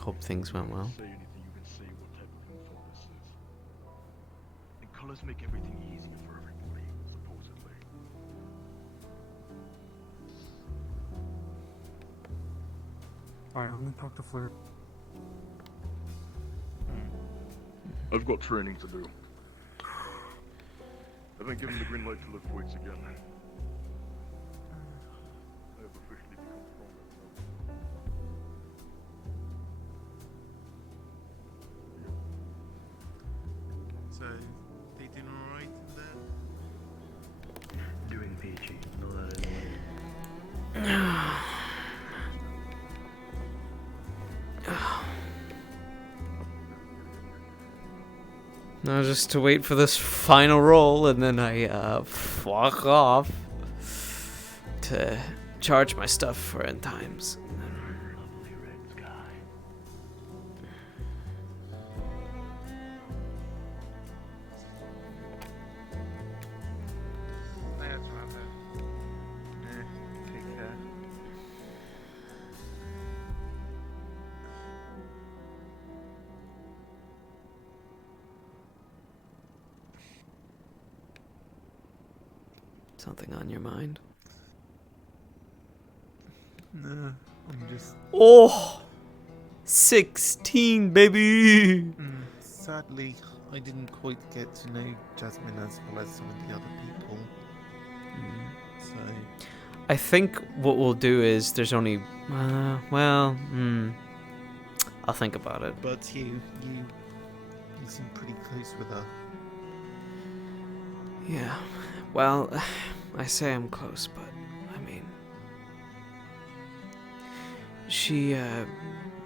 Hope things went well. Say anything, you can say what type of info this is. And colors make everything easier for everybody, supposedly. Alright, I'm gonna talk to Fleur. I've got training to do. I've been given the green light to lift weights again. I have officially become stronger. So, they doing alright in there? Doing PG, not that Now just to wait for this final roll, and then I fuck off to charge my stuff for end times. That's right. Take care. Something on your mind? No, I'm just... Oh! 16, baby! Sadly, I didn't quite get to know Jasmine as well as some of the other people. So... I think what we'll do is there's only... I'll think about it. But you seem pretty close with her. Yeah, well, I say I'm close, but, I mean... She,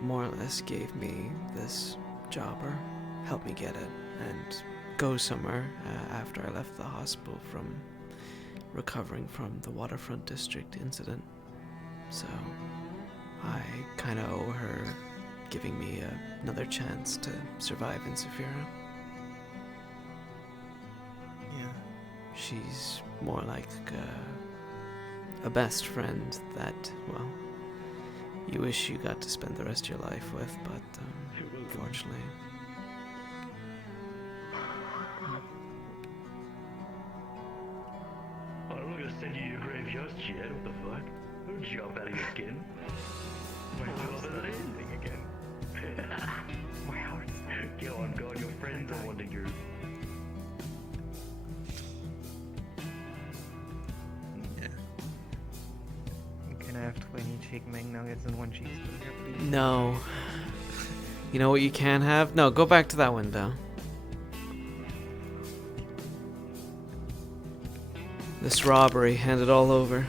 more or less gave me this job, or helped me get it, and go somewhere after I left the hospital from recovering from the Waterfront District incident. So, I kinda owe her giving me another chance to survive in Saphira. Yeah. She's more like a best friend that, well, you wish you got to spend the rest of your life with, but unfortunately. I'm not gonna send you your graveyard yet, what the fuck? Don't jump out of your skin. My heart's not anything again. My heart's... Go on, God, your friends are wanting your... Can I have 20 chicken McNuggets and 1 cheeseburger, please? No. You know what you can have? No, go back to that window. This robbery, hand it all over.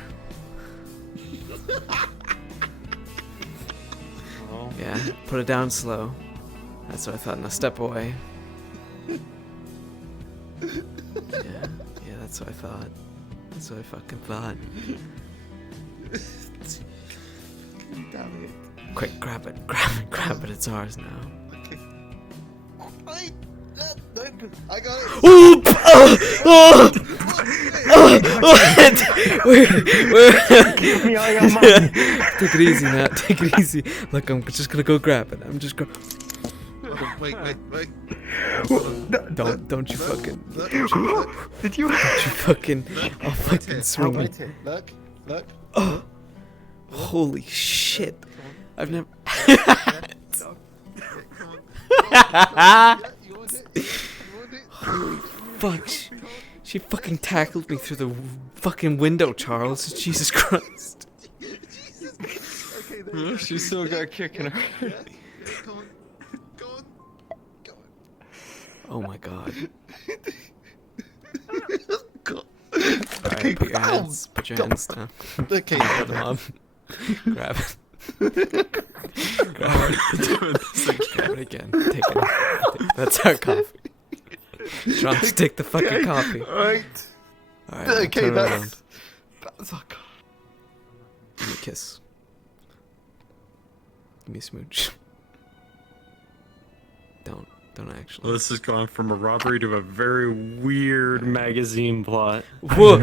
Oh. Yeah, put it down slow. That's what I thought. Now step away. Yeah, that's what I thought. That's what I fucking thought. Damn it. Quick, grab it, it's ours now. Okay. I got it. Oop! Give me all your money. Take it easy now. Take it easy. Look, I'm just gonna go grab it. I'm just gonna. Wait. Don't you fucking. Did you? Don't you fucking. I'll fucking swing it. Look. Oh. Holy shit. I've never. Holy fuck. She fucking tackled me through the fucking window, Charles. Jesus Christ. She's still got a kick in her. Oh my god. Okay, Alright, put your hands down. Okay, Put them up. Grab it. Grab it again. Take it. That's our coffee. Sean, take the fucking coffee. Alright. Alright, Okay, turn that's around. our coffee. Give me a kiss. Give me a smooch. Don't actually. Well, this has gone from a robbery to a very weird magazine plot. Whoa!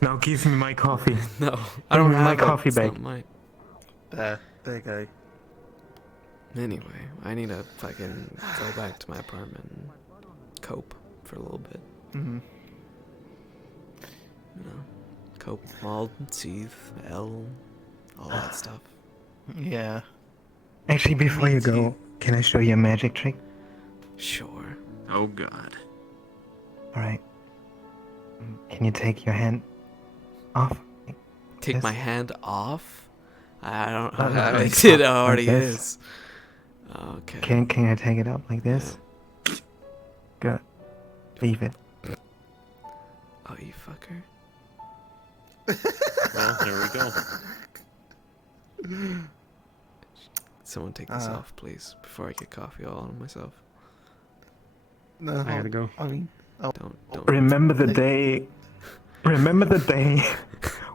Now give me my coffee. No, I don't have my it. coffee It's bag. not mine. There you go. Anyway, I need to fucking go back to my apartment and cope for a little bit. Mm-hmm. You know, cope, malt, seethe, L, all that stuff. Yeah. Actually, before you go, can I show you a magic trick? Sure. Oh god. Alright. Can you take your hand off? Take Yes. my hand off? I don't. Like It like already this. is. Okay. Can I take it up like this? Good. Leave it. Oh, you fucker. Well, there we go. Someone take this off, please, before I get coffee all on myself. No, I gotta go. I mean, Don't. Remember the day. Remember the day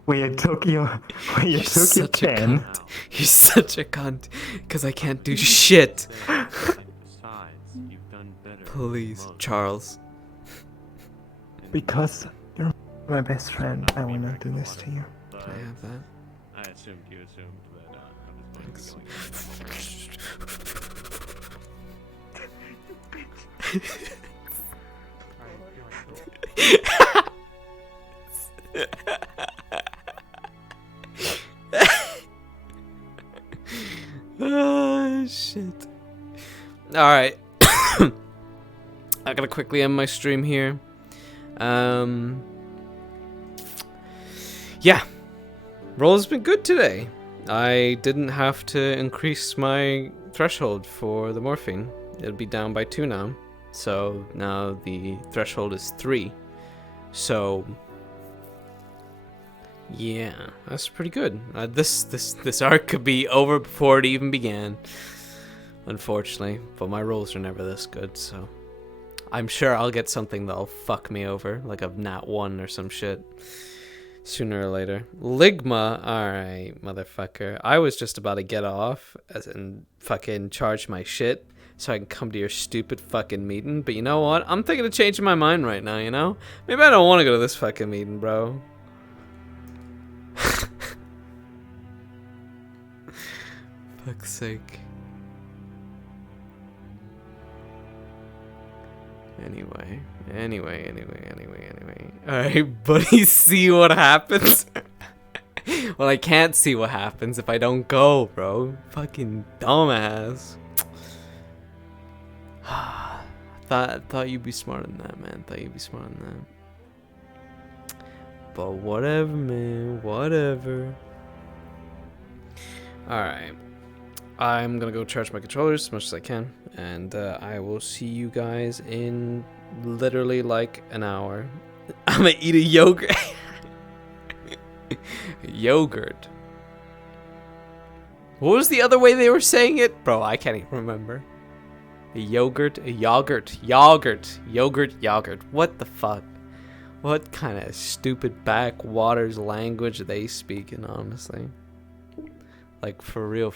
where you took your You're took your such a pen. cunt. You're such a cunt. Because I can't do shit. Please, Charles. Because you're my best friend, I will not do this to you. Can I have that? I assumed you assumed that Thanks. Oh shit. Alright. I gotta quickly end my stream here. Yeah. Roll has been good today. I didn't have to increase my threshold for the morphine. It'll be down by 2 now. So now the threshold is 3. So yeah, that's pretty good. This arc could be over before it even began, unfortunately. But my rolls are never this good, so I'm sure I'll get something that'll fuck me over, like a nat 1 or some shit, sooner or later. Ligma, alright, motherfucker. I was just about to get off and fucking charge my shit so I can come to your stupid fucking meeting. But you know what? I'm thinking of changing my mind right now, you know? Maybe I don't want to go to this fucking meeting, bro. Fuck's sake. Anyway. Alright, buddy, see what happens? Well, I can't see what happens if I don't go, bro. Fucking dumbass. Thought you'd be smarter than that, man. Thought you'd be smarter than that. But whatever, man. Whatever. Alright. I'm gonna go charge my controllers as much as I can. And I will see you guys in literally like an hour. I'm gonna eat a yogurt. Yogurt. What was the other way they were saying it? Bro, I can't even remember. A yogurt. What the fuck? What kind of stupid backwaters language are they speaking, honestly? Like, for real.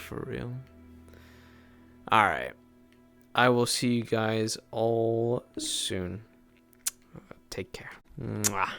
Alright. I will see you guys all soon. Take care. Mwah.